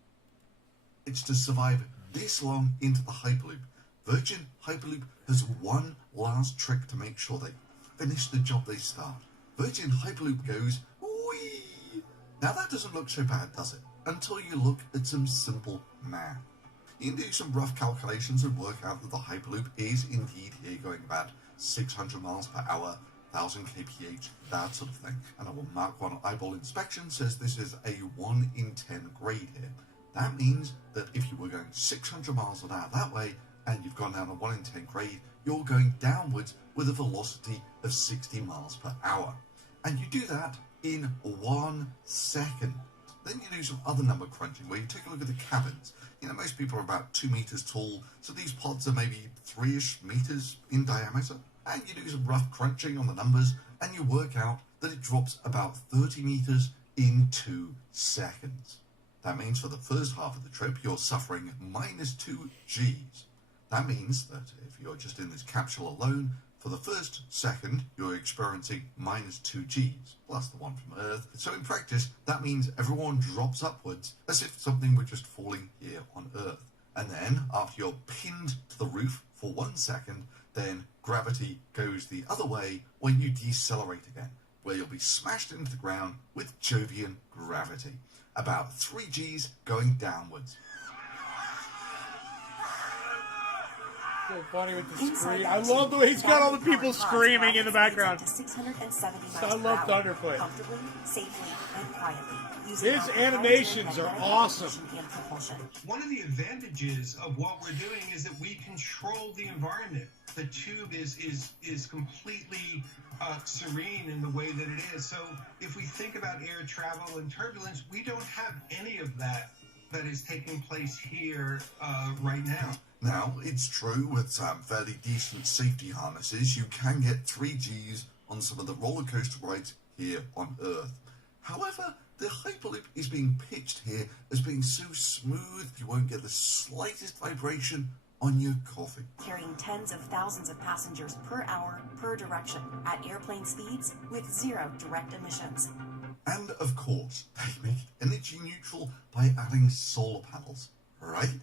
It's to survive this long into the Hyperloop. Virgin Hyperloop has one last trick to make sure they finish the job they start. Virgin Hyperloop goes, whee! Now that doesn't look so bad, does it? Until you look at some simple math. You can do some rough calculations and work out that the Hyperloop is indeed here going about 600 miles per hour, 1000 kph, that sort of thing. And I will mark one eyeball inspection says this is a 1 in 10 grade here. That means that if you were going 600 miles an hour that way, and you've gone down a 1 in 10 grade, you're going downwards with a velocity of 60 miles per hour. And you do that in 1 second. Then you do some other number crunching where you take a look at the cabins. You know, most people are about 2 meters tall, so these pods are maybe 3-ish meters in diameter. And you do some rough crunching on the numbers, and you work out that it drops about 30 meters in 2 seconds. That means for the first half of the trip, you're suffering -2 Gs. That means that if you're just in this capsule alone, for the first second, you're experiencing -2 Gs, plus the one from Earth. So in practice, that means everyone drops upwards as if something were just falling here on Earth. And then, after you're pinned to the roof for 1 second, then gravity goes the other way when you decelerate again, where you'll be smashed into the ground with Jovian gravity. About 3 Gs going downwards. So funny with the scream. I love the way he's got all the people screaming in the background. I love Thunderfoot. Comfortably, safely, and quietly. His animations are awesome. One of the advantages of what we're doing is that we control the environment. The tube is completely serene in the way that it is. So if we think about air travel and turbulence, we don't have any of that is taking place here right now. Now, it's true with some fairly decent safety harnesses, you can get 3 Gs on some of the roller coaster rides here on Earth. However, the Hyperloop is being pitched here as being so smooth you won't get the slightest vibration on your coffee. Carrying tens of thousands of passengers per hour per direction at airplane speeds with 0 direct emissions. And of course, they make it energy neutral by adding solar panels, right?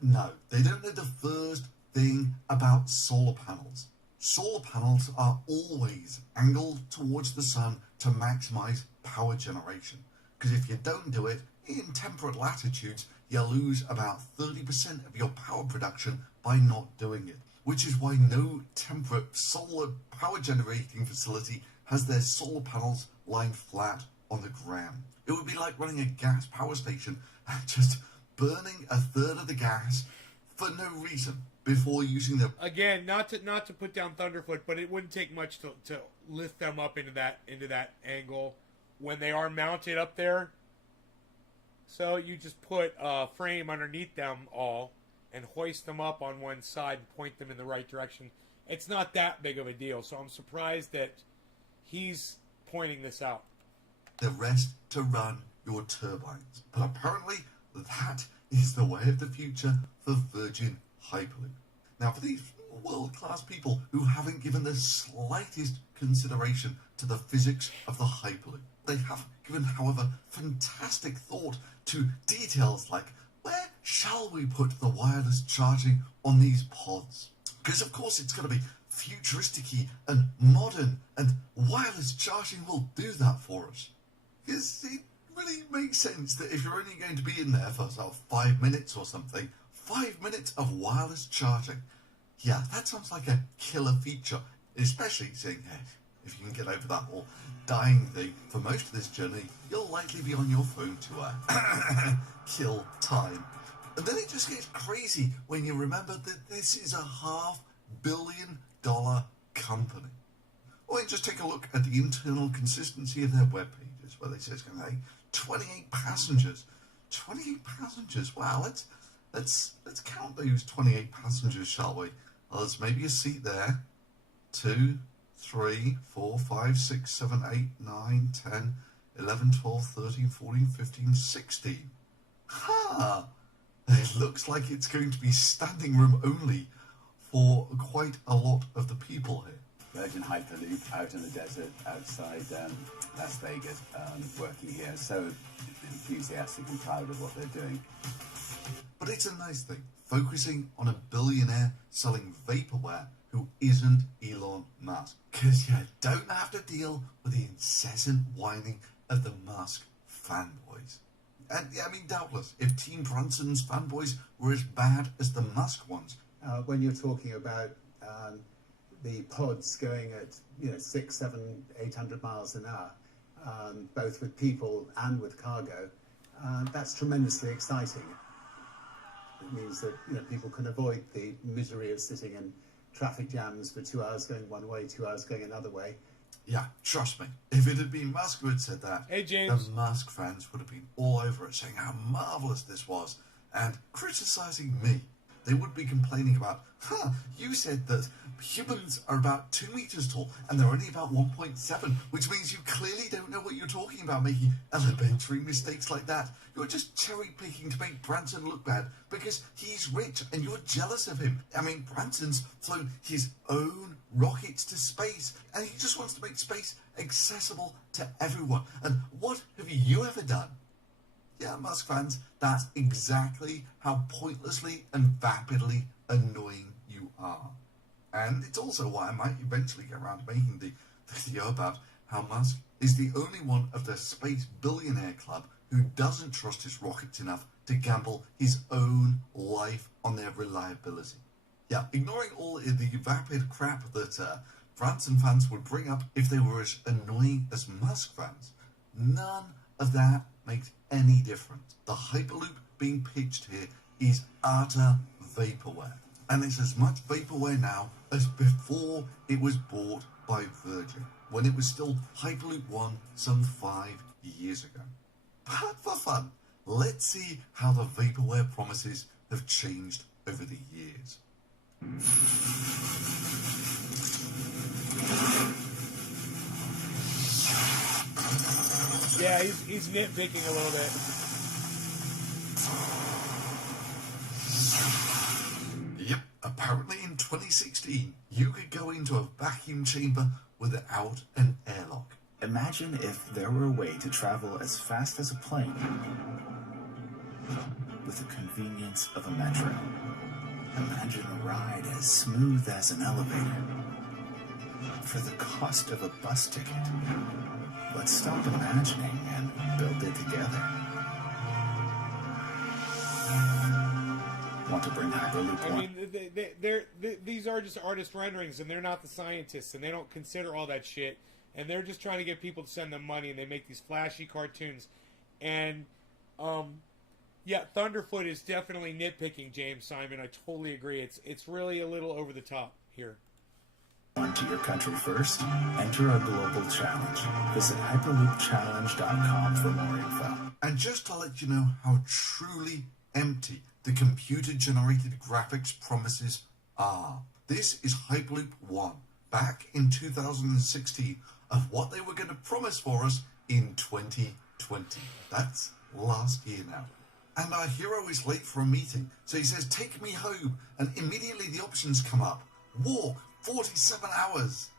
No, they don't know the first thing about solar panels. Solar panels are always angled towards the sun to maximize power generation. Because if you don't do it, in temperate latitudes, you lose about 30% of your power production by not doing it. Which is why no temperate solar power generating facility has their solar panels lying flat on the ground. It would be like running a gas power station and just burning a third of the gas for no reason before using the... Again, not to put down Thunderfoot, but it wouldn't take much to lift them up into that angle when they are mounted up there. So you just put a frame underneath them all and hoist them up on one side and point them in the right direction. It's not that big of a deal, so I'm surprised that he's pointing this out. The rest to run your turbines. But apparently that is the way of the future for Virgin Hyperloop. Now, for these world-class people who haven't given the slightest consideration to the physics of the Hyperloop, they have given, however, fantastic thought to details like, where shall we put the wireless charging on these pods? Because, of course, it's going to be futuristic-y and modern, and wireless charging will do that for us. Because it really makes sense that if you're only going to be in there for sort of 5 minutes or something, 5 minutes of wireless charging. Yeah, that sounds like a killer feature, especially seeing if you can get over that whole dying thing. For most of this journey, you'll likely be on your phone to kill time. And then it just gets crazy when you remember that this is a $500 million company. Or you just take a look at the internal consistency of their web pages, where they say it's going to have 28 passengers. 28 passengers. Wow, let's count those 28 passengers, shall we? Well, there's maybe a seat there. 2, 3, 4, 5, 6, 7, 8, 9, 10, 11, 12, 13, 14, 15, 16. Ha! It looks like it's going to be standing room only for quite a lot of the people here. Virgin Hyperloop out in the desert outside Las Vegas, working here. So enthusiastic and proud of what they're doing. But it's a nice thing, focusing on a billionaire selling vaporware who isn't Elon Musk. Because you don't have to deal with the incessant whining of the Musk fanboys. And I mean, doubtless, if Team Branson's fanboys were as bad as the Musk ones. When you're talking about the pods going at 600, 700, 800 miles an hour, both with people and with cargo, that's tremendously exciting. It means that people can avoid the misery of sitting in traffic jams for 2 hours going one way, 2 hours going another way. Yeah, trust me, if it had been Musk who had said that, hey, James, the Musk fans would have been all over it, saying how marvellous this was, and criticising me. They would be complaining about, you said that humans are about 2 meters tall and they're only about 1.7, which means you clearly don't know what you're talking about, making elementary mistakes like that. You're just cherry-picking to make Branson look bad because he's rich and you're jealous of him. I mean, Branson's flown his own rockets to space and he just wants to make space accessible to everyone. And what have you ever done? Yeah, Musk fans, that's exactly how pointlessly and vapidly annoying you are. And it's also why I might eventually get around to making the video about how Musk is the only one of the space billionaire club who doesn't trust his rockets enough to gamble his own life on their reliability. Yeah, ignoring all the vapid crap that Branson fans would bring up if they were as annoying as Musk fans, none of that makes any difference. The Hyperloop being pitched here is utter vaporware. And it's as much vaporware now as before it was bought by Virgin, when it was still Hyperloop 1 some 5 years ago. But for fun, let's see how the vaporware promises have changed over the years. Yeah, he's nitpicking a little bit. Yep, apparently in 2016, you could go into a vacuum chamber without an airlock. Imagine if there were a way to travel as fast as a plane with the convenience of a metro. Imagine a ride as smooth as an elevator for the cost of a bus ticket. Let's stop imagining and build it together. Want to bring Hyperloop I one? mean, these are just artist renderings, and they're not the scientists, and they don't consider all that shit. And they're just trying to get people to send them money, and they make these flashy cartoons. And, yeah, Thunderfoot is definitely nitpicking, James Simon. I totally agree. It's really a little over the top here. On to your country first? Enter a global challenge. Visit hyperloopchallenge.com for more info. And just to let you know how truly empty the computer-generated graphics promises are, this is Hyperloop 1, back in 2016, of what they were going to promise for us in 2020. That's last year now. And our hero is late for a meeting, so he says, take me home, and immediately the options come up. Walk, 47 hours.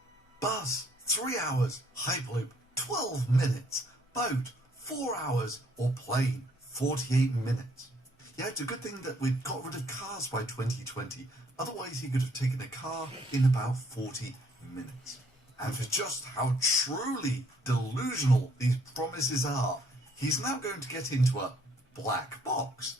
Bus, 3 hours. Hyperloop, 12 minutes. Boat, 4 hours. Or plane, 48 minutes. Yeah, it's a good thing that we got rid of cars by 2020. Otherwise, he could have taken a car in about 40 minutes. And for just how truly delusional these promises are, he's now going to get into a black box.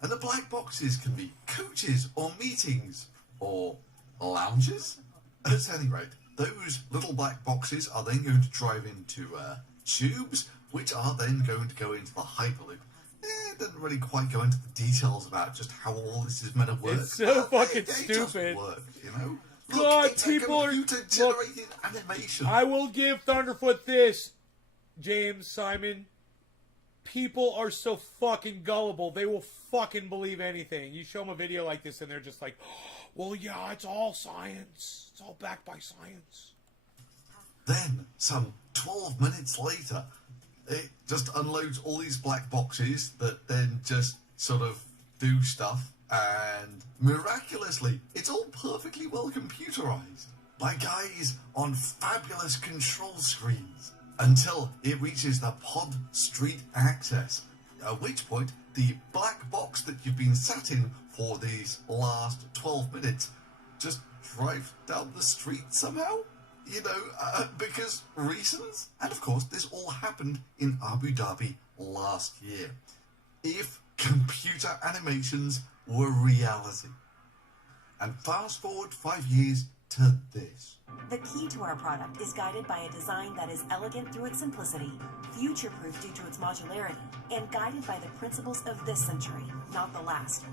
And the black boxes can be coaches or meetings or lounges. At any rate, those little black boxes are then going to drive into tubes, which are then going to go into the Hyperloop. It doesn't really quite go into the details about just how all this is meant to work. It's so fucking It stupid. just works, you know? Look, God, it's people a are... computer-generated animation. I will give Thunderfoot this, James Simon. People are so fucking gullible. They will fucking believe anything. You show them a video like this and they're just like, well, yeah, it's all science. It's all backed by science. Then, some 12 minutes later, it just unloads all these black boxes that then just sort of do stuff, and miraculously, it's all perfectly well computerized. by guys on fabulous control screens until it reaches the pod street access, at which point the black box that you've been sat in for these last 12 minutes just drive down the street somehow, you know, because reasons. And of course, this all happened in Abu Dhabi last year. If computer animations were reality. And fast forward 5 years to this. The key to our product is guided by a design that is elegant through its simplicity, future-proof due to its modularity, and guided by the principles of this century, not the last.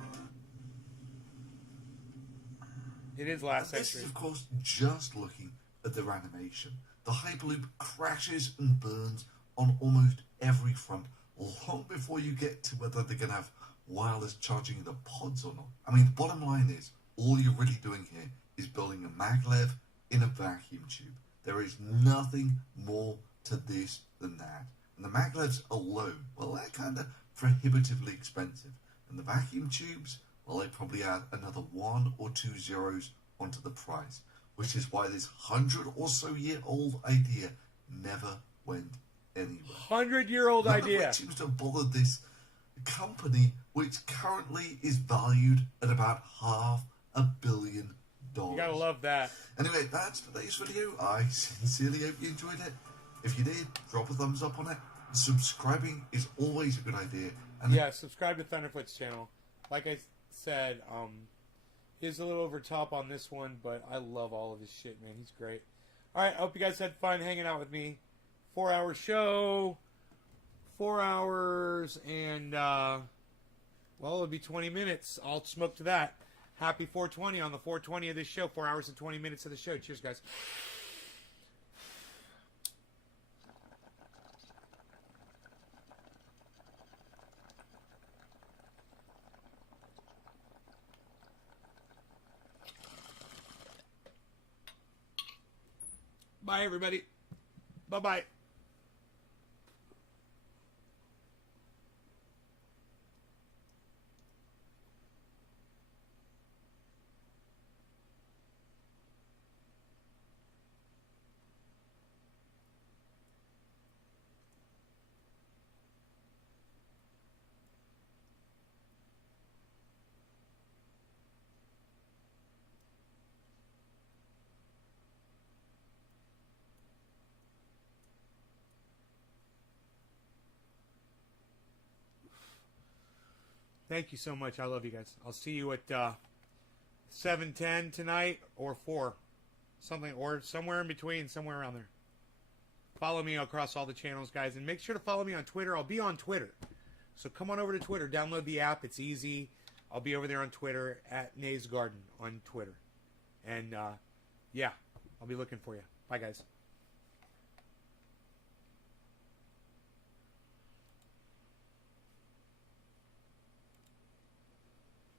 It is last century. This is, of course, just looking at their animation. The Hyperloop crashes and burns on almost every front, long before you get to whether they're going to have wireless charging in the pods or not. I mean, the bottom line is, all you're really doing here is building a maglev in a vacuum tube. There is nothing more to this than that. And the maglevs alone, well, they're kind of prohibitively expensive. And the vacuum tubes, well, they probably add another 1 or 2 zeros onto the price, which is why this 100 or so year old idea never went anywhere. 100-year-old idea. None of which seems to have bothered this company, which currently is valued at about $500 million. You gotta love that. Anyway, that's today's video. I sincerely hope you enjoyed it. If you did, drop a thumbs up on it. Subscribing is always a good idea. And yeah, subscribe to Thunderfoot's channel. Like I said, he's a little over top on this one, but I love all of his shit, man. He's great. Alright, I hope you guys had fun hanging out with me. 4-hour show. 4 hours and, well, it'll be 20 minutes. I'll smoke to that. Happy 420 on the 420 of this show. 4 hours and 20 minutes of the show. Cheers, guys. Bye, everybody. Bye-bye. Thank you so much. I love you guys. I'll see you at 7:10 tonight or 4. Something, or somewhere in between, somewhere around there. Follow me across all the channels, guys. And make sure to follow me on Twitter. I'll be on Twitter. So come on over to Twitter. Download the app. It's easy. I'll be over there on Twitter at Nays Garden on Twitter. And, yeah, I'll be looking for you. Bye, guys.